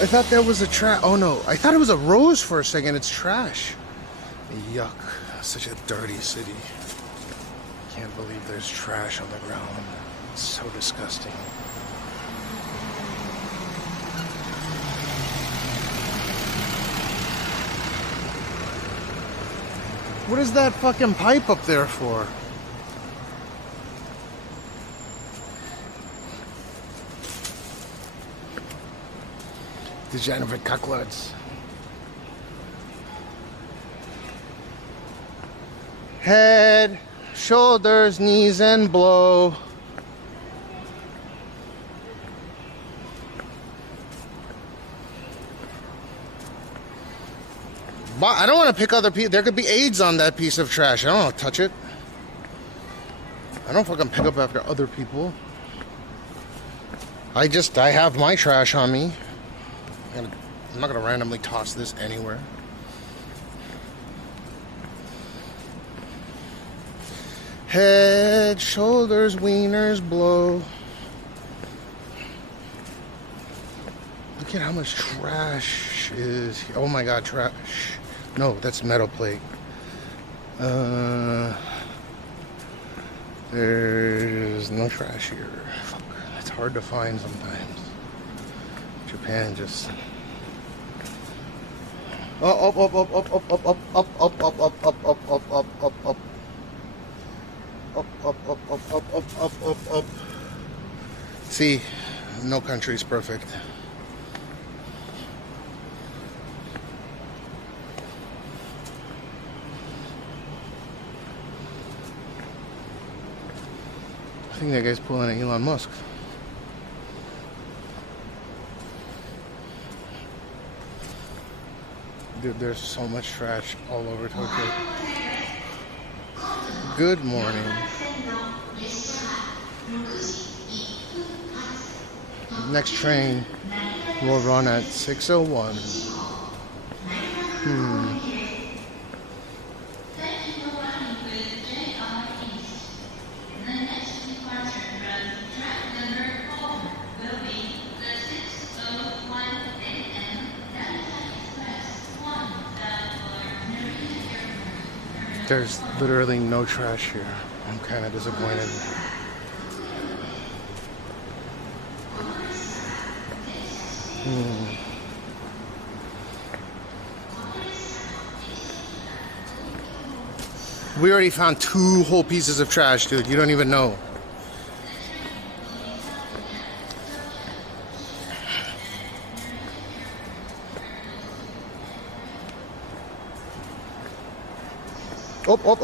I thought that was a trash. Oh no, I thought it was a rose for a second. It's trash. Yuck. Such a dirty city. Can't believe there's trash on the ground. It's so disgusting. What is that fucking pipe up there for? Degenerate cucklets. Head, shoulders, knees, and blow. But I don't want to pick other people. There could be AIDS on that piece of trash. I don't want to touch it. I don't fucking pick up after other people. I have my trash on me. I'm not gonna randomly toss this anywhere. Head, shoulders, wieners, blow. Look at how much trash is here. Oh my god, trash. No, that's metal plate. There's no trash here. Fuck. It's hard to find sometimes. Japan just... Up. See, no country is perfect. I think that guy's pulling an Elon Musk. Dude, there's so much trash all over Tokyo. Good morning. Next train will run at 6:01. There's literally no trash here. I'm kind of disappointed. We already found 2 whole pieces of trash, dude. You don't even know. Up. Look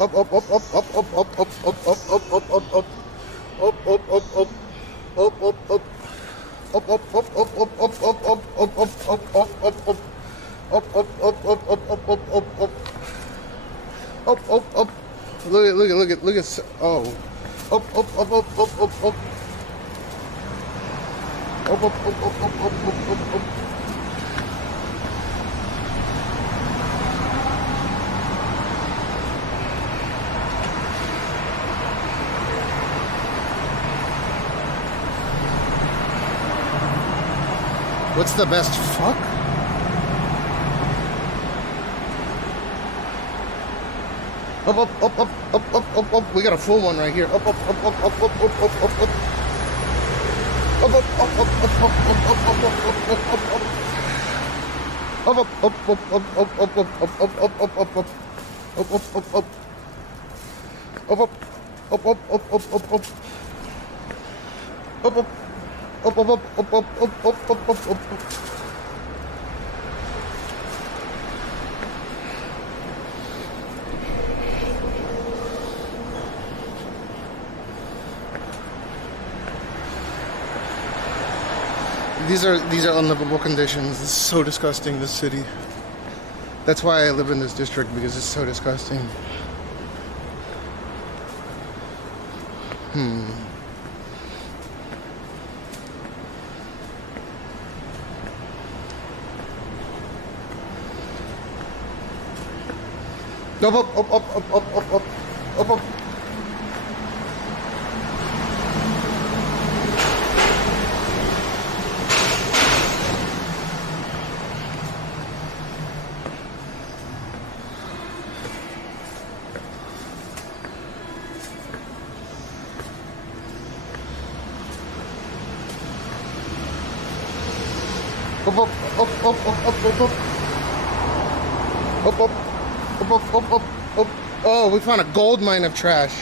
at. Oh. Up. What's the best fuck? Up. We got a full one right here. Up. These are unlivable conditions. This is so disgusting, this city. That's why I live in this district, because it's so disgusting. Up. Oh, we found a gold mine of trash.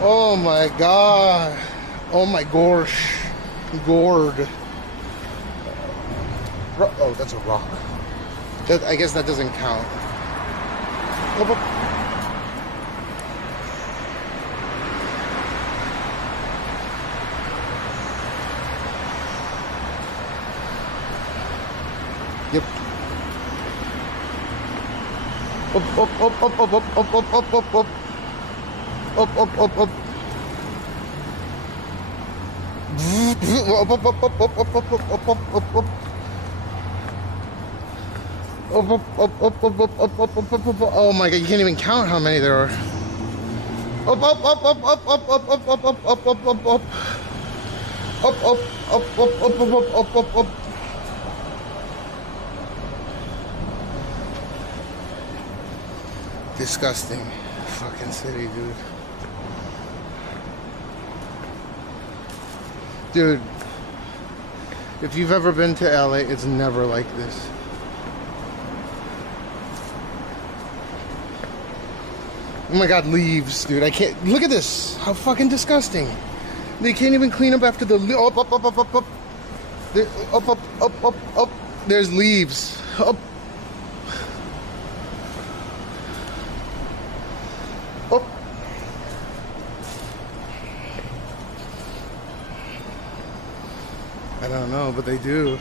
Oh my god. Oh my gosh. Gourd. Oh, that's a rock. I guess that doesn't count. Yep. Up, up, up, up, up, up, up, up, up, up, up. Up, up, up, up. Up, up, up, up, up, up, up, up, up, up, up. Up, up, up, up, up, up, up, up, up, up, up. Oh my god, you can't even count how many there are. Up, up, up, up, up, up, up, up, up, up, up, up, up, up. Up, up, up, up, up, up, up, up, up. Disgusting fucking city, dude. Dude, if you've ever been to LA, it's never like this. Oh my god, leaves, dude. I can't. Look at this. How fucking disgusting. They can't even clean up after the. Up, up, up, up, up, up. Up, up, up, up, up. There's leaves. Up. Up. I don't know, but they do.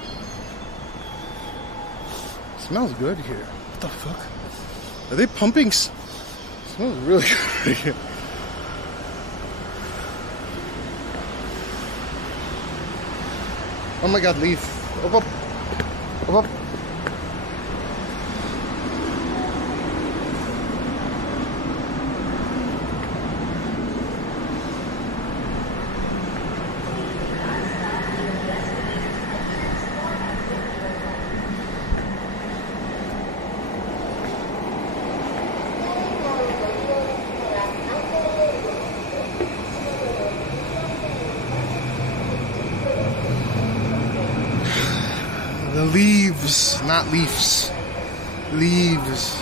It smells good here. What the fuck? Are they pumping? It smells really good here. Oh my god, leaf. Up, up. Up, up. The leaves, not leaves. Leaves.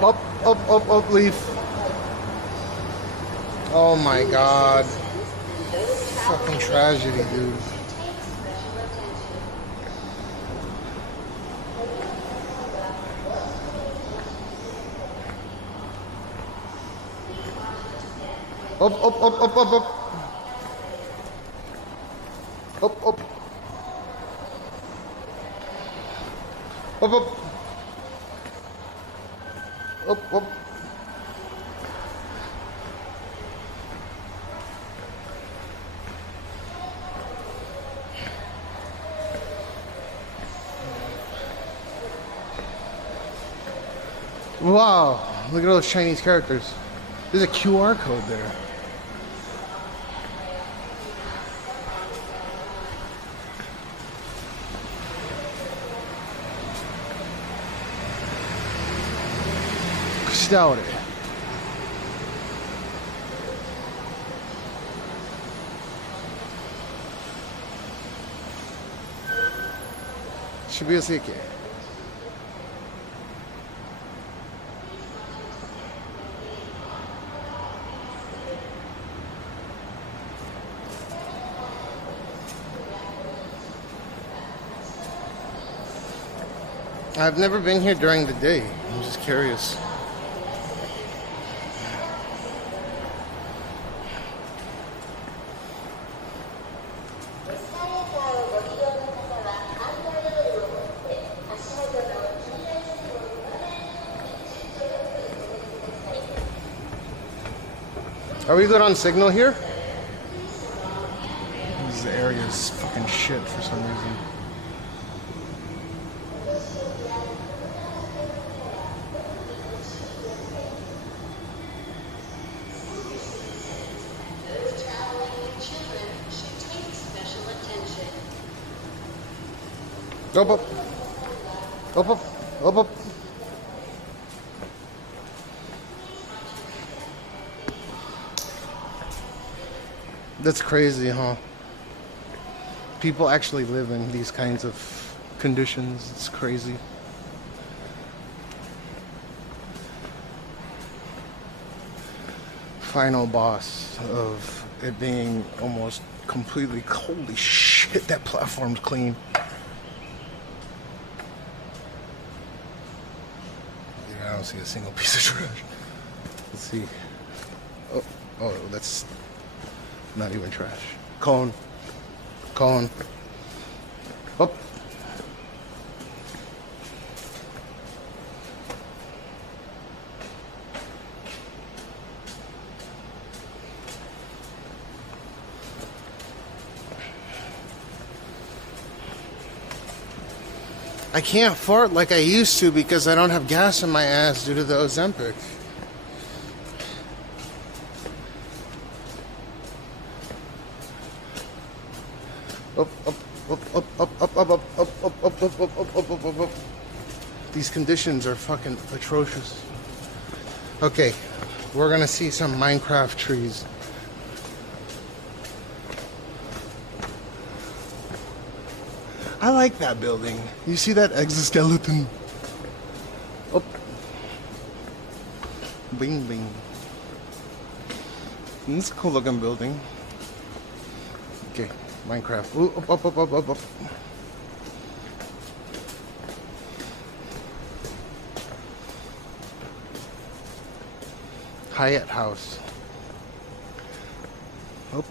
Up, up, up, up, leaf. Oh my god. Fucking tragedy, dude. Up, up, up, up, up, up. Up, up. Up, up. Up, up. Wow, look at all those Chinese characters. There's a QR code there. Custody. Shibuya Seiki. I've never been here during the day. I'm just curious. Are we good on signal here? This area is fucking shit for some reason. Up, up. Up, up. Up, up. That's crazy, huh? People actually live in these kinds of conditions. It's crazy. Final boss of it being almost completely, holy shit, that platform's clean. Yeah, I don't see a single piece of trash. Let's see. Oh, that's not even trash. Cone. Oh. I can't fart like I used to because I don't have gas in my ass due to the Ozempic. Up. These conditions are fucking atrocious. Okay, we're gonna see some Minecraft trees. I like that building. You see that exoskeleton? Oh. Bing bing. This is a cool looking building. Okay, Minecraft. Ooh, up. Hyatt House. Up.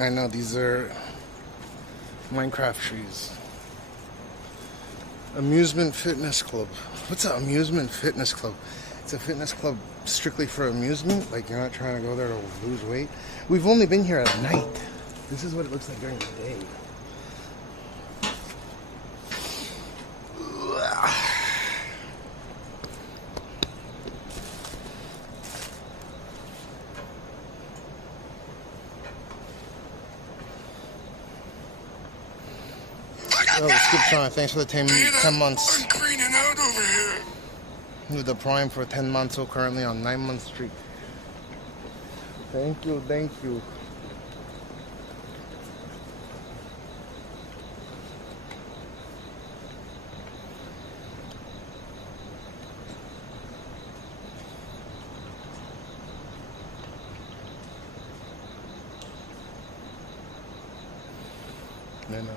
I know, these are Minecraft trees. Amusement Fitness Club. What's an amusement fitness club? It's a fitness club strictly for amusement? Like you're not trying to go there to lose weight? We've only been here at night. This is what it looks like during the day. Oh, Skip Sean, thanks for the 10 months. I'm greening out over here. With the Prime for 10 months, so currently on 9-month streak. Thank you. I know.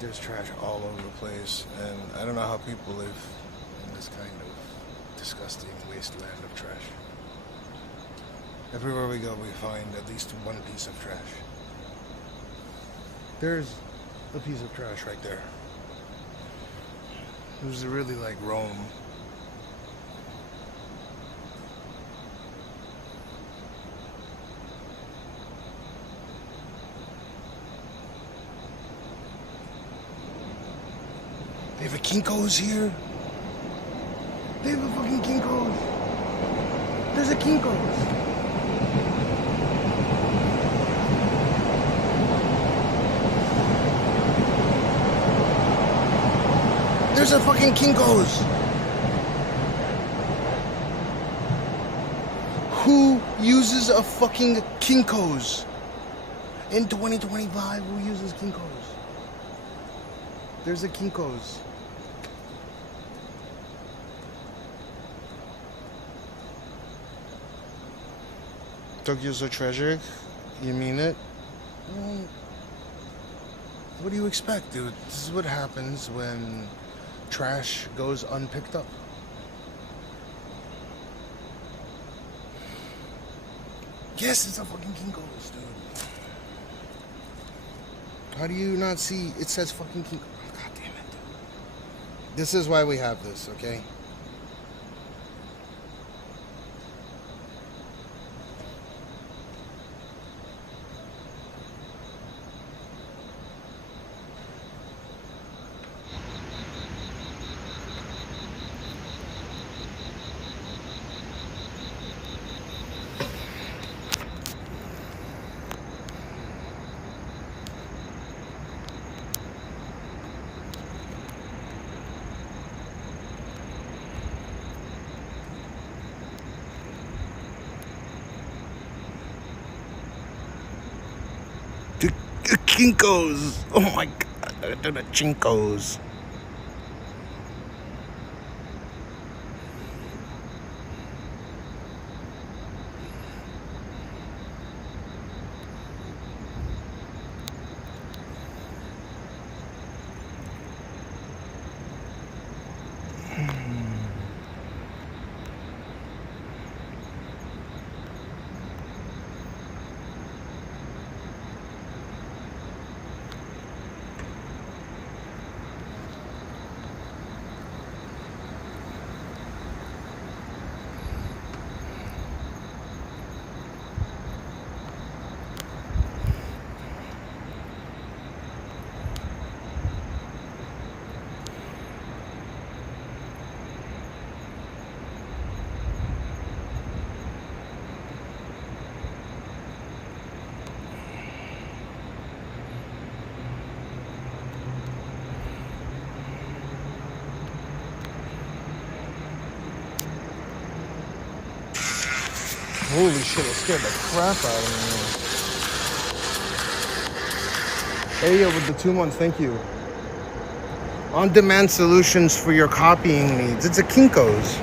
There's trash all over the place, and I don't know how people live in this kind of disgusting wasteland of trash. Everywhere we go, we find at least one piece of trash. There's a piece of trash right there. It was really like Rome. They have a Kinko's here. They have a fucking Kinko's. There's a Kinko's. There's a fucking Kinko's. Who uses a fucking Kinko's? In 2025, who uses Kinko's? There's a Kinko's. Tokyo's so tragic? You mean it? Well, what do you expect, dude? This is what happens when trash goes unpicked up. Yes, it's a fucking Kinko's, dude. How do you not see? It says fucking Kinko's. God damn it. This is why we have this, okay? The Kinkos. Oh my god, they're the Chinkos. Holy shit, it scared the crap out of me. Hey, with the 2 months, thank you. On-demand solutions for your copying needs. It's a Kinko's.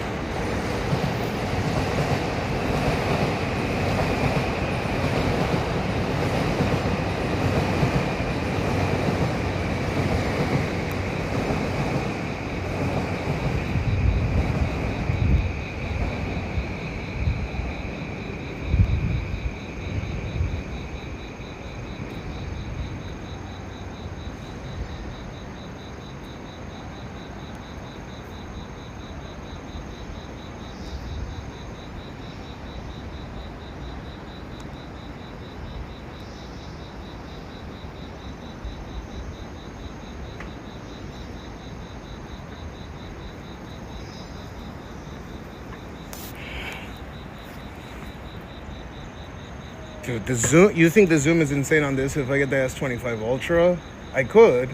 Dude, the zoom, you think the zoom is insane on this? If I get the S25 Ultra, I could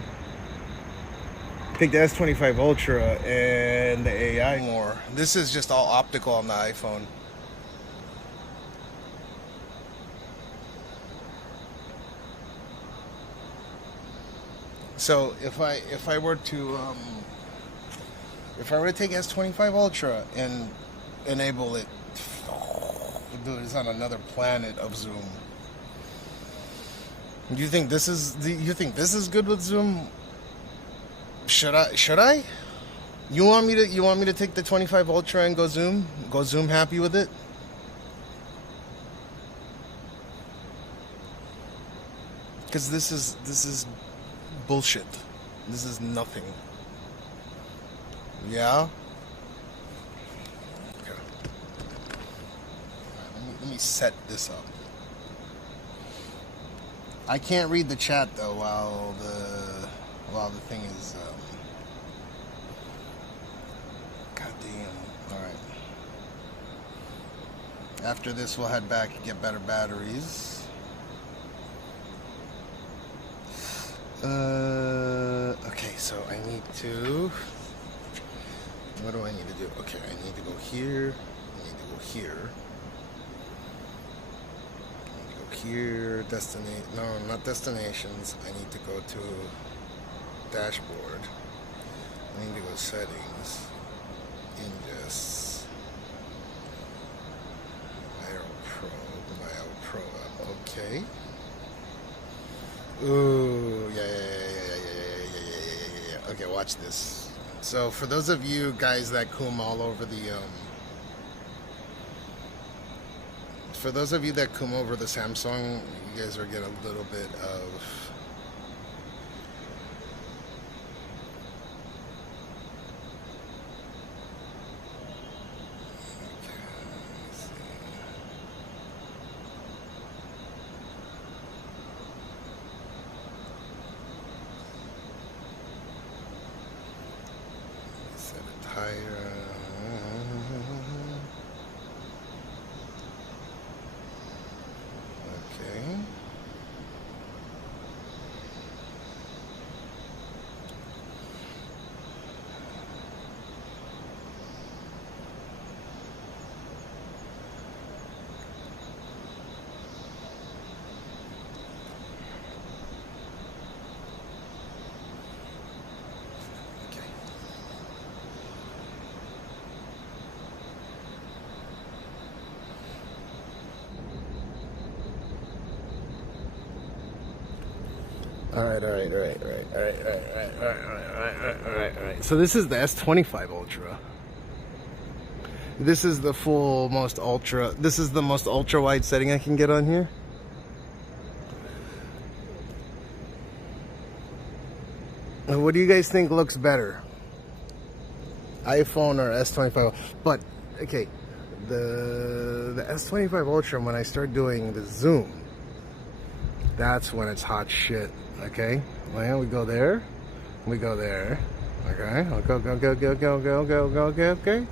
take the S25 Ultra and the AI more. This is just all optical on the iPhone. So if I were to take S25 Ultra and enable it, dude, it's on another planet of zoom. Do you think this is good with zoom? Should I? You want me to take the 25 Ultra and go zoom happy with it? Because this is bullshit. This is nothing. Yeah. Let me set this up. I can't read the chat though while the thing is. God damn. All right. After this, we'll head back and get better batteries. Okay, so I need to. What do I need to do? Okay, I need to go here. I need to go here. Here, not destinations. I need to go to dashboard. I need to go settings, ingest, IO Pro, okay. Ooh, yeah. Okay, watch this. So for those of you guys that come all over the for those of you that come over the Samsung, you guys are getting a little bit of set a tire. Alright. So this is the S25 Ultra. This is the full most ultra. This is the most ultra wide setting I can get on here. What do you guys think looks better? iPhone or S25? But okay, the S25 Ultra, when I start doing the zoom, that's when it's hot shit. Okay, well, we go there, we go there. Okay, I'll go, okay,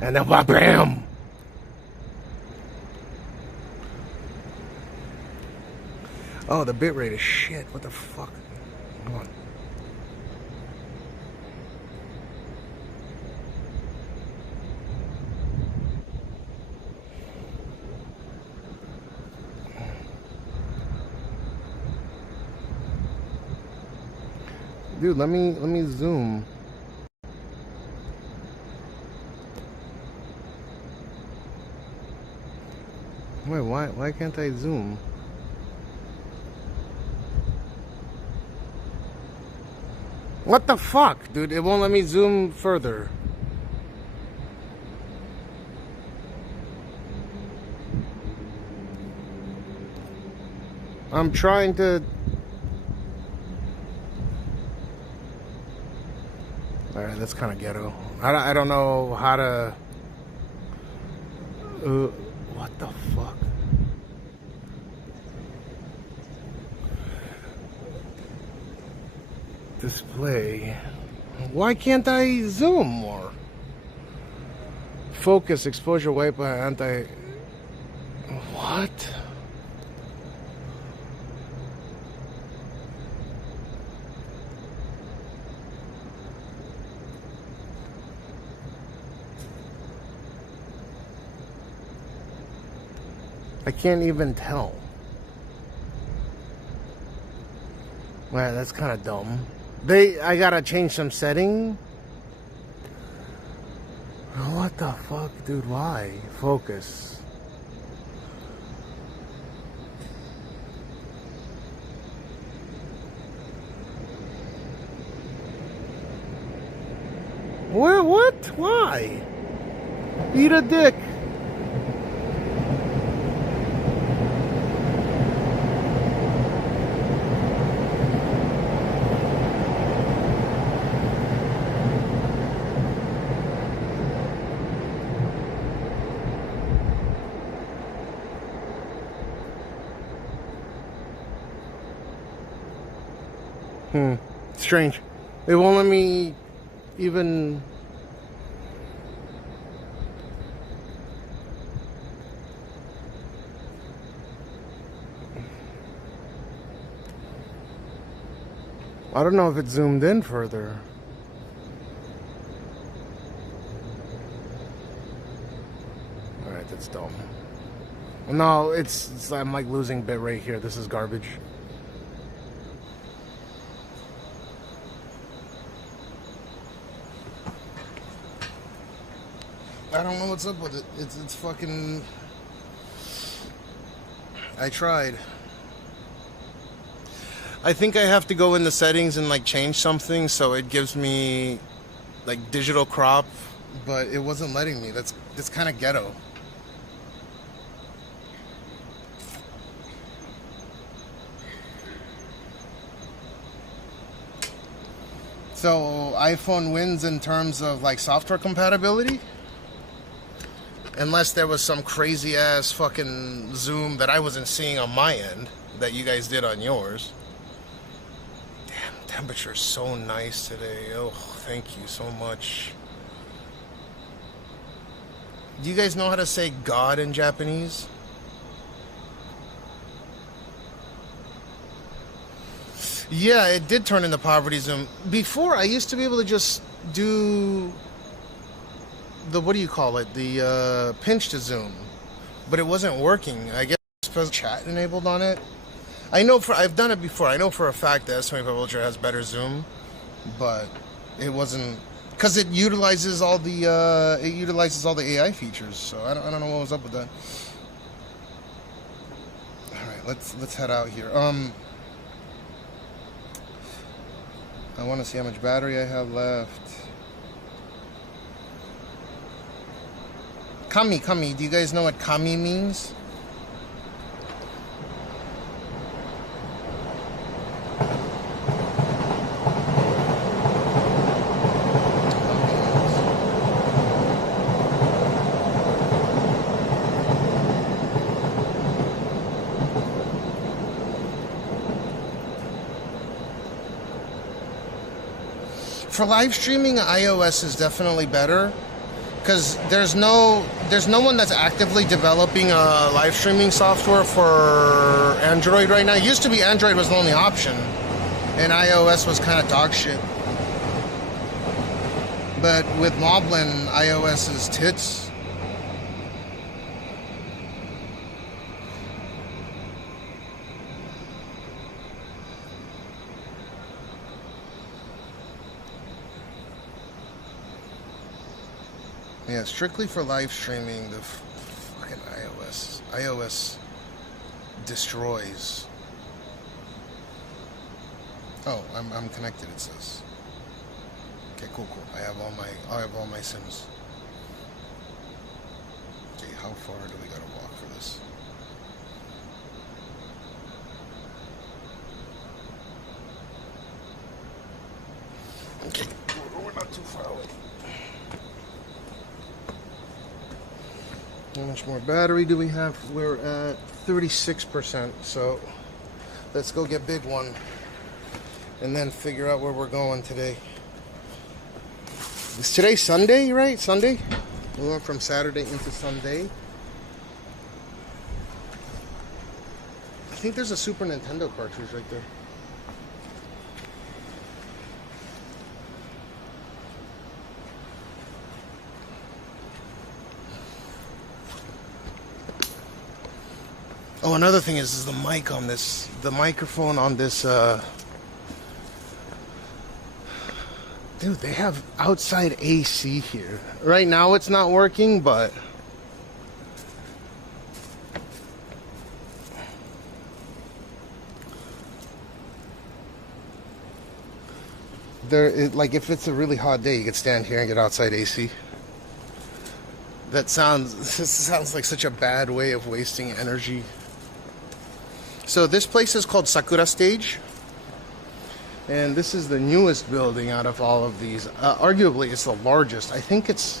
and then bam. Oh, the bitrate is shit. What the fuck? Hold on. Dude, let me zoom. Wait, why can't I zoom? What the fuck, dude? It won't let me zoom further. I'm trying to. Alright, that's kind of ghetto. I don't know how to. What the fuck? Display. Why can't I zoom more? Focus, exposure, wipe, anti. What? I can't even tell. Wow, that's kind of dumb. I gotta change some setting. What the fuck, dude? Why? Focus. What? Why? Eat a dick. Strange. It won't let me even. I don't know if it zoomed in further. Alright, that's dumb. No, it's I'm like losing bitrate here. This is garbage. I don't know what's up with it. It's fucking. I tried. I think I have to go in the settings and like change something so it gives me like digital crop, but it wasn't letting me. That's kind of ghetto. So iPhone wins in terms of like software compatibility? Unless there was some crazy ass fucking zoom that I wasn't seeing on my end that you guys did on yours. Damn, temperature is so nice today. Oh, thank you so much. Do you guys know how to say God in Japanese? Yeah, it did turn into poverty zoom. Before, I used to be able to just do the, what do you call it, the pinch to zoom, but it wasn't working. I guess because chat enabled on it. I've done it before. I know for a fact that S25 Ultra has better zoom, but it wasn't, because it utilizes all the AI features. So I don't know what was up with that. All right, let's head out here. I want to see how much battery I have left. Kami, kami. Do you guys know what kami means? For live streaming, iOS is definitely better because there's no one that's actively developing a live streaming software for Android right now. It used to be Android was the only option, and iOS was kind of dog shit. But with Moblin, iOS is tits. Yeah, strictly for live streaming, the fucking iOS destroys. Oh, I'm connected. It says. Okay, cool. I have all my sims. Okay, how far do we gotta walk for this? Okay, we're not too far away. How much more battery do we have? We're at 36%, so let's go get big one and then figure out where we're going today. Is today Sunday, right? Sunday? We went from Saturday into Sunday. I think there's a Super Nintendo cartridge right there. Oh, another thing is the mic on this, the microphone on this, dude, they have outside AC here. Right now it's not working, but like if it's a really hot day, you could stand here and get outside AC. This sounds like such a bad way of wasting energy. So this place is called Sakura Stage, and this is the newest building out of all of these. Arguably, it's the largest. I think it's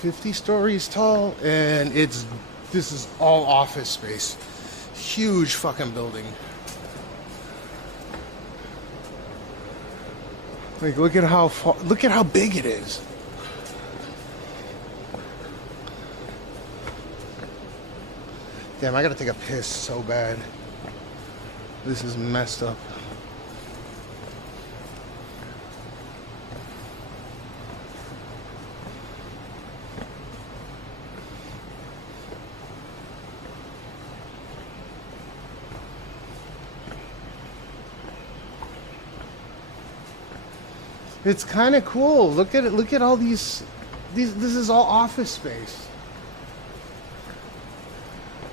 50 stories tall, and this is all office space. Huge fucking building. Like, look at how big it is. Damn, I gotta take a piss so bad. This is messed up. It's kind of cool. Look at it. Look at all these. This is all office space.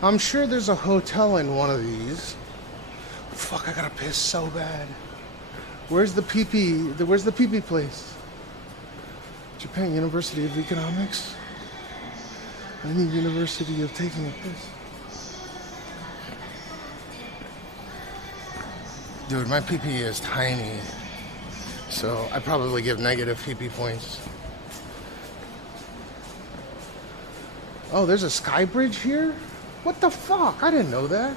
I'm sure there's a hotel in one of these. Fuck, I gotta piss so bad. Where's the pee-pee? Where's the pee-pee place? Japan University of Economics? Any university of taking a piss? Dude, my pee-pee is tiny. So I probably give negative pee-pee points. Oh, there's a sky bridge here? What the fuck? I didn't know that.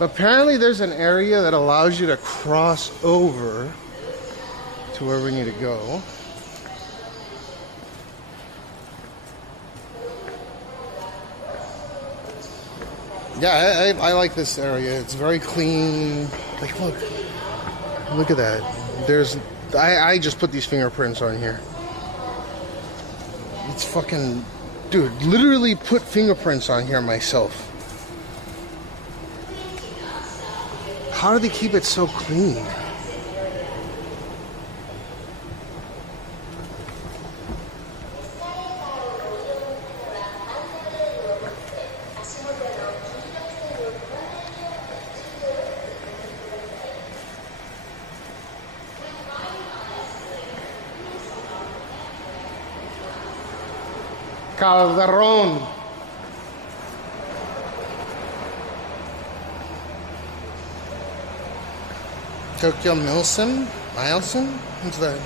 Apparently there's an area that allows you to cross over to where we need to go. Yeah, I like this area. It's very clean. Like, look at that. I just put these fingerprints on here. It's fucking, dude, literally put fingerprints on here myself. How do they keep it so clean? Calderón. Tokyo Milson? What's that?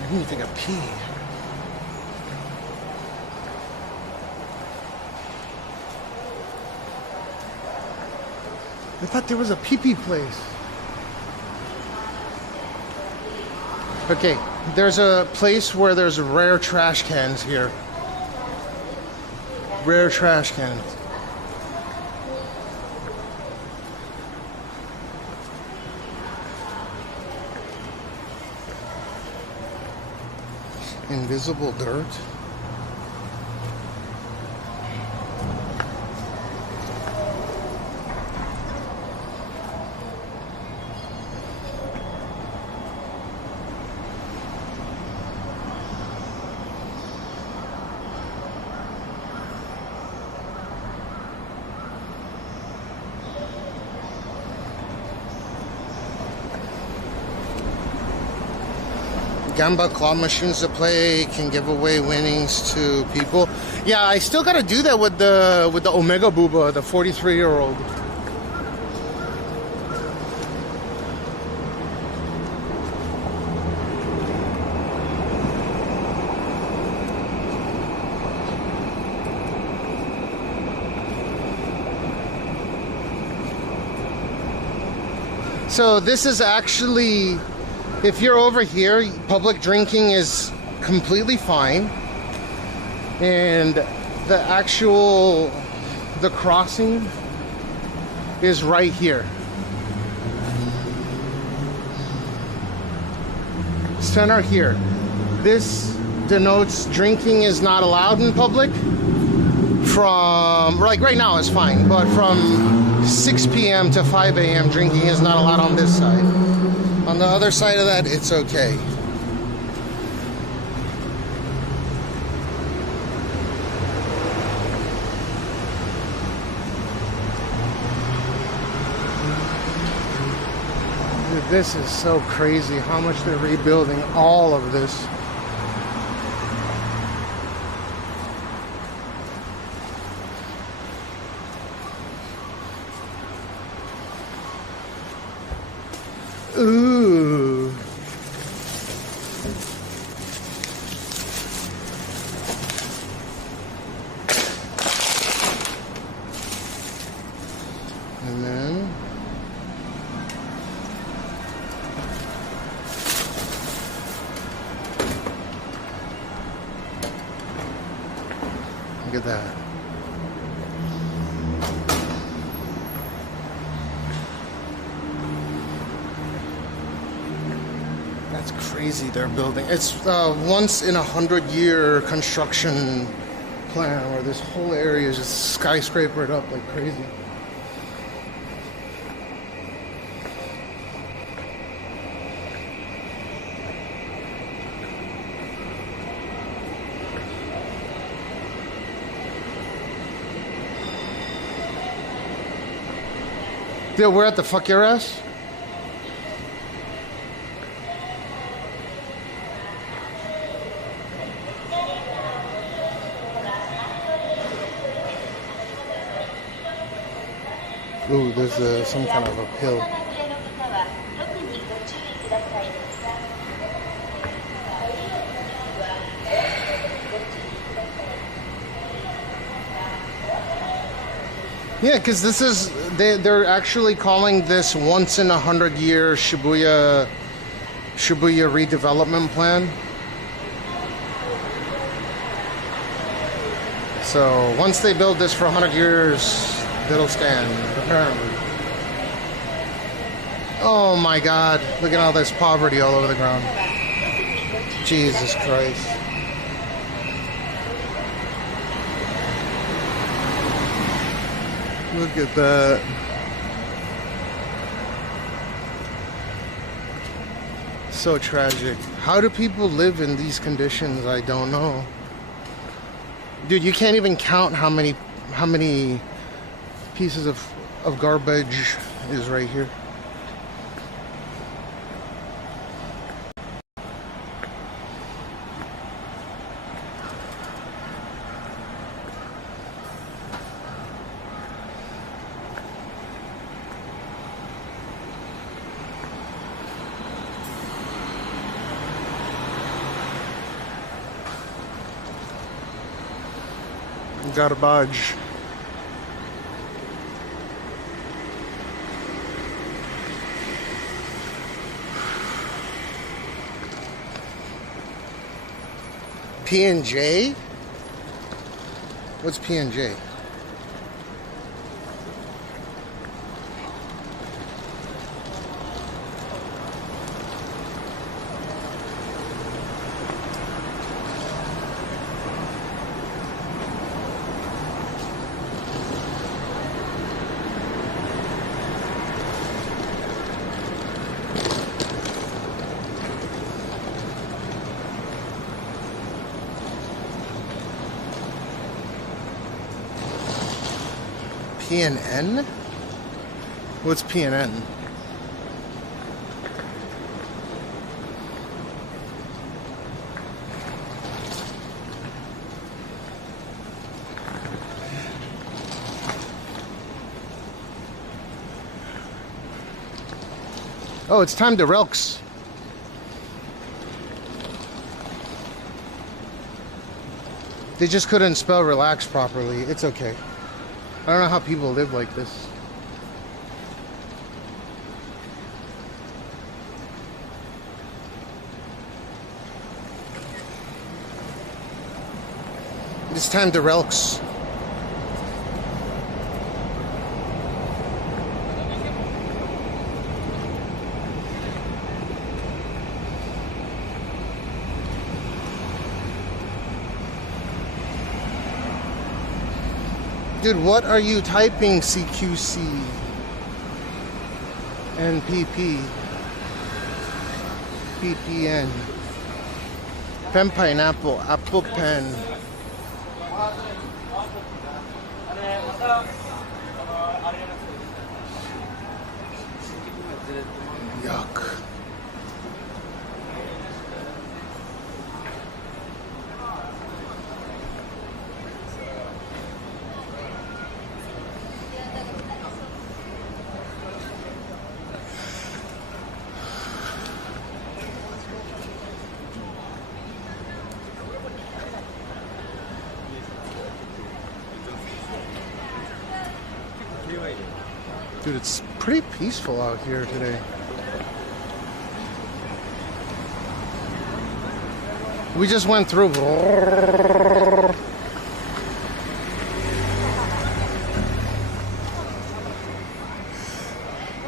I need to take a pee. I thought there was a pee-pee place. Okay, there's a place where there's rare trash cans here. Rare trash cans. Invisible dirt. Gamba claw machines to play, can give away winnings to people. Yeah, I still gotta do that with the Omega Booba, the 43-year-old. So this is actually, if you're over here, public drinking is completely fine. And the crossing is right here. Center here. This denotes drinking is not allowed in public. From, like right now is fine, but from 6 p.m. to 5 a.m. drinking is not allowed on this side. On the other side of that, it's okay. Dude, this is so crazy how much they're rebuilding all of this. Ooh. And then look at that. That's crazy they're building. It's once in 100-year construction plan where this whole area is just skyscrapered up like crazy. Dude, where at the fuck your ass? Ooh, there's some kind of a hill. Yeah, because this is, they're actually calling this once in 100-year Shibuya redevelopment plan. So once they build this for 100 years, it'll stand, apparently. Oh my god, look at all this poverty all over the ground. Jesus Christ. Look at that. So tragic. How do people live in these conditions? I don't know. Dude, you can't even count how many pieces of garbage is right here. Garbage. P&J? What's P&J? PNN? What's PNN? Oh, it's time to relx. They just couldn't spell relax properly. It's okay. I don't know how people live like this. It's time to relx. Dude, what are you typing, CQC? NPP? PPN? Pen pineapple, apple pen. Yuck. Dude, it's pretty peaceful out here today. We just went through.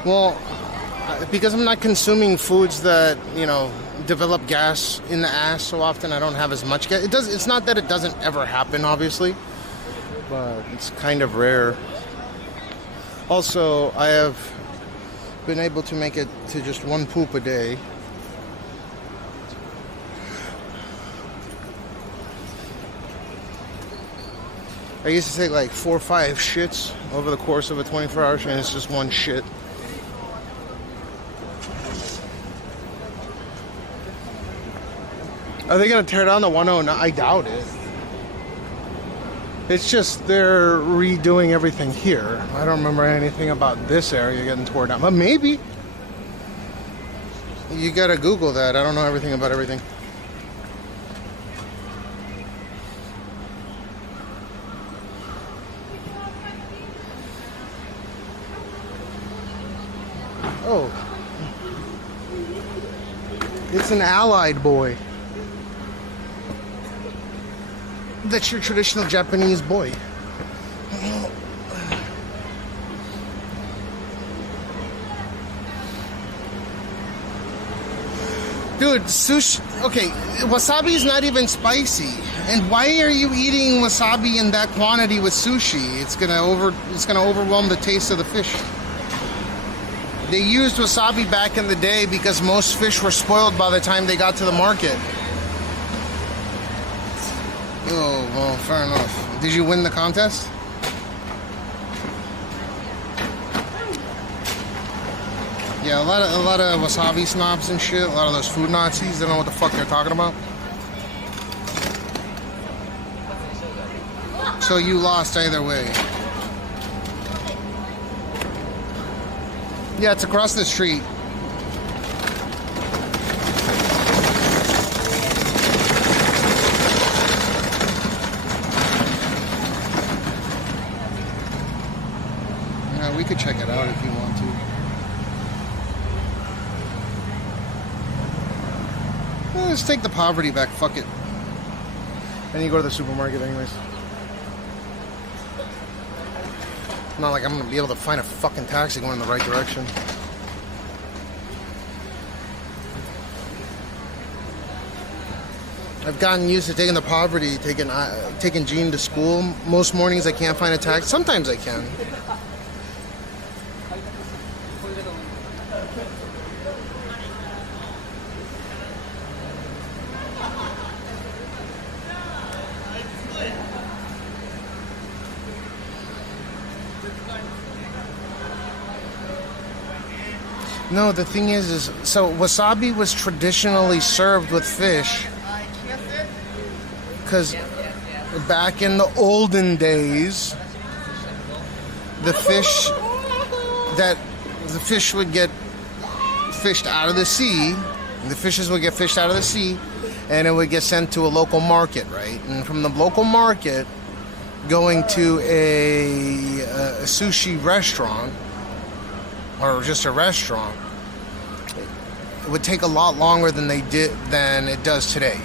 Well, because I'm not consuming foods that, you know, develop gas in the ass so often, I don't have as much gas. It's not that it doesn't ever happen, obviously, but it's kind of rare. Also, I have been able to make it to just one poop a day. I used to take like 4 or 5 shits over the course of a 24 hours, and it's just one shit. Are they going to tear down the 109? I doubt it. It's just they're redoing everything here. I don't remember anything about this area getting torn down, but maybe. You gotta Google that. I don't know everything about everything. Oh. It's an Allied boy. That's your traditional Japanese boy. Dude, sushi. Okay, wasabi is not even spicy. And why are you eating wasabi in that quantity with sushi? It's gonna overwhelm the taste of the fish. They used wasabi back in the day because most fish were spoiled by the time they got to the market. Oh, well, fair enough. Did you win the contest? Yeah, a lot of wasabi snobs and shit. A lot of those food Nazis. They don't know what the fuck they're talking about. So you lost either way. Yeah, it's across the street. Let's take the poverty back. Fuck it. Then you go to the supermarket anyways. Not like I'm gonna be able to find a fucking taxi going in the right direction. I've gotten used to taking the poverty, taking Jean to school. Most mornings I can't find a taxi. Sometimes I can. No, the thing is so wasabi was traditionally served with fish. Because back in the olden days, the fish would get fished out of the sea. The fishes would get fished out of the sea, and it would get sent to a local market, right? And from the local market, going to a sushi restaurant or just a restaurant, it would take a lot longer than it does today.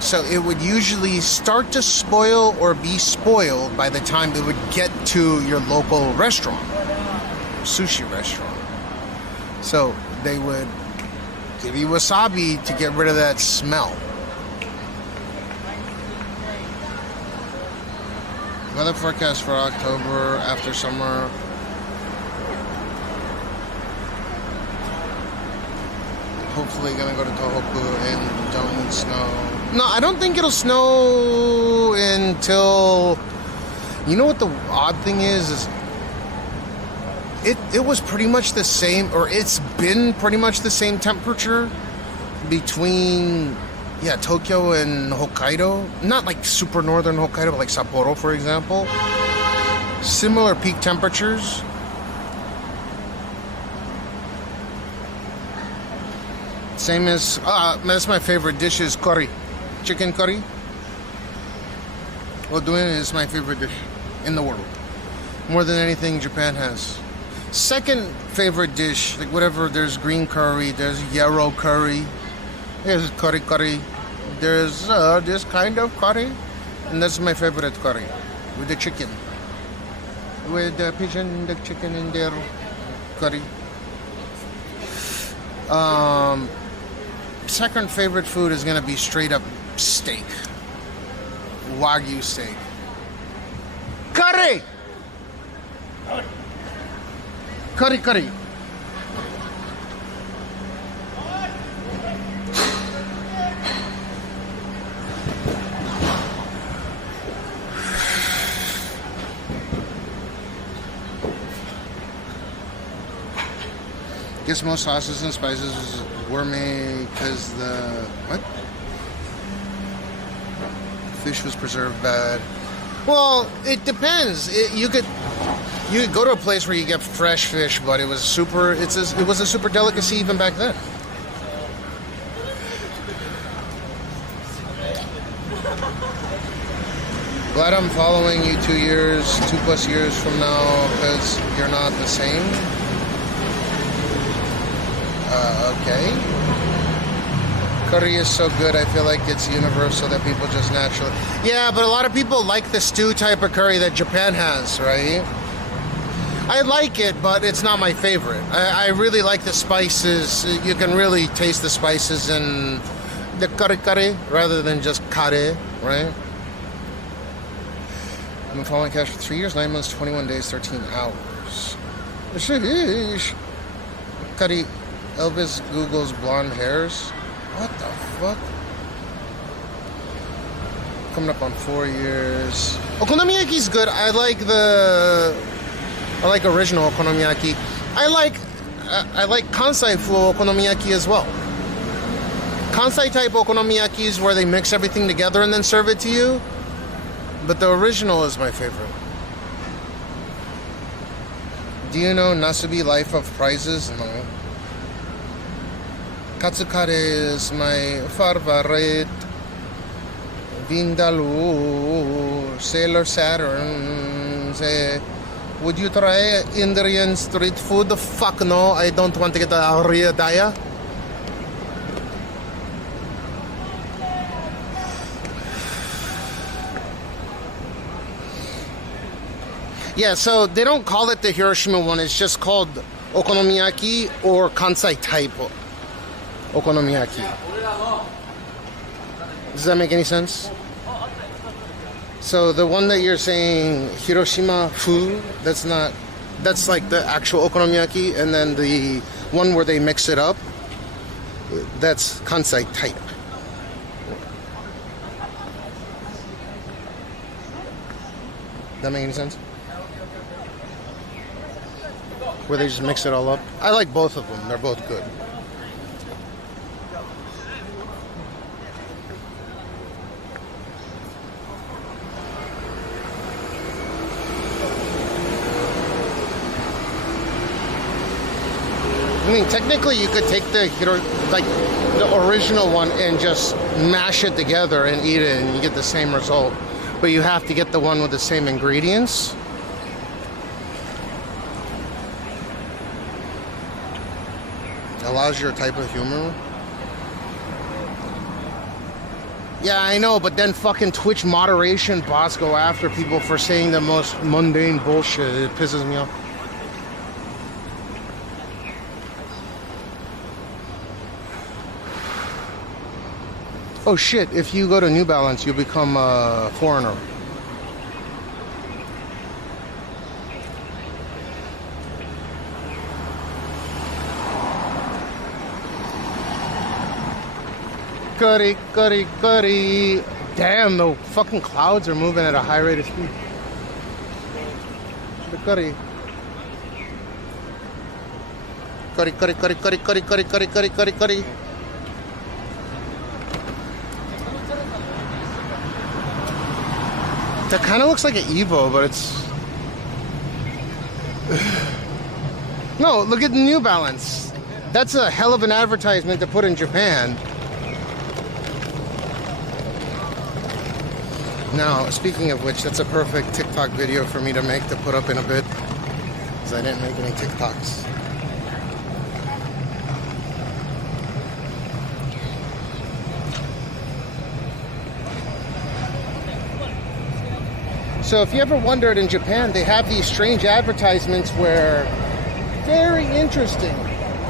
So it would usually start to spoil or be spoiled by the time it would get to your local restaurant, sushi restaurant. So they would give you wasabi to get rid of that smell. Weather forecast for October after summer. Hopefully gonna go to Tohoku and don't need snow. No, I don't think it'll snow until... You know what the odd thing is it was pretty much the same, or it's been pretty much the same temperature between, Tokyo and Hokkaido. Not like super northern Hokkaido, but like Sapporo, for example. Similar peak temperatures. Same as, that's my favorite dish is curry. Chicken curry. Oduin is my favorite dish in the world. More than anything Japan has. Second favorite dish, like whatever, there's green curry, there's yarrow curry, there's curry. There's this kind of curry. And that's my favorite curry. With the chicken. With the pigeon, the chicken in there. Curry. Second favorite food is gonna be straight up steak. Wagyu steak. Curry! Curry. Guess most sauces and spices were made because what? Fish was preserved bad. Well, it depends. You could go to a place where you get fresh fish, but it was a super delicacy even back then. Glad I'm following you 2+ years from now, because you're not the same. Okay. Curry is so good, I feel like it's universal that people just naturally... Yeah, but a lot of people like the stew type of curry that Japan has, right? I like it, but it's not my favorite. I really like the spices. You can really taste the spices in the curry rather than just kare, right? I've been following Cash for 3 years, 9 months, 21 days, 13 hours. Sheesh. Curry... Elvis Google's blonde hairs. What the fuck? Coming up on 4 years. Okonomiyaki's good. I like original okonomiyaki. I like Kansai full okonomiyaki as well. Kansai type okonomiyaki is where they mix everything together and then serve it to you. But the original is my favorite. Do you know Nasubi Life of Prizes? No. Katsukare is my favorite. Vindaloo, Sailor Saturn. Say, would you try Indian street food? Fuck no, I don't want to get diarrhea. Yeah, so they don't call it the Hiroshima one. It's just called okonomiyaki or Kansai type okonomiyaki. Does that make any sense? So the one that you're saying Hiroshima fu, that's like the actual okonomiyaki, and then the one where they mix it up, that's Kansai type. That make any sense? Where they just mix it all up. I like both of them. They're both good. I mean, technically, you could take the original one and just mash it together and eat it, and you get the same result. But you have to get the one with the same ingredients. Allows your type of humor. Yeah, I know, but then fucking Twitch moderation bots go after people for saying the most mundane bullshit. It pisses me off. Oh shit, if you go to New Balance, you'll become a foreigner. Goody, goody, goody. Damn, the fucking clouds are moving at a high rate of speed. Goody. Goody, goody, goody, goody, goody, goody, goody, goody, goody, goody. That kind of looks like an Evo, but it's... No, look at the New Balance. That's a hell of an advertisement to put in Japan. Now, speaking of which, that's a perfect TikTok video for me to make to put up in a bit, because I didn't make any TikToks. So if you ever wondered, in Japan, they have these strange advertisements where, very interesting,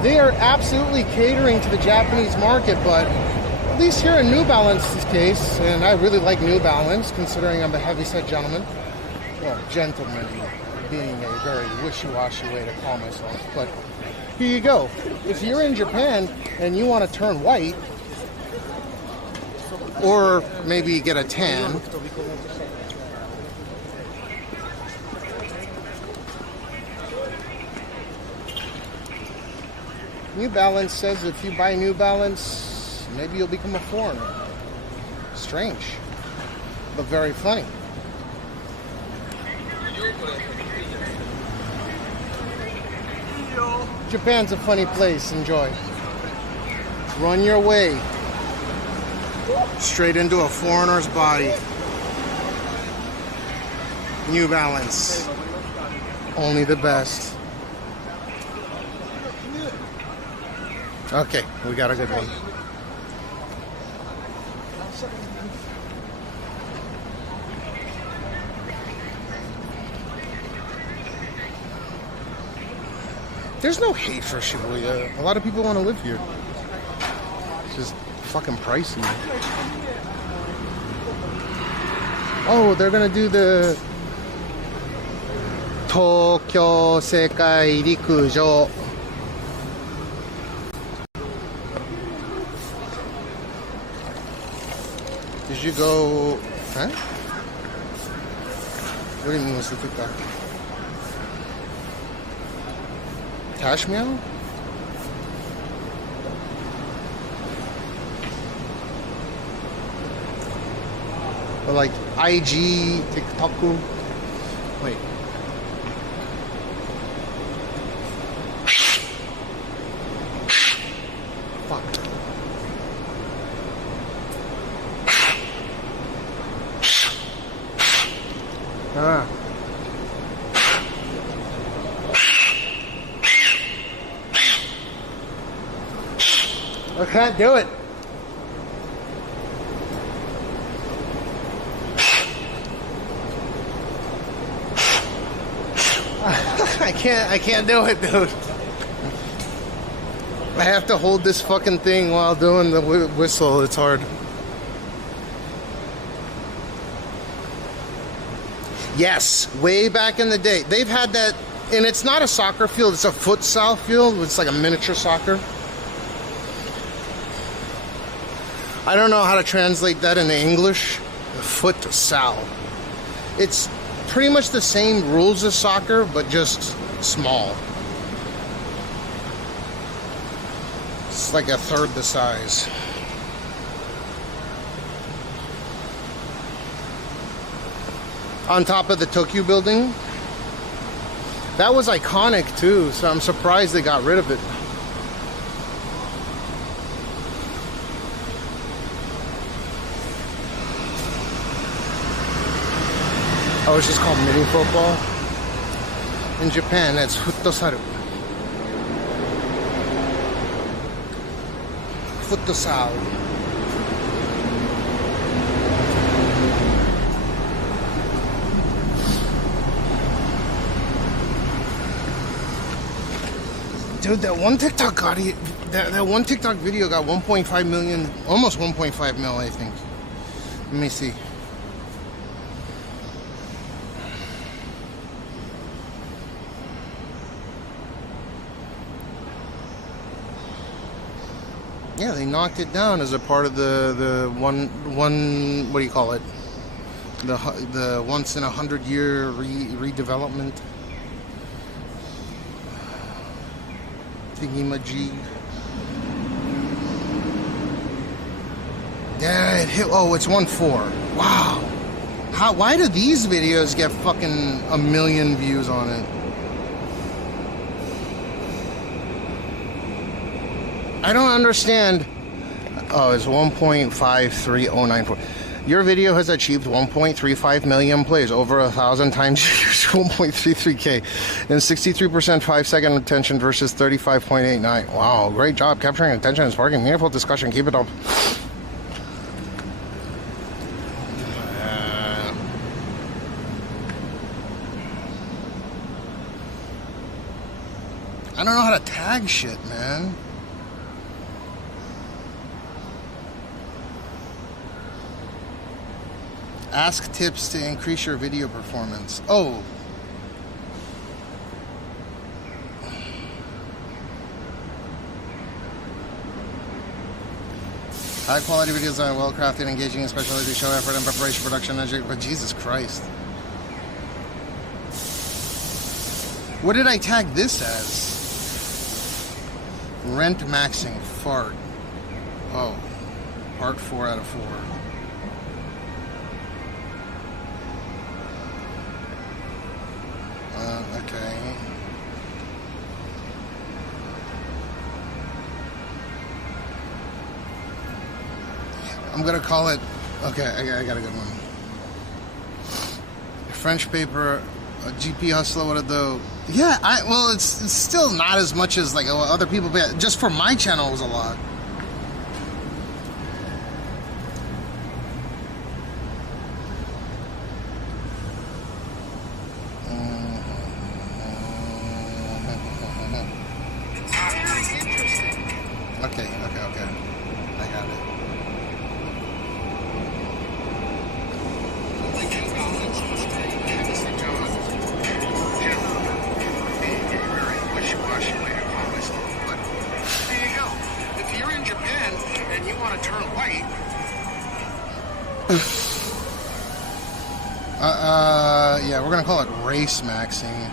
they are absolutely catering to the Japanese market, but at least here in New Balance's case, and I really like New Balance, considering I'm a heavyset gentleman, well, gentleman being a very wishy-washy way to call myself, but here you go. If you're in Japan and you want to turn white, or maybe get a tan, New Balance says if you buy New Balance, maybe you'll become a foreigner. Strange, but very funny. Japan's a funny place. Enjoy. Run your way straight into a foreigner's body. New Balance. Only the best. Okay, we got a good one. There's no hate for Shibuya. A lot of people want to live here. It's just fucking pricey. Oh, they're gonna do the Tokyo Sekai Rikujo. Did you go? Huh? What do you mean, what's the TikTok? Cashmeow? Or like IG, TikTok? Wait. Fuck. Ah. I can't do it. can't do it, dude. I have to hold this fucking thing while doing the whistle. It's hard. Yes, way back in the day. They've had that, and it's not a soccer field, it's a futsal field. It's like a miniature soccer. I don't know how to translate that into English. Futsal. It's pretty much the same rules as soccer, but just small. It's like a third the size. On top of the Tokyo building. That was iconic too, so I'm surprised they got rid of it. Oh, it's just called mini football. In Japan, that's futsaru. Futsal. Dude, that one TikTok got it. That one TikTok video got 1.5 million, almost 1.5 mil, I think. Let me see. Yeah, they knocked it down as a part of the one what do you call it? The once in 100-year redevelopment thingy-majig. Yeah, it hit. Oh, it's 1.4. Wow. Why do these videos get fucking 1 million views on it? I don't understand. Oh, it's 1.53094. Your video has achieved 1.35 million plays, over 1,000 times 1.33K, and 63% 5-second attention versus 35.89. Wow, great job capturing attention and sparking meaningful discussion. Keep it up. I don't know how to tag shit, man. Ask tips to increase your video performance. Oh. High quality videos are well crafted, engaging, and specialty show effort and preparation, production, and but Jesus Christ. What did I tag this as? Rent maxing, fart. Oh. Part 4 out of 4. Okay. I'm gonna call it. Okay, I got a good one. French paper, a GP hustler. What a do? Yeah, well, it's still not as much as like other people, but just for my channel, it was a lot. Okay. I got it. There you go. If you're in Japan and you want to turn white. Yeah, we're gonna call it race maxing.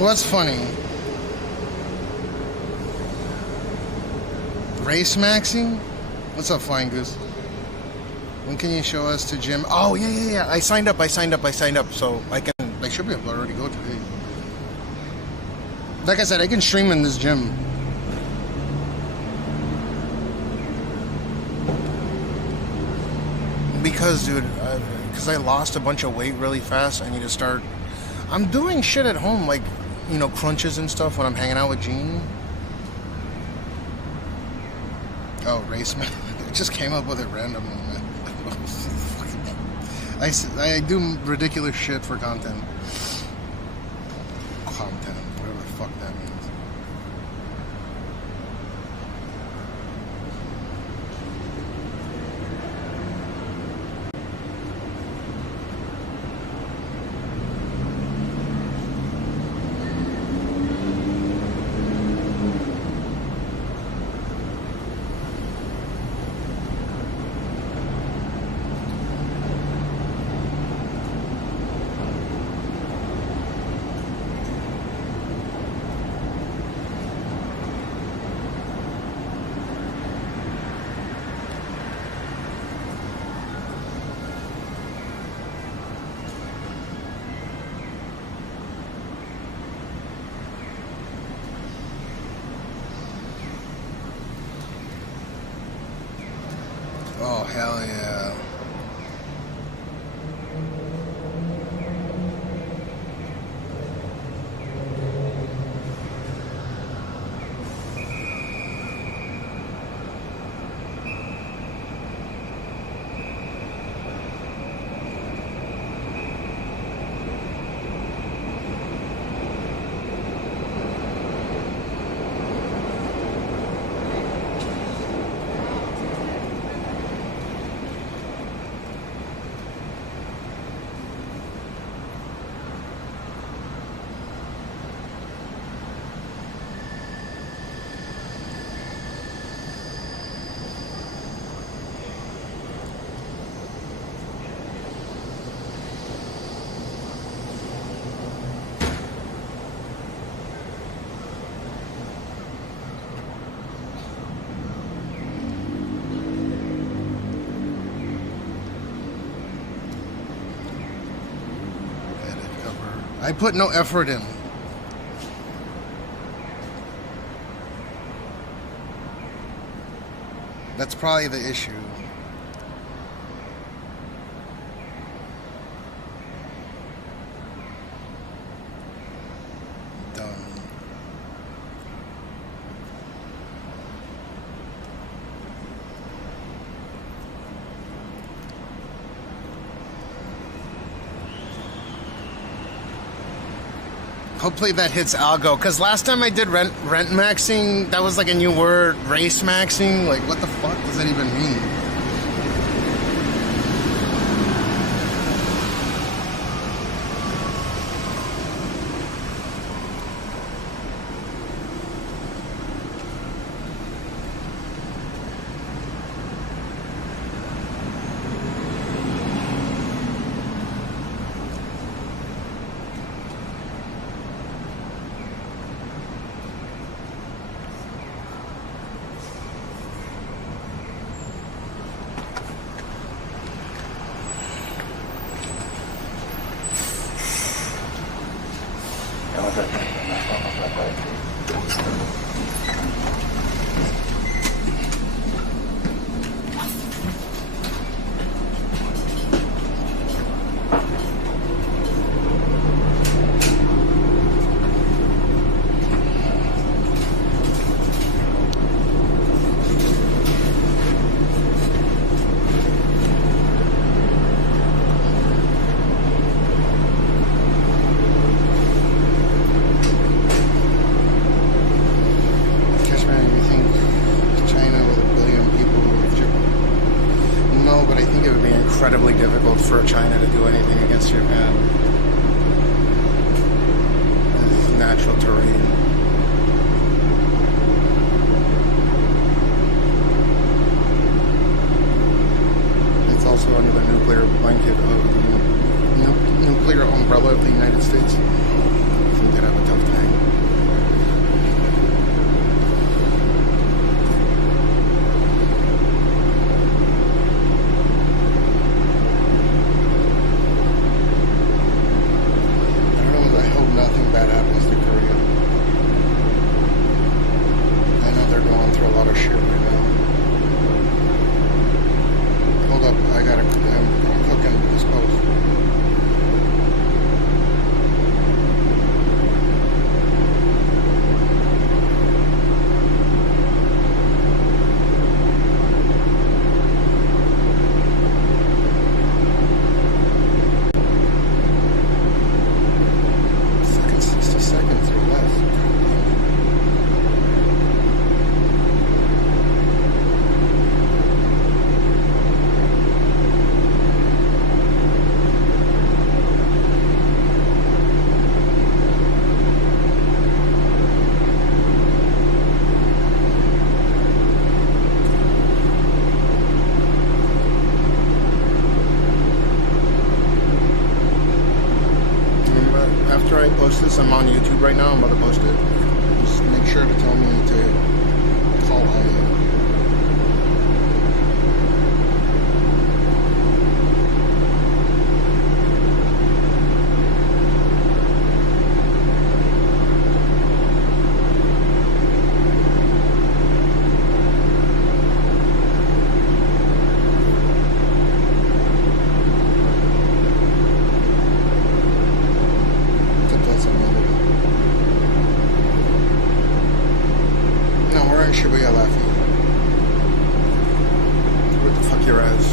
What's funny? Race maxing? What's up, Flying Goose? When can you show us to gym? Oh, yeah. I signed up. So I should be able to already go today. Like I said, I can stream in this gym. Because, dude, because I lost a bunch of weight really fast, I need to start. I'm doing shit at home, like, you know, crunches and stuff when I'm hanging out with Gene. Oh, race man. I just came up with it randomly, man. I do ridiculous shit for content. Content, whatever the fuck that means. Oh, hell yeah. I put no effort in. That's probably the issue. Done. Hopefully that hits algo, because last time I did rent maxing, that was like a new word, race maxing. Like, what the fuck does that even mean? Cashmeow, you think China with 1 billion people would No, but I think it would be incredibly difficult for China to do anything against Japan. This is natural terrain. It's also under the nuclear blanket of the nuclear umbrella of the United States. I think they'd have a tough time. Nothing bad happens to Korea. I know they're going through a lot of shit right now. Hold up, I'm cooking this post. After I post this, I'm on YouTube right now. I'm about to post it. Just make sure to tell me to call audio. Shibuya laughing. Where the fuck your ass?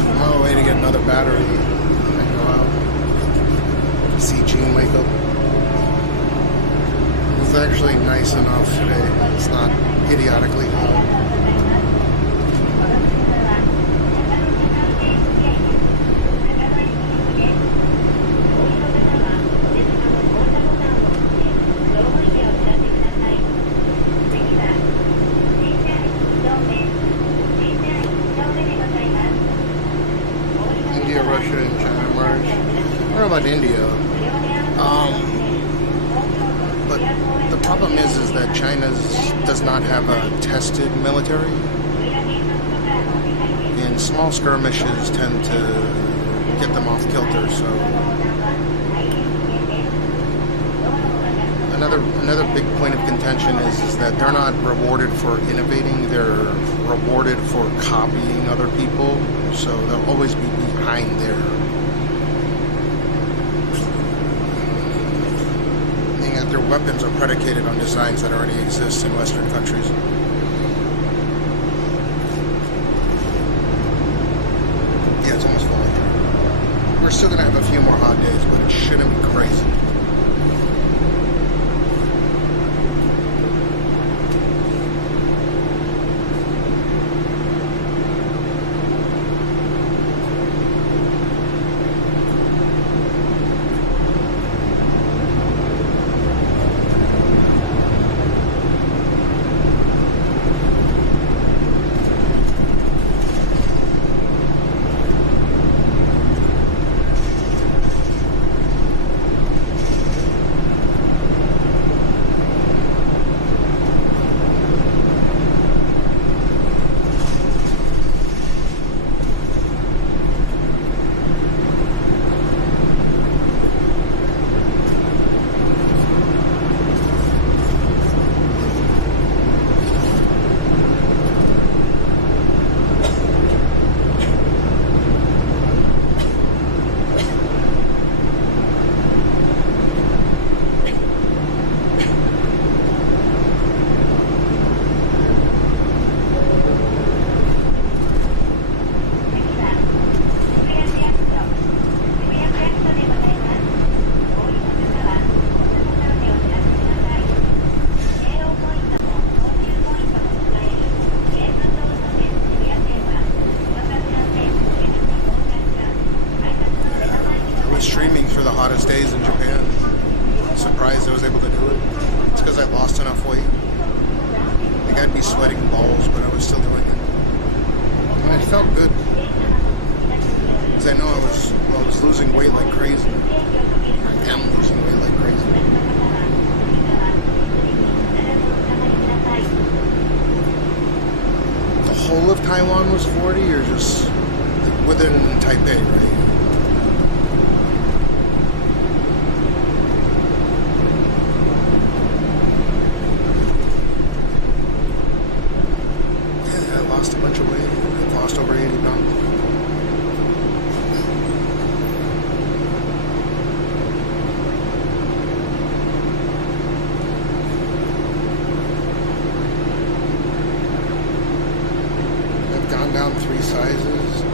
I'm on the way to get another battery and go out. See Gene wake up. actually nice enough today. It's not idiotically hot. India, Russia, and China merge. I don't know about India. But the problem is that China does not have a tested military, and small skirmishes tend to get them off kilter. So another big point of contention is that they're not rewarded for innovating; they're rewarded for copying other people. So they'll always be behind there. Their weapons are predicated on designs that already exist in Western countries. Yeah, it's almost falling here. We're still going to have a few more hot days, but it shouldn't be crazy. Days in Japan. Surprised I was able to do it. It's because I lost enough weight. I think I'd be sweating balls, but I was still doing it. And it felt good. Because I know I was losing weight like crazy. I am losing weight like crazy. The whole of Taiwan was 40 or just within Taipei, right? Lost a bunch of weight. I've lost over 80 pounds. I've gone down 3 sizes.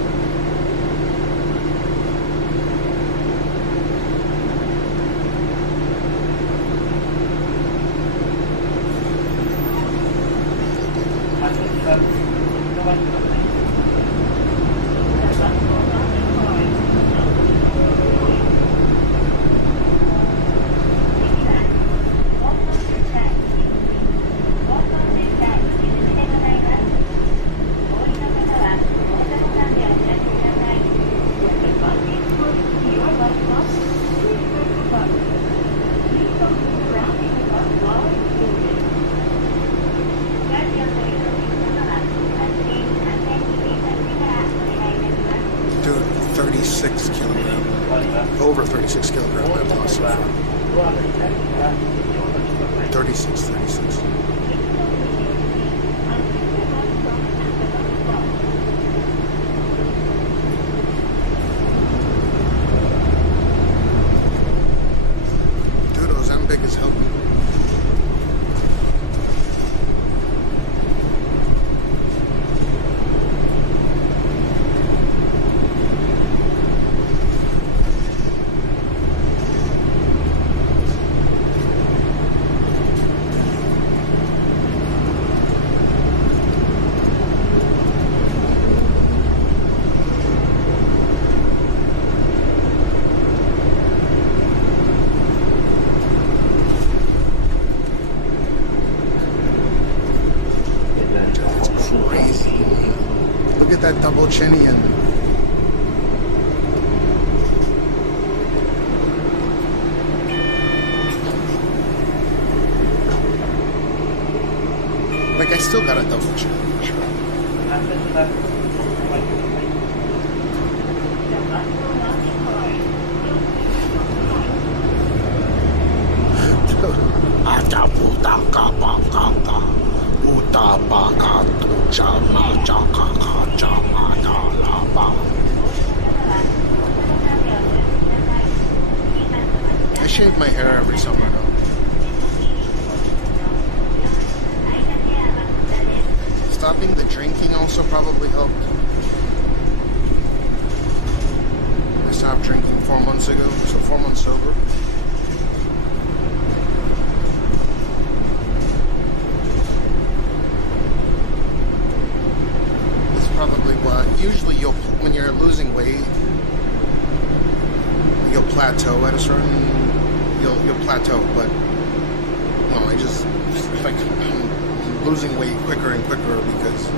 Dude, 36 kilograms. Over 36 kilograms I've lost so far. 36. Dude, Ozempic is helping. that double chinny in. Like, I still got a double chin. I shave my hair every summer now. Stopping the drinking also probably helped. I stopped drinking 4 months ago, so 4 months sober. It's probably what, usually when you're losing weight, you'll plateau at a certain, you'll plateau, but no, I'm losing weight quicker and quicker because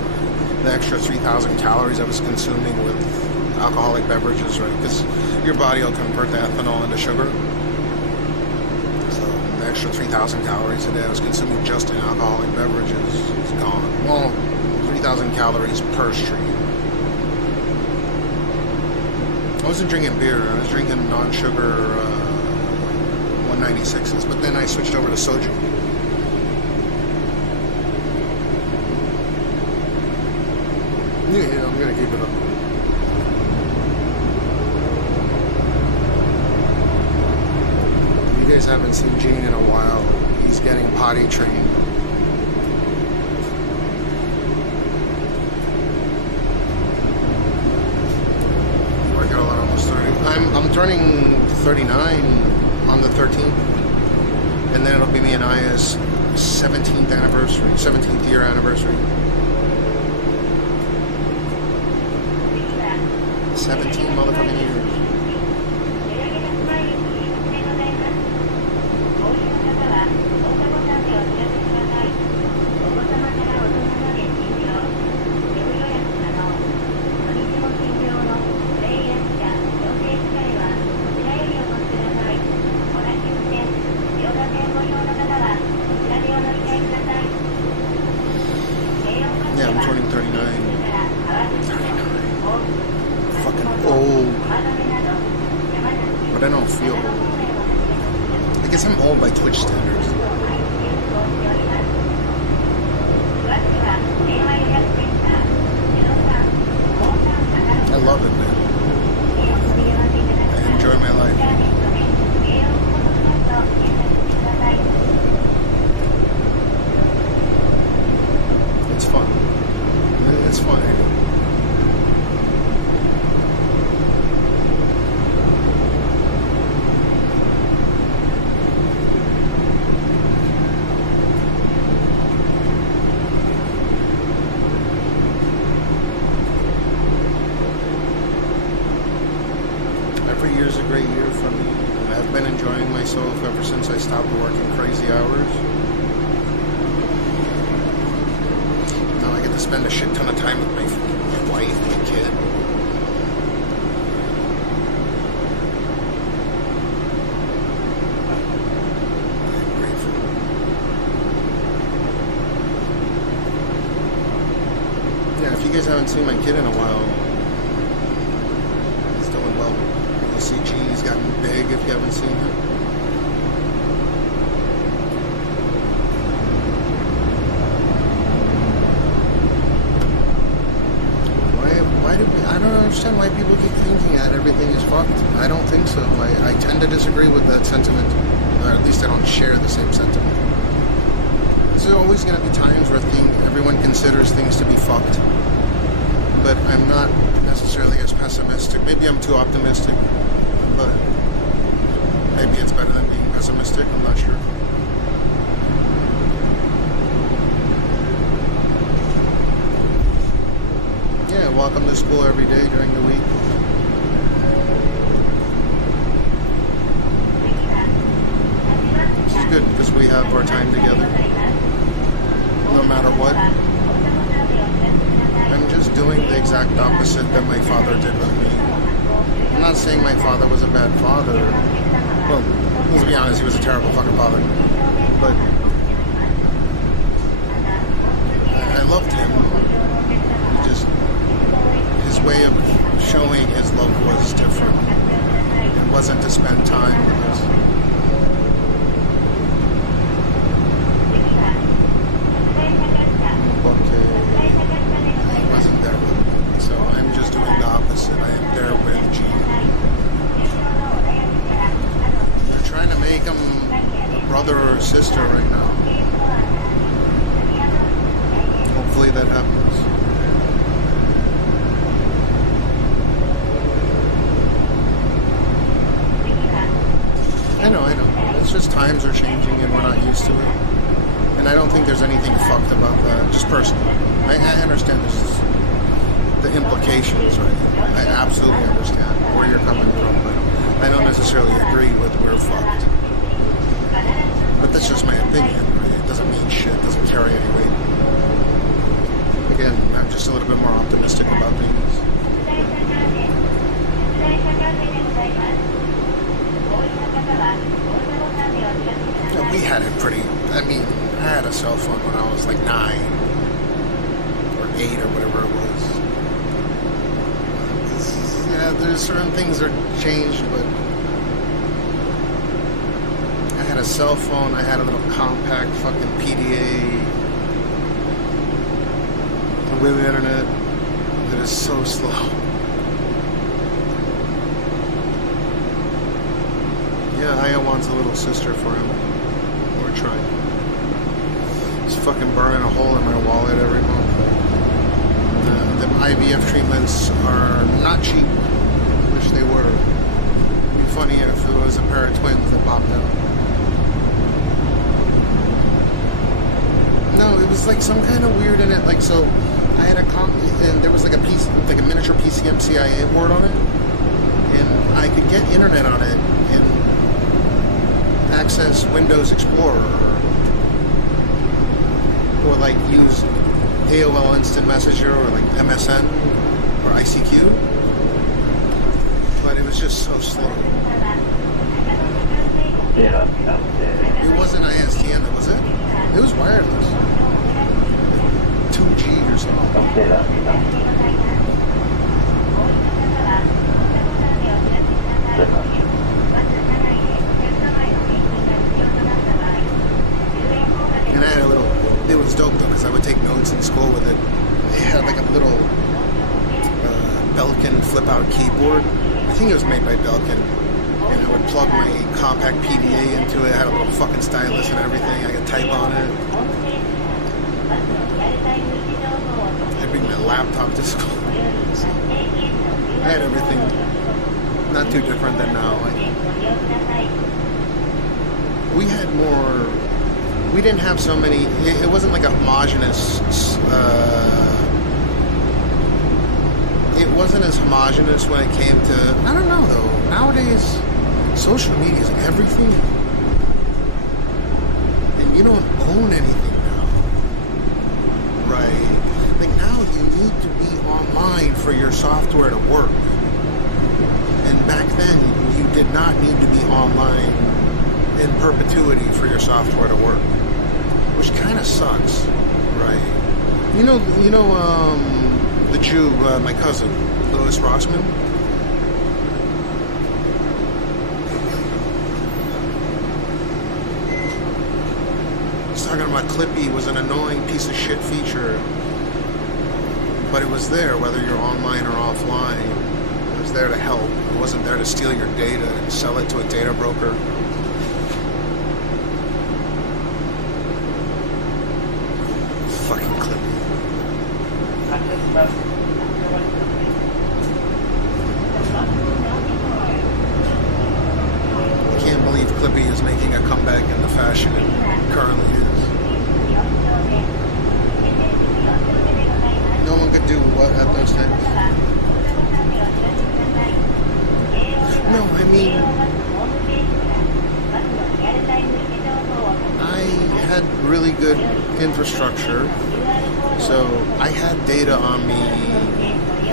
the extra 3,000 calories I was consuming with alcoholic beverages, right? Because your body will convert the ethanol into sugar. So the extra 3,000 calories a day I was consuming just in alcoholic beverages is gone. Well, 3,000 calories per stream. I wasn't drinking beer, I was drinking non-sugar 196s, but then I switched over to soju. Yeah, I'm gonna keep it up. If you guys haven't seen Gene in a while, he's getting potty trained. I'm turning 39 on the 13th, and then it'll be me and Aya's 17th anniversary, 17th year anniversary. 17 motherfucking years. Yeah, I'm turning 39. 39. Fucking old. But I don't feel old. I guess I'm old by Twitch standards. I love it, man. I enjoy my life. It's fun. It's fun. Every year's a great year for me. I've been enjoying myself ever since I stopped working crazy hours. Now I get to spend a shit ton of time with my wife, my kid. I'm grateful. Yeah, if you guys haven't seen my kid in a while, he's doing well. You'll see Genie's gotten big if you haven't seen him. I don't understand why people keep thinking that everything is fucked. I don't think so. I tend to disagree with that sentiment. Or at least I don't share the same sentiment. There's always going to be times where everyone considers things to be fucked. But I'm not necessarily as pessimistic. Maybe I'm too optimistic. But maybe it's better than being pessimistic. I'm not sure. Yeah, welcome to school every day during the week. This is good because we have our time together. No matter what. I'm just was doing the exact opposite that my father did with me. I'm not saying my father was a bad father. Well, let's be honest, he was a terrible fucking father. But I loved him. He just, his way of showing his love was different. It wasn't to spend time with us. He wasn't there with me. So I'm just doing the opposite. I am there with G. They're trying to make him a brother or sister right now. Hopefully that happens. I know. It's just times are changing and we're not used to it. And I don't think there's anything fucked about that, just personally. I understand the implications, right? I absolutely understand where you're coming from, but I don't necessarily agree with we're fucked. But that's just my opinion, right? It doesn't mean shit, it doesn't carry any weight. Again, I'm just a little bit more optimistic about things. Yeah, we had it pretty, I had a cell phone when I was like 9 or 8 or whatever it was. Yeah, there's certain things that are changed, but I had a cell phone, I had a little compact fucking PDA with the internet that is so slow. Yeah, Aya wants a little sister for him. We're trying. It's fucking burning a hole in my wallet every month. The IVF treatments are not cheap. I wish they were. It'd be funny if it was a pair of twins that popped out. No, it was like some kind of weird in it. Like, so I had a and there was like a piece, like a miniature PCM CIA board on it, and I could get internet on it and access Windows Explorer or like use AOL Instant Messenger or like MSN or ICQ, but it was just so slow. It wasn't ISDN, that was it? It was wireless. 2G or something. And I had a little, it was dope though, because I would take notes in school with it. It had like a little Belkin flip-out keyboard. I think it was made by Belkin. And I would plug my compact PDA into it. It had a little fucking stylus and everything. I could type on it. I'd bring my laptop to school. So I had everything. Not too different than now. We had more. We didn't have so many. It wasn't like a homogenous. It wasn't as homogenous when it came to. I don't know though. Nowadays, social media is everything, and you don't own anything now, right? Like now, you need to be online for your software to work. And back then, you did not need to be online in perpetuity for your software to work, which kind of sucks, right? You know, the Jew, my cousin, Louis Rossman. He's talking about Clippy was an annoying piece of shit feature, but it was there whether you're online or offline. It was there to help. It wasn't there to steal your data and sell it to a data broker. Fucking Clippy. I can't believe Clippy is making a comeback in the fashion it currently is. No one could do what at those times? No, I mean, I had really good infrastructure So I had data on me.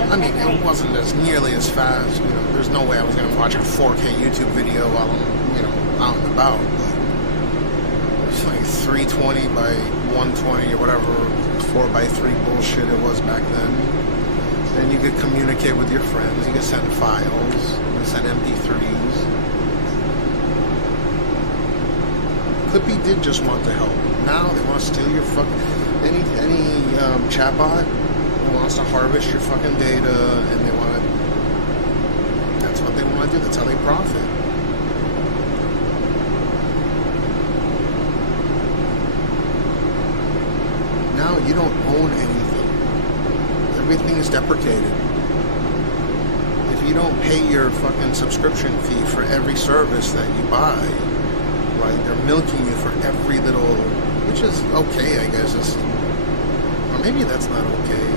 I mean, it wasn't as nearly as fast. You know, there's no way I was going to watch a 4K YouTube video while I'm, you know, out and about. But it's like 320 by 120 or whatever 4x3 bullshit it was back then. And you could communicate with your friends. You could send files. You could send MP3s. Clippy did just want to help. Now they want to steal your any chatbot who wants to harvest your fucking data, and they want to. That's what they want to do. That's how they profit. Now you don't own anything. Everything is deprecated. If you don't pay your fucking subscription fee for every service that you buy, right, they're milking you for every little, which is okay, I guess. Or maybe that's not okay.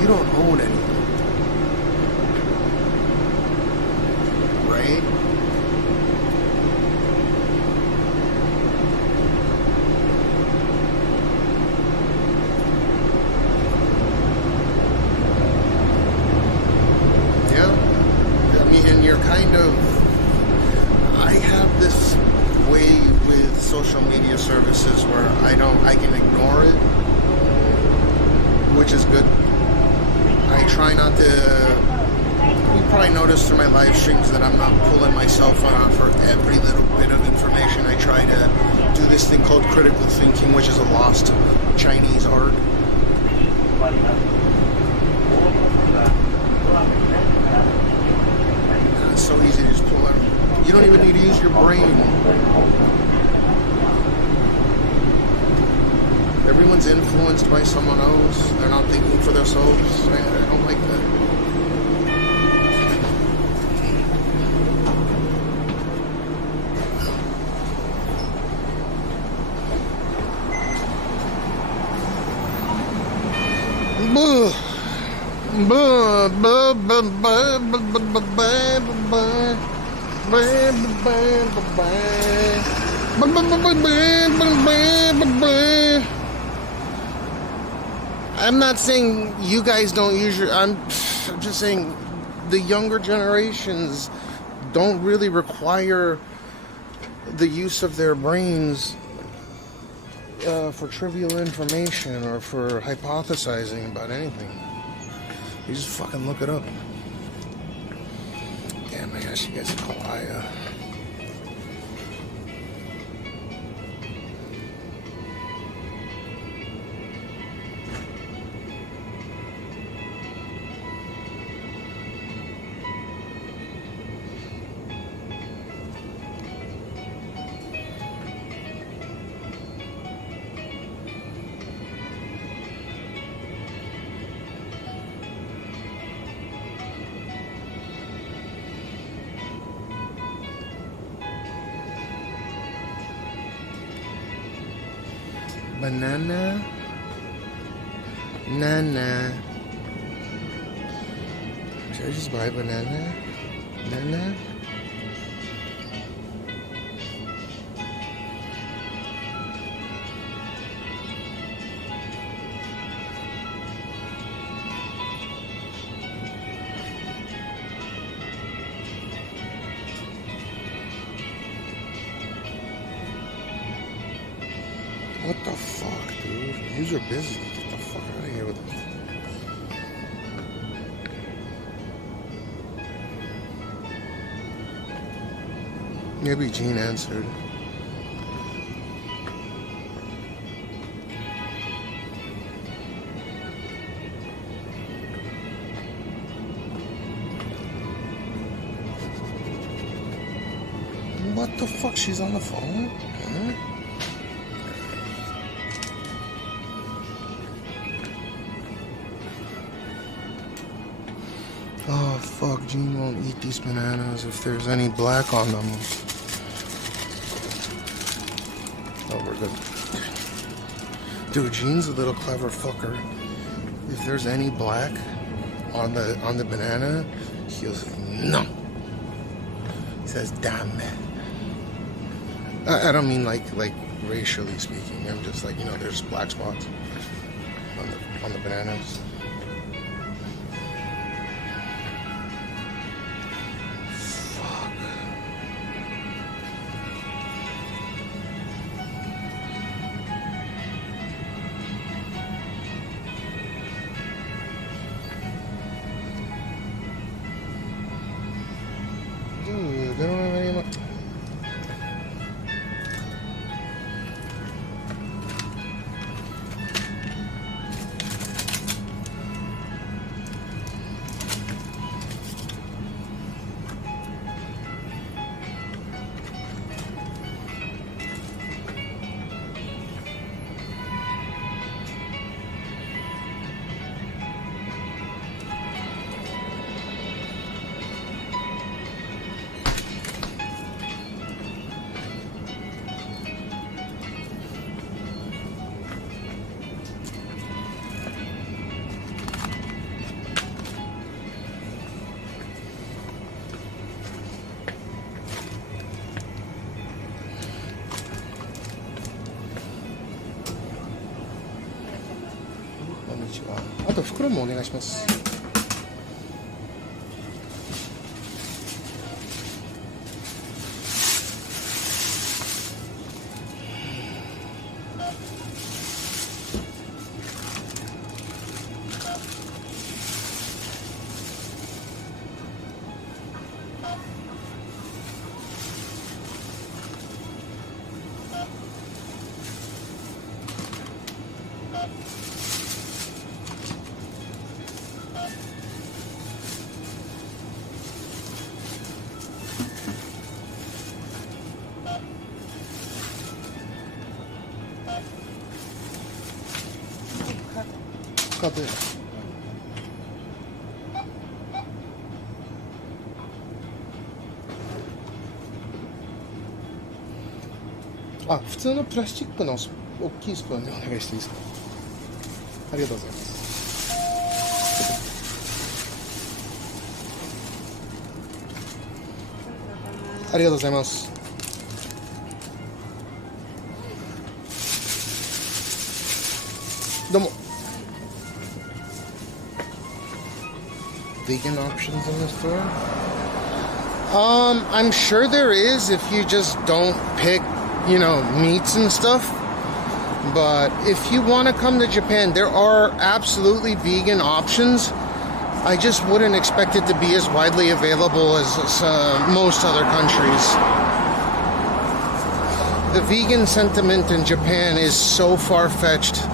You don't own anything. Right? Social media services where I can ignore it, which is good. I try not to. You probably noticed through my live streams that I'm not pulling my cell phone out for every little bit of information. I try to do this thing called critical thinking, which is a lost Chinese art. It's so easy to just pull out. You don't even need to use your brain. Everyone's influenced by someone else. They're not thinking for themselves. I don't like that. I'm not saying you guys don't use your... I'm just saying the younger generations don't really require the use of their brains for trivial information or for hypothesizing about anything. You just fucking look it up. Damn, I guess you guys are quiet. Banana, nana. Should I just buy banana? Nana? What the fuck, dude? Yous are busy. Get the fuck out of here with them. Maybe Gene answered. What the fuck? She's on the phone? Huh? Oh fuck, Gene won't eat these bananas if there's any black on them. Oh, we're good. Dude, Gene's a little clever fucker. If there's any black on the banana, he'll say no. He says, damn it. I don't mean like racially speaking. I'm just like, you know, there's black spots on the bananas. Fuck. Dude, they don't have any more.こんにちは。あと袋もお願いします。カードや。あ、普通のプラスチックの大きいスプーンでお願いしていいですか。ありがとうございます。ありがとうございます。どうも。Vegan options in the store? I'm sure there is if you just don't pick, you know, meats and stuff. But if you want to come to Japan, there are absolutely vegan options. I just wouldn't expect it to be as widely available as most other countries. The vegan sentiment in Japan is so far-fetched.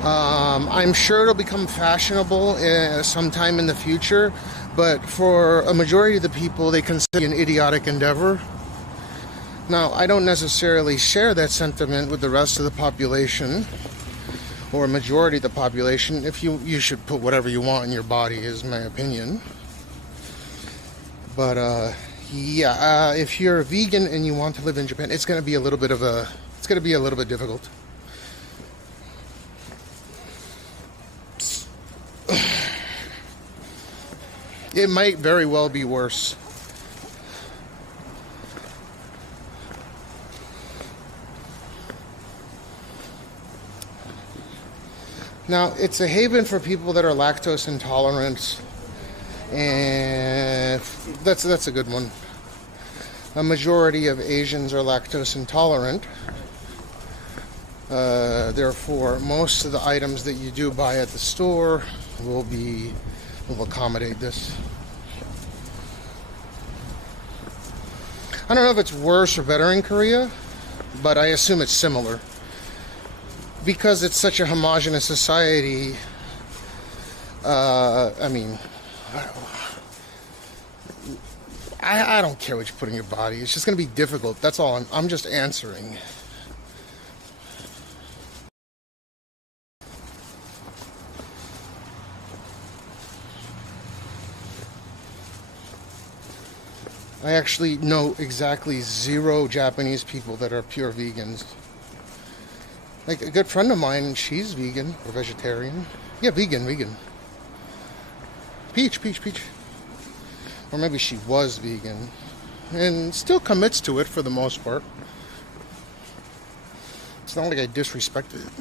I'm sure it'll become fashionable sometime in the future, but for a majority of the people, they consider it an idiotic endeavor. Now, I don't necessarily share that sentiment with the rest of the population, or a majority of the population. If you should put whatever you want in your body, is my opinion. But yeah, if you're a vegan and you want to live in Japan, it's going to be a little bit difficult. It might very well be worse. Now, it's a haven for people that are lactose intolerant, and that's a good one. A majority of Asians are lactose intolerant. Therefore, most of the items that you do buy at the store will accommodate this. I don't know if it's worse or better in Korea, but I assume it's similar. Because it's such a homogenous society, I mean, I don't care what you put in your body. It's just going to be difficult. That's all. I'm just answering. I actually know exactly 0 Japanese people that are pure vegans. Like a good friend of mine, she's vegan or vegetarian. Yeah, vegan. Peach. Or maybe she was vegan and still commits to it for the most part. It's not like I disrespected it.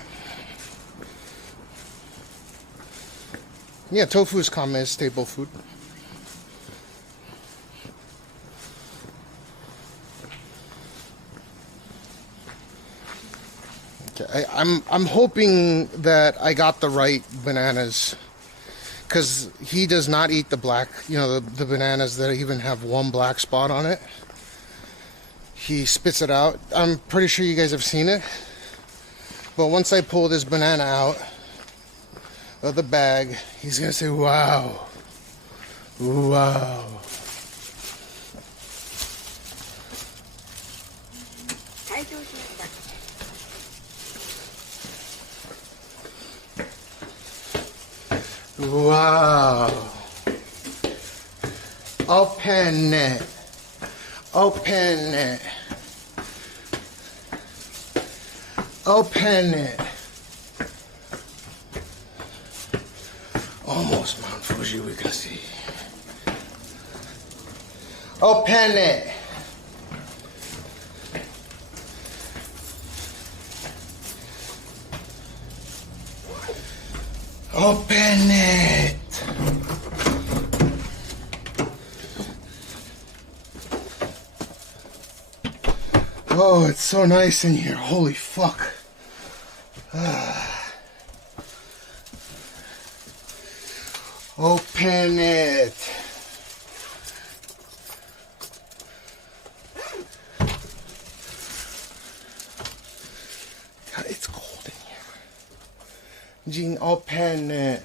Yeah, tofu is common as staple food. Okay, I'm hoping that I got the right bananas, because he does not eat the black, you know, the bananas that even have one black spot on it. He spits it out. I'm pretty sure you guys have seen it. But once I pull this banana out of the bag, he's gonna say, wow. Wow. Wow. Open it. Open it. Open it. Almost Mount Fuji we can see. Open it. Open it. Oh, it's so nice in here. Holy fuck. Open it. God, it's cold in here. Jean, open it.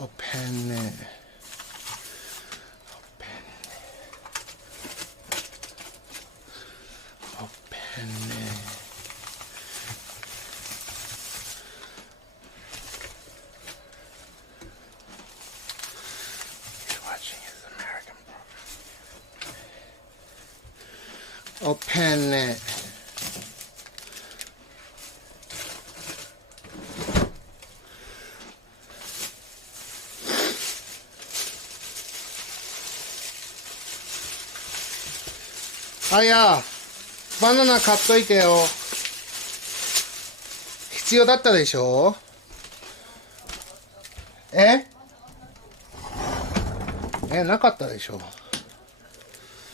Open it. Open it. He's watching his American program. Open it.あや、バナナ買っといてよ。必要だったでしょ？え、なかったでしょ。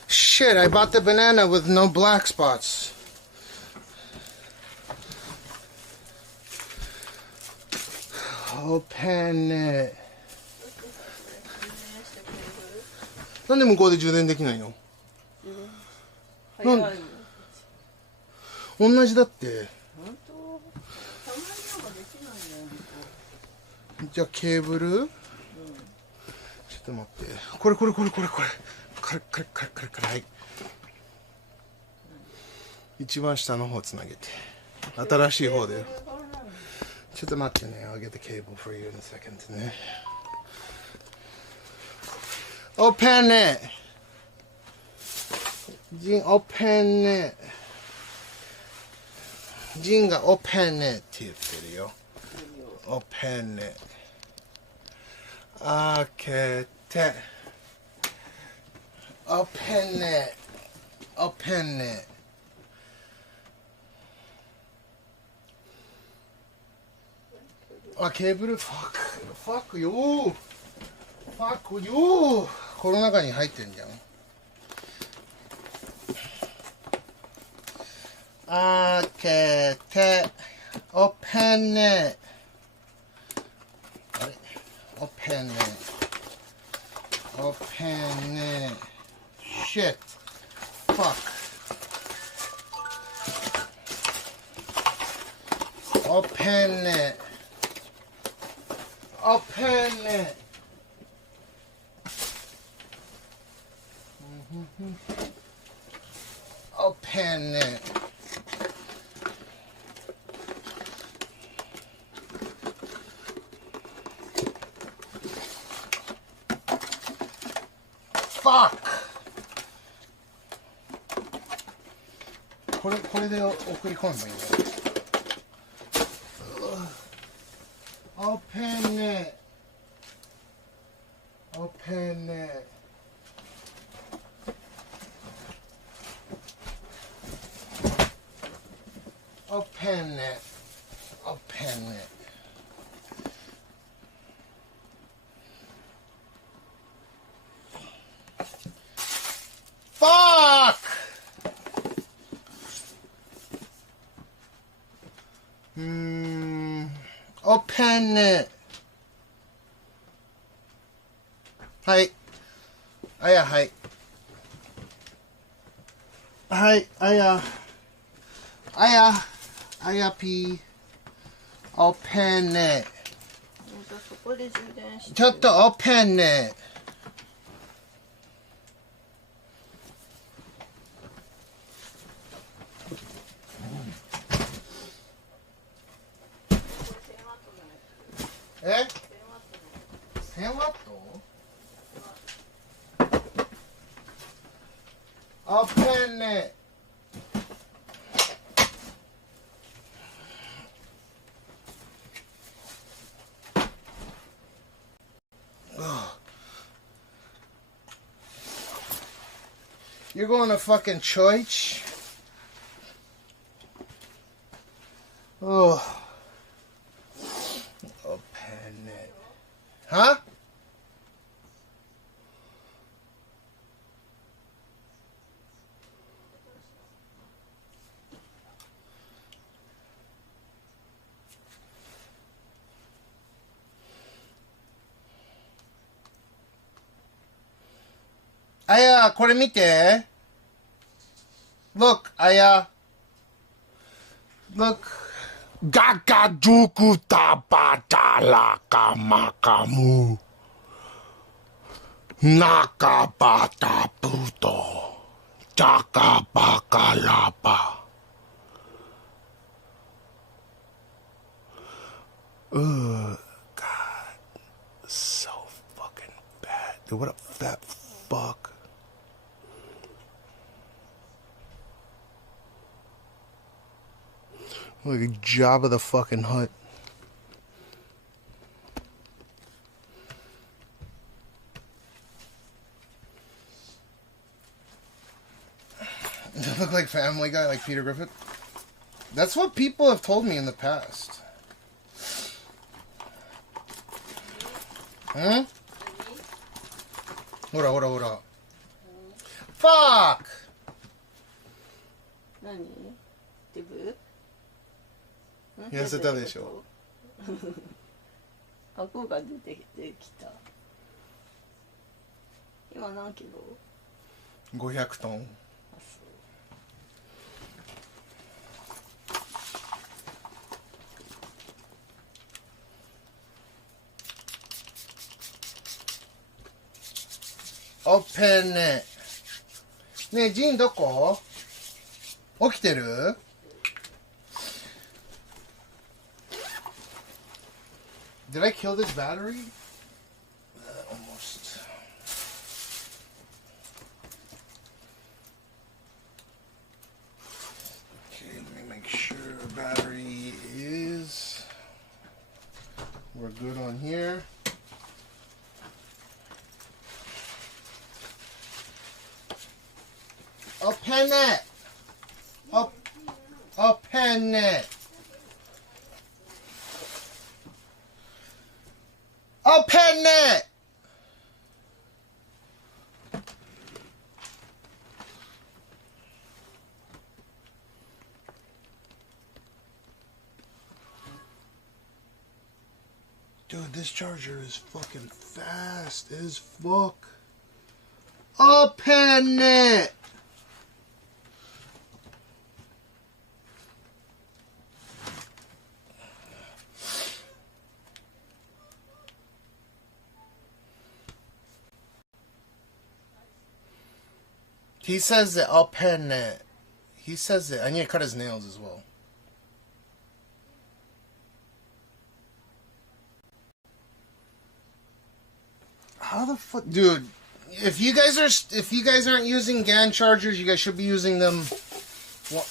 Shit, I bought the banana with no black spots. Open it. なんで向こうで充電できないの？なん同じだって。じゃあケーブル、ちょっと待って、これはい、一番下の方つなげて、新しい方だよ。ちょっと待ってね、I'll get the cable for you in a second ね。Open it! ジン、open it! ジンが open it って言ってるよ。open it。開けて。open it。open it。あ、ケーブル、ファックよー。ファックよー。この中に入ってんじゃん。開けて、open it。あれ open it。open it。shit。fuck。open it。open it。open it。fuck. これで送り込めばいいんだよ。Open it. Open it. Open it. Open it. Fuck! Open it. はい。あや、はい。はい、あや。あやぴー。Open it. そこで充電して。ちょっと Open it. え1000ワット Open it. You're going to fucking church? Oh. Open it. Huh? Aya, これ見て。Look, Aya. Look. Gagaduku tabatala kamakamu. Nakabata puto. Chakabakalapa. Ugh, God. So fucking bad. Dude, what a fat fuck. Like a Jabba the fucking Hutt. Does it look like Family Guy, like Peter Griffin? That's what people have told me in the past. Hmm? Hold on. Fuck! 何デブ痩せたでしょ。顎が出てきた。今何キロ500トン。オープンね。ねえ、ジンどこ？起きてる？Did I kill this battery? Almost. Okay, let me make sure battery is. We're good on here. Open it. Open it. Open it. Dude, this charger is fucking fast as fuck. Open it. He says that I'll pen it. He says that I need to cut his nails as well. How the fuck, dude? If you guys aren't using GAN chargers, you guys should be using them. Well,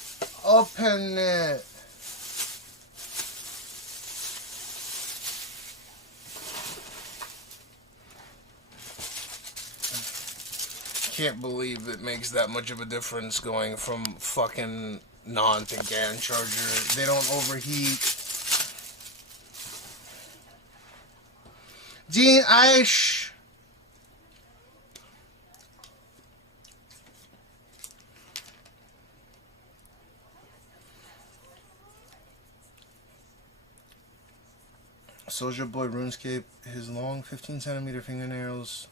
Open it. Can't believe it makes that much of a difference going from fucking non to GAN charger. They don't overheat. Dean Aish. Soldier Boy RuneScape, his long 15 centimeter fingernails.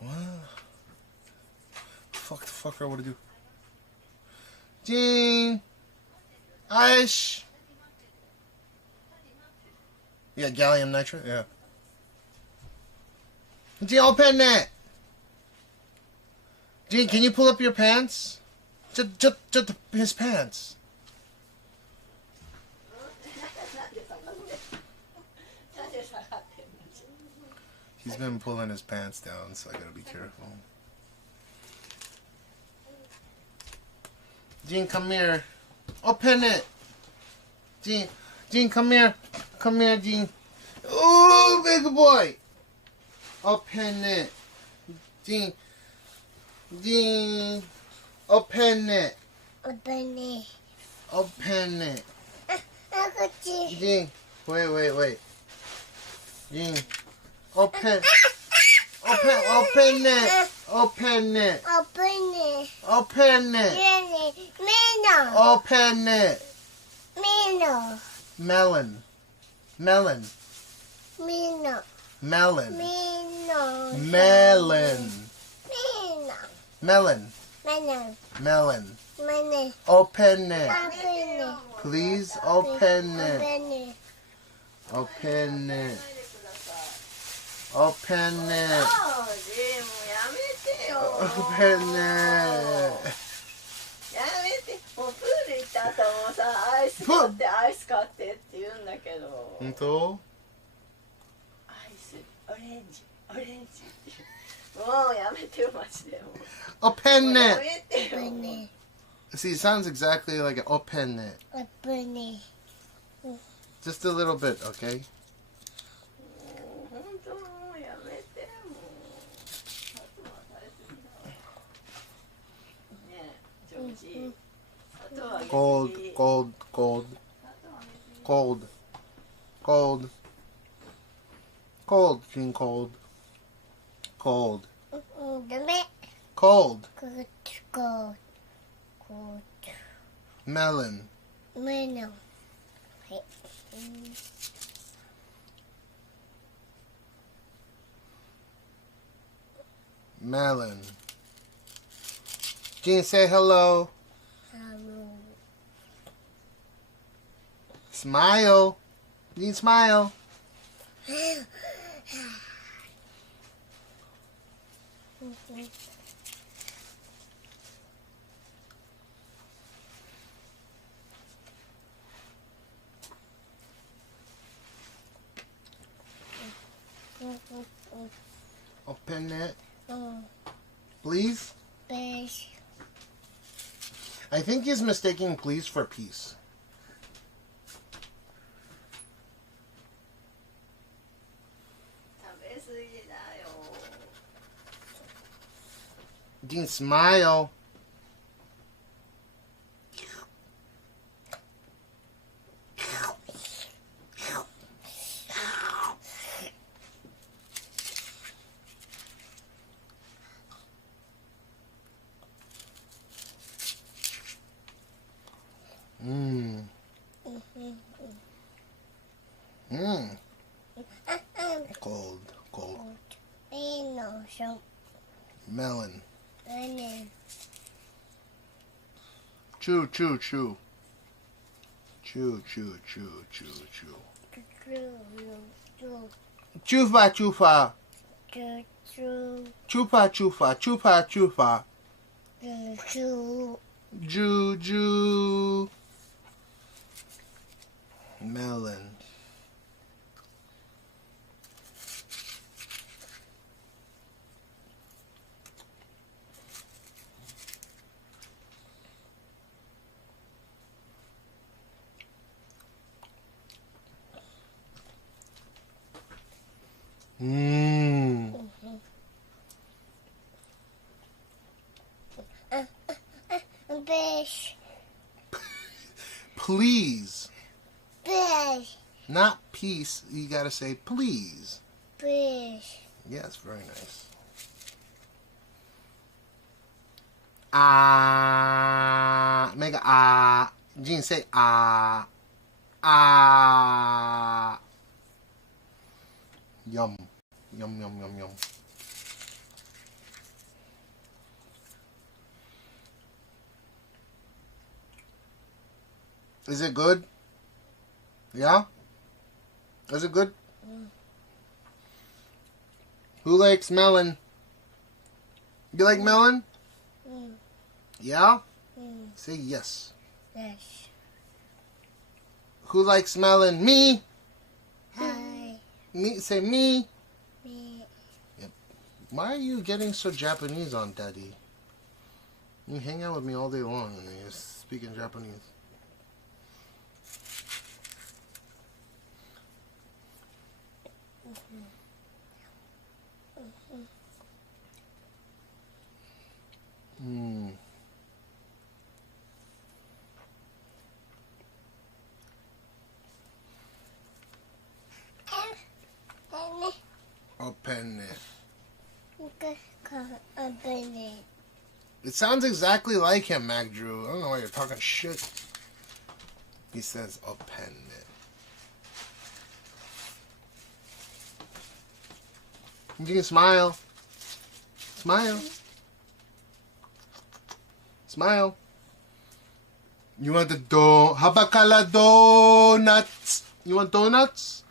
What? Fuck the fucker, what to do? Gene! Ish! Yeah, gallium nitrate? Yeah. Gene, open that! Gene, can you pull up your pants? Just his pants. He's been pulling his pants down, so I gotta be careful. Gene, come here. Open it. Gene, come here. Come here, Gene. Ooh, big boy. Open it. Gene. Open it. Open it. Open it. Gene, wait. Gene. Open it. Open it. Open it. Open it. Melon. Melon. Open it. Please open it. Open it. Open it. Open it. やめて、もうプール行った後もさ、アイス買ってアイス買ってって言うんだけど。本当？アイス、オレンジってもうやめてよマジでもう。Open もうや it. めてよ。See, it sounds exactly like an open it. Just a little bit, okay? 本当もうやめてもう。ねえ、ジョージ。Cold. Gene, cold. Cold. Melon. Melon. Gene, say hello. Smile. Gene, smile. Open it. Please? I think he's mistaking please for peace. Dean, smile. Cold. Melon. Chew. Chufa. Chufa. Juju. Melon. Fish. Please. Fish. Not peace. You gotta say please. Fish. Yes, very nice. Make a Gene, say Yum. Yum, yum, yum, yum. Is it good? Yeah? Is it good? Who likes melon? You like melon? Yeah? Say yes. Yes. Who likes melon? Me? Hi. Me? Say me. Me. Yep. Why are you getting so Japanese on Daddy? You hang out with me all day long and you're speaking Japanese. Hmm. Open it. Open it. It sounds exactly like him, Mac Drew. I don't know why you're talking shit. He says open it. You can smile. Smile. Smile. You want the habakala donuts? You want donuts?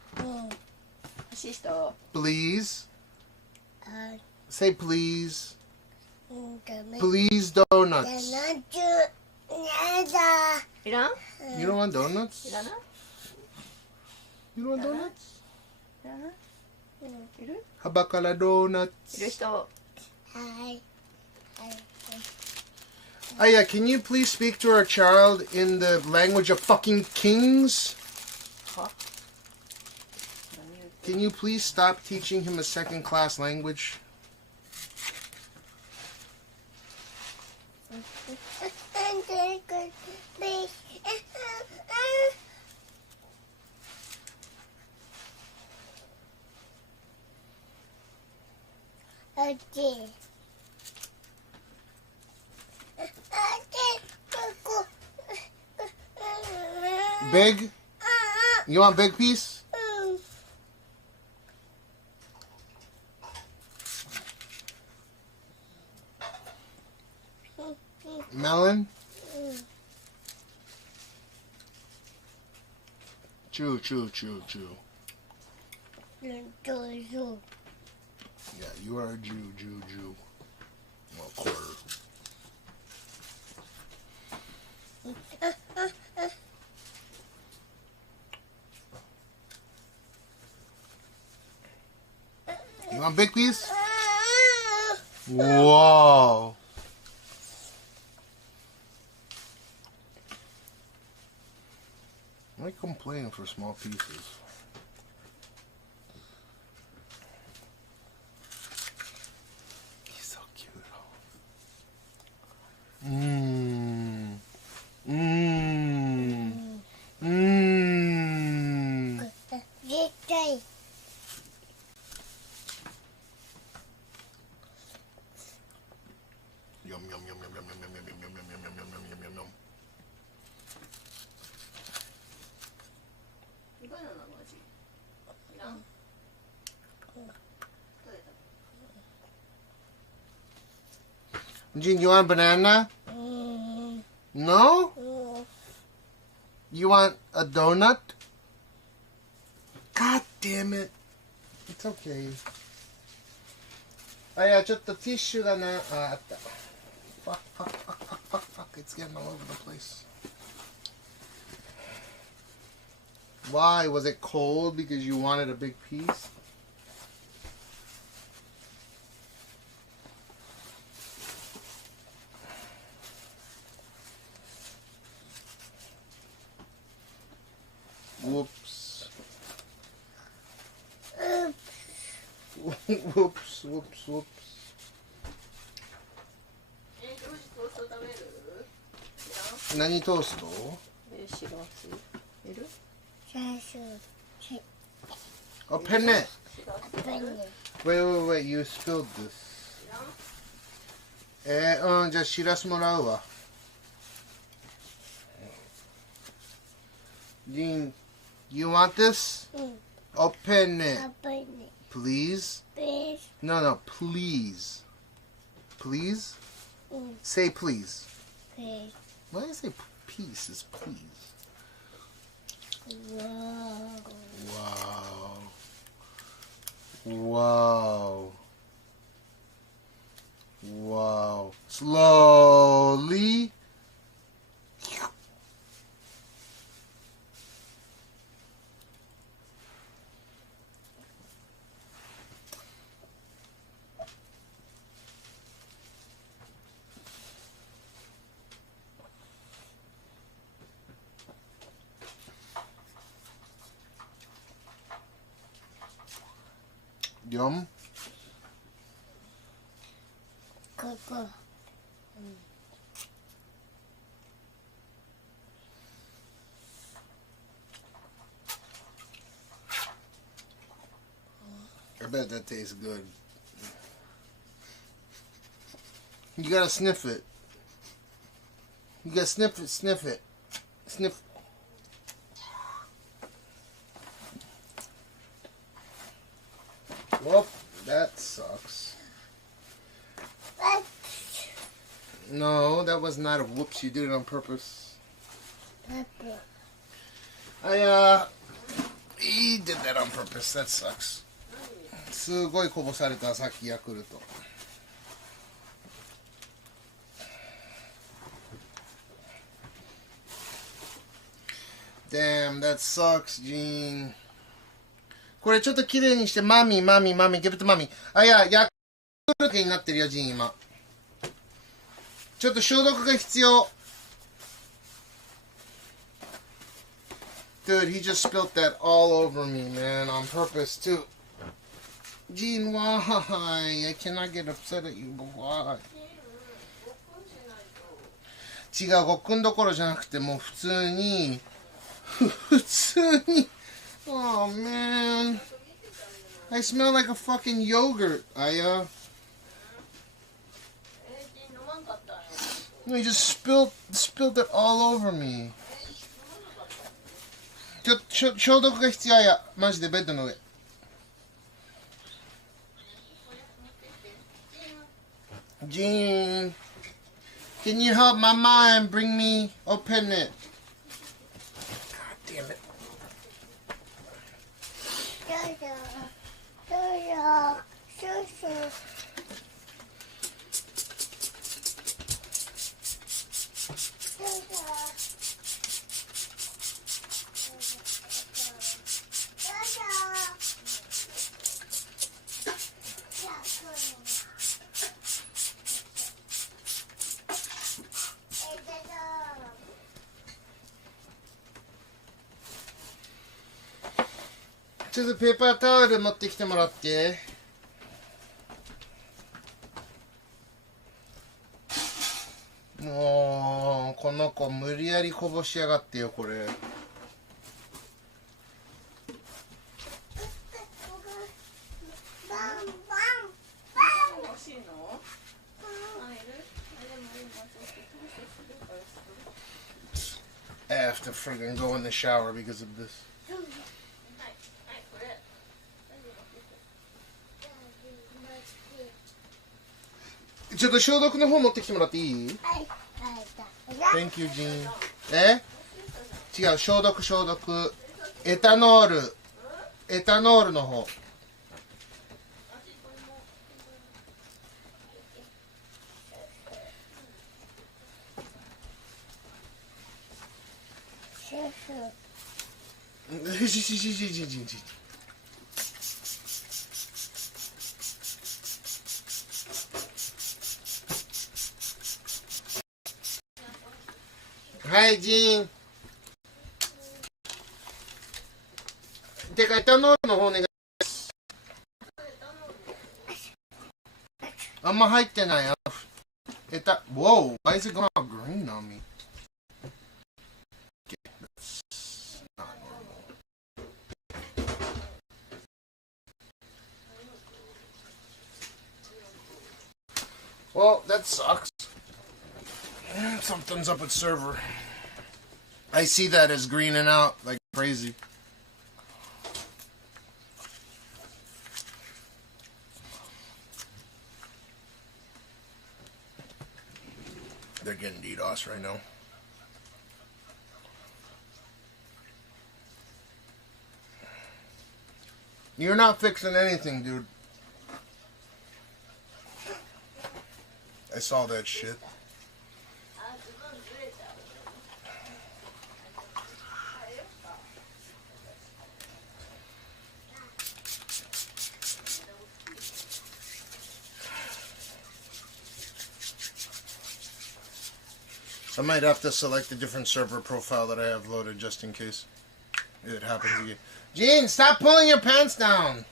Please. Say please. Please donuts. You don't want donuts? You don't want donuts? Habakala donuts. Hi. Aya, can you please speak to our child in the language of fucking kings? Can you please stop teaching him a second-class language? Okay. Big? You want big piece? Melon? Chew, chew, chew, chew. Yeah, you are a Jew, Jew, Jew. Well, quarter. You want big piece? Whoa. Why complain for small pieces? He's so cute. Mmm. Mmm. Mmm. Yum, yum, yum, yum, yum, yum, yum, yum, yum, yum, yum, yum, yum, yum, yum, yum. Jean, you want a banana? No? You want a donut? God damn it. It's okay. あ、いや、ちょっとティッシュがな、あった。Fuck, fuck, fuck, fuck, fuck, fuck. It's getting all over the place. Why? Was it cold because you wanted a big piece? Whoops. Whoops, whoops, whoops. 何トースト？白すいる？ Oh, penne. Wait, you spilled this. じゃあしらすもらうわ。Jean, you want this? Open it. Please? No, please. Please? Say please. Why do you say peace is please? Wow. Slowly. Yum. I bet that tastes good. You gotta sniff it. You gotta sniff it. Sniff. Well, that sucks. No, that was not a whoops. You did it on purpose. He did that on purpose. That sucks. すごいこぼされたさっきヤクルト。Damn, that sucks, Gene. これちょっと綺麗にしてマミーギブとマミー。ヤクルトになってるよ、ジン今。ちょっと消毒が必要。Dude, he just spilt that all over me, man, on purpose too. Gene, why? I cannot get upset at you, but why? 違う、ごっくんどころじゃなくて、もう普通に。Oh man, I smell like a fucking yogurt, Aya. No, you just spilled it all over me. 消毒が必要や。マジでベッドの上。Jean, can you help Mama and bring me? Open it. God damn it.ちょっとペーパータオル持ってきてもらって。もうこの子無理やりこぼしやがってよこれ。I have to friggin' go in the shower because of this. ちょっと消毒の方持ってきてもらっていい？ Thank you, Jean. 違う、消毒。エタノールの方。はい、ジーン。てか、エタノールの方お願いします。あんま入ってない。Whoa, why is it going all green on me? Well, that sucks. Something's up with server. I see that as greening out like crazy. They're getting DDoS right now. You're not fixing anything, dude. I saw that shit. I might have to select a different server profile that I have loaded just in case it happens again. Gene, stop pulling your pants down.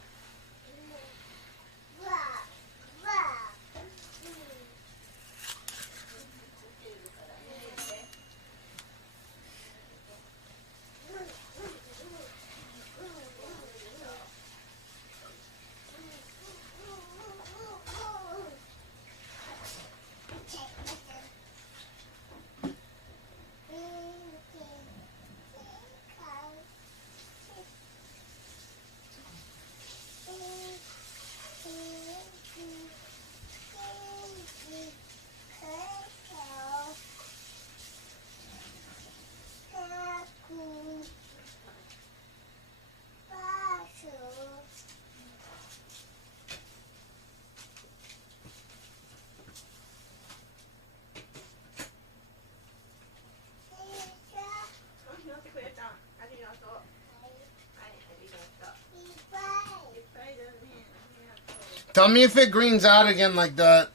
Tell me if it greens out again like that.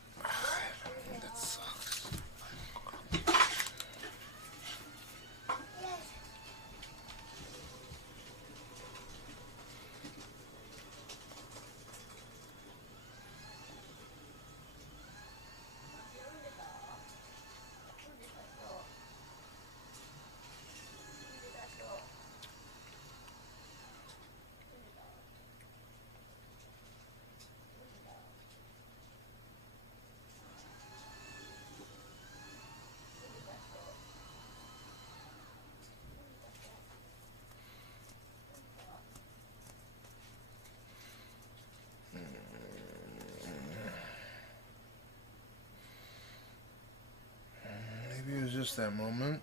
That sucks. Maybe it was just that moment.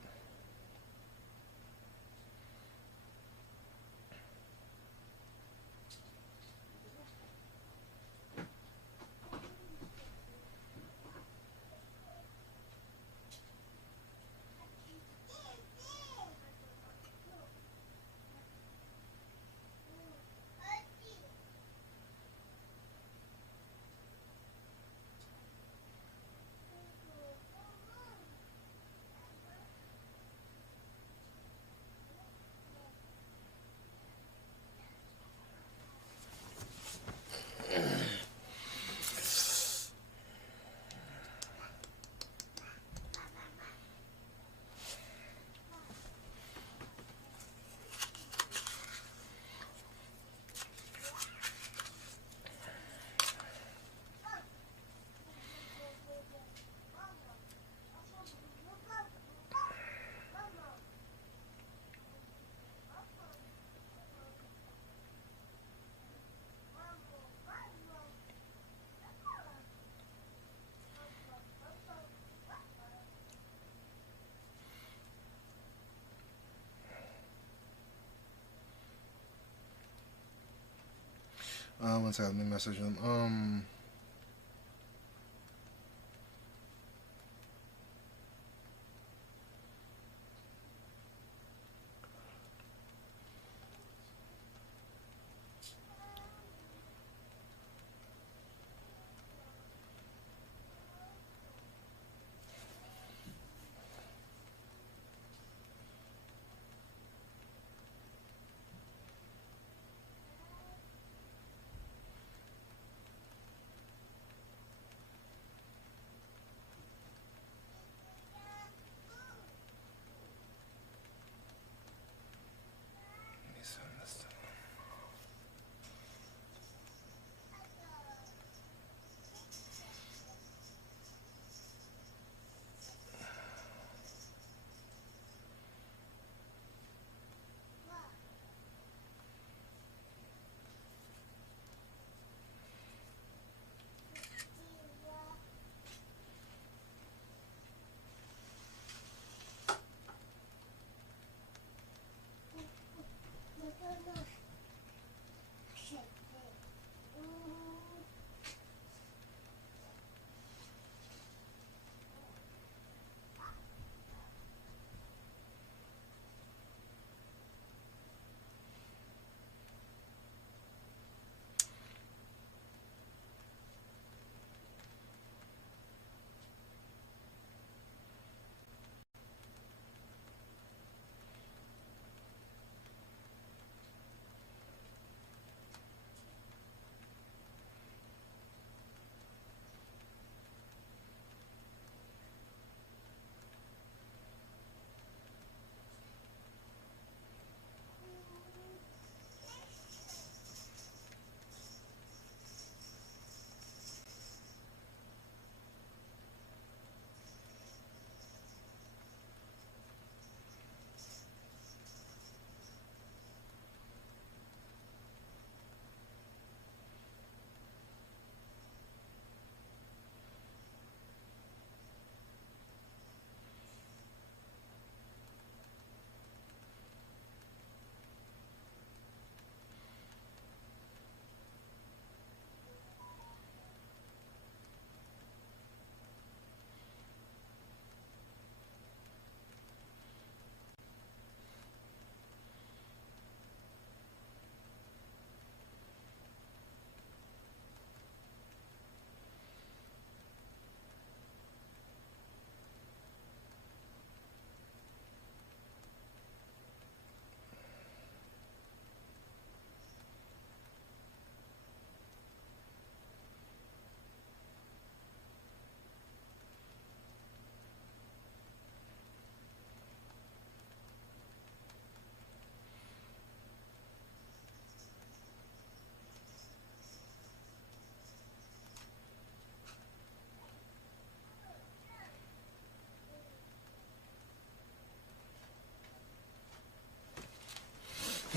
One second, let me message them.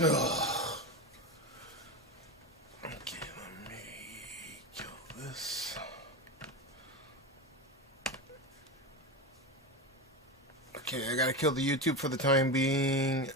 Ugh. Okay, let me kill this. Okay, I gotta kill the YouTube for the time being.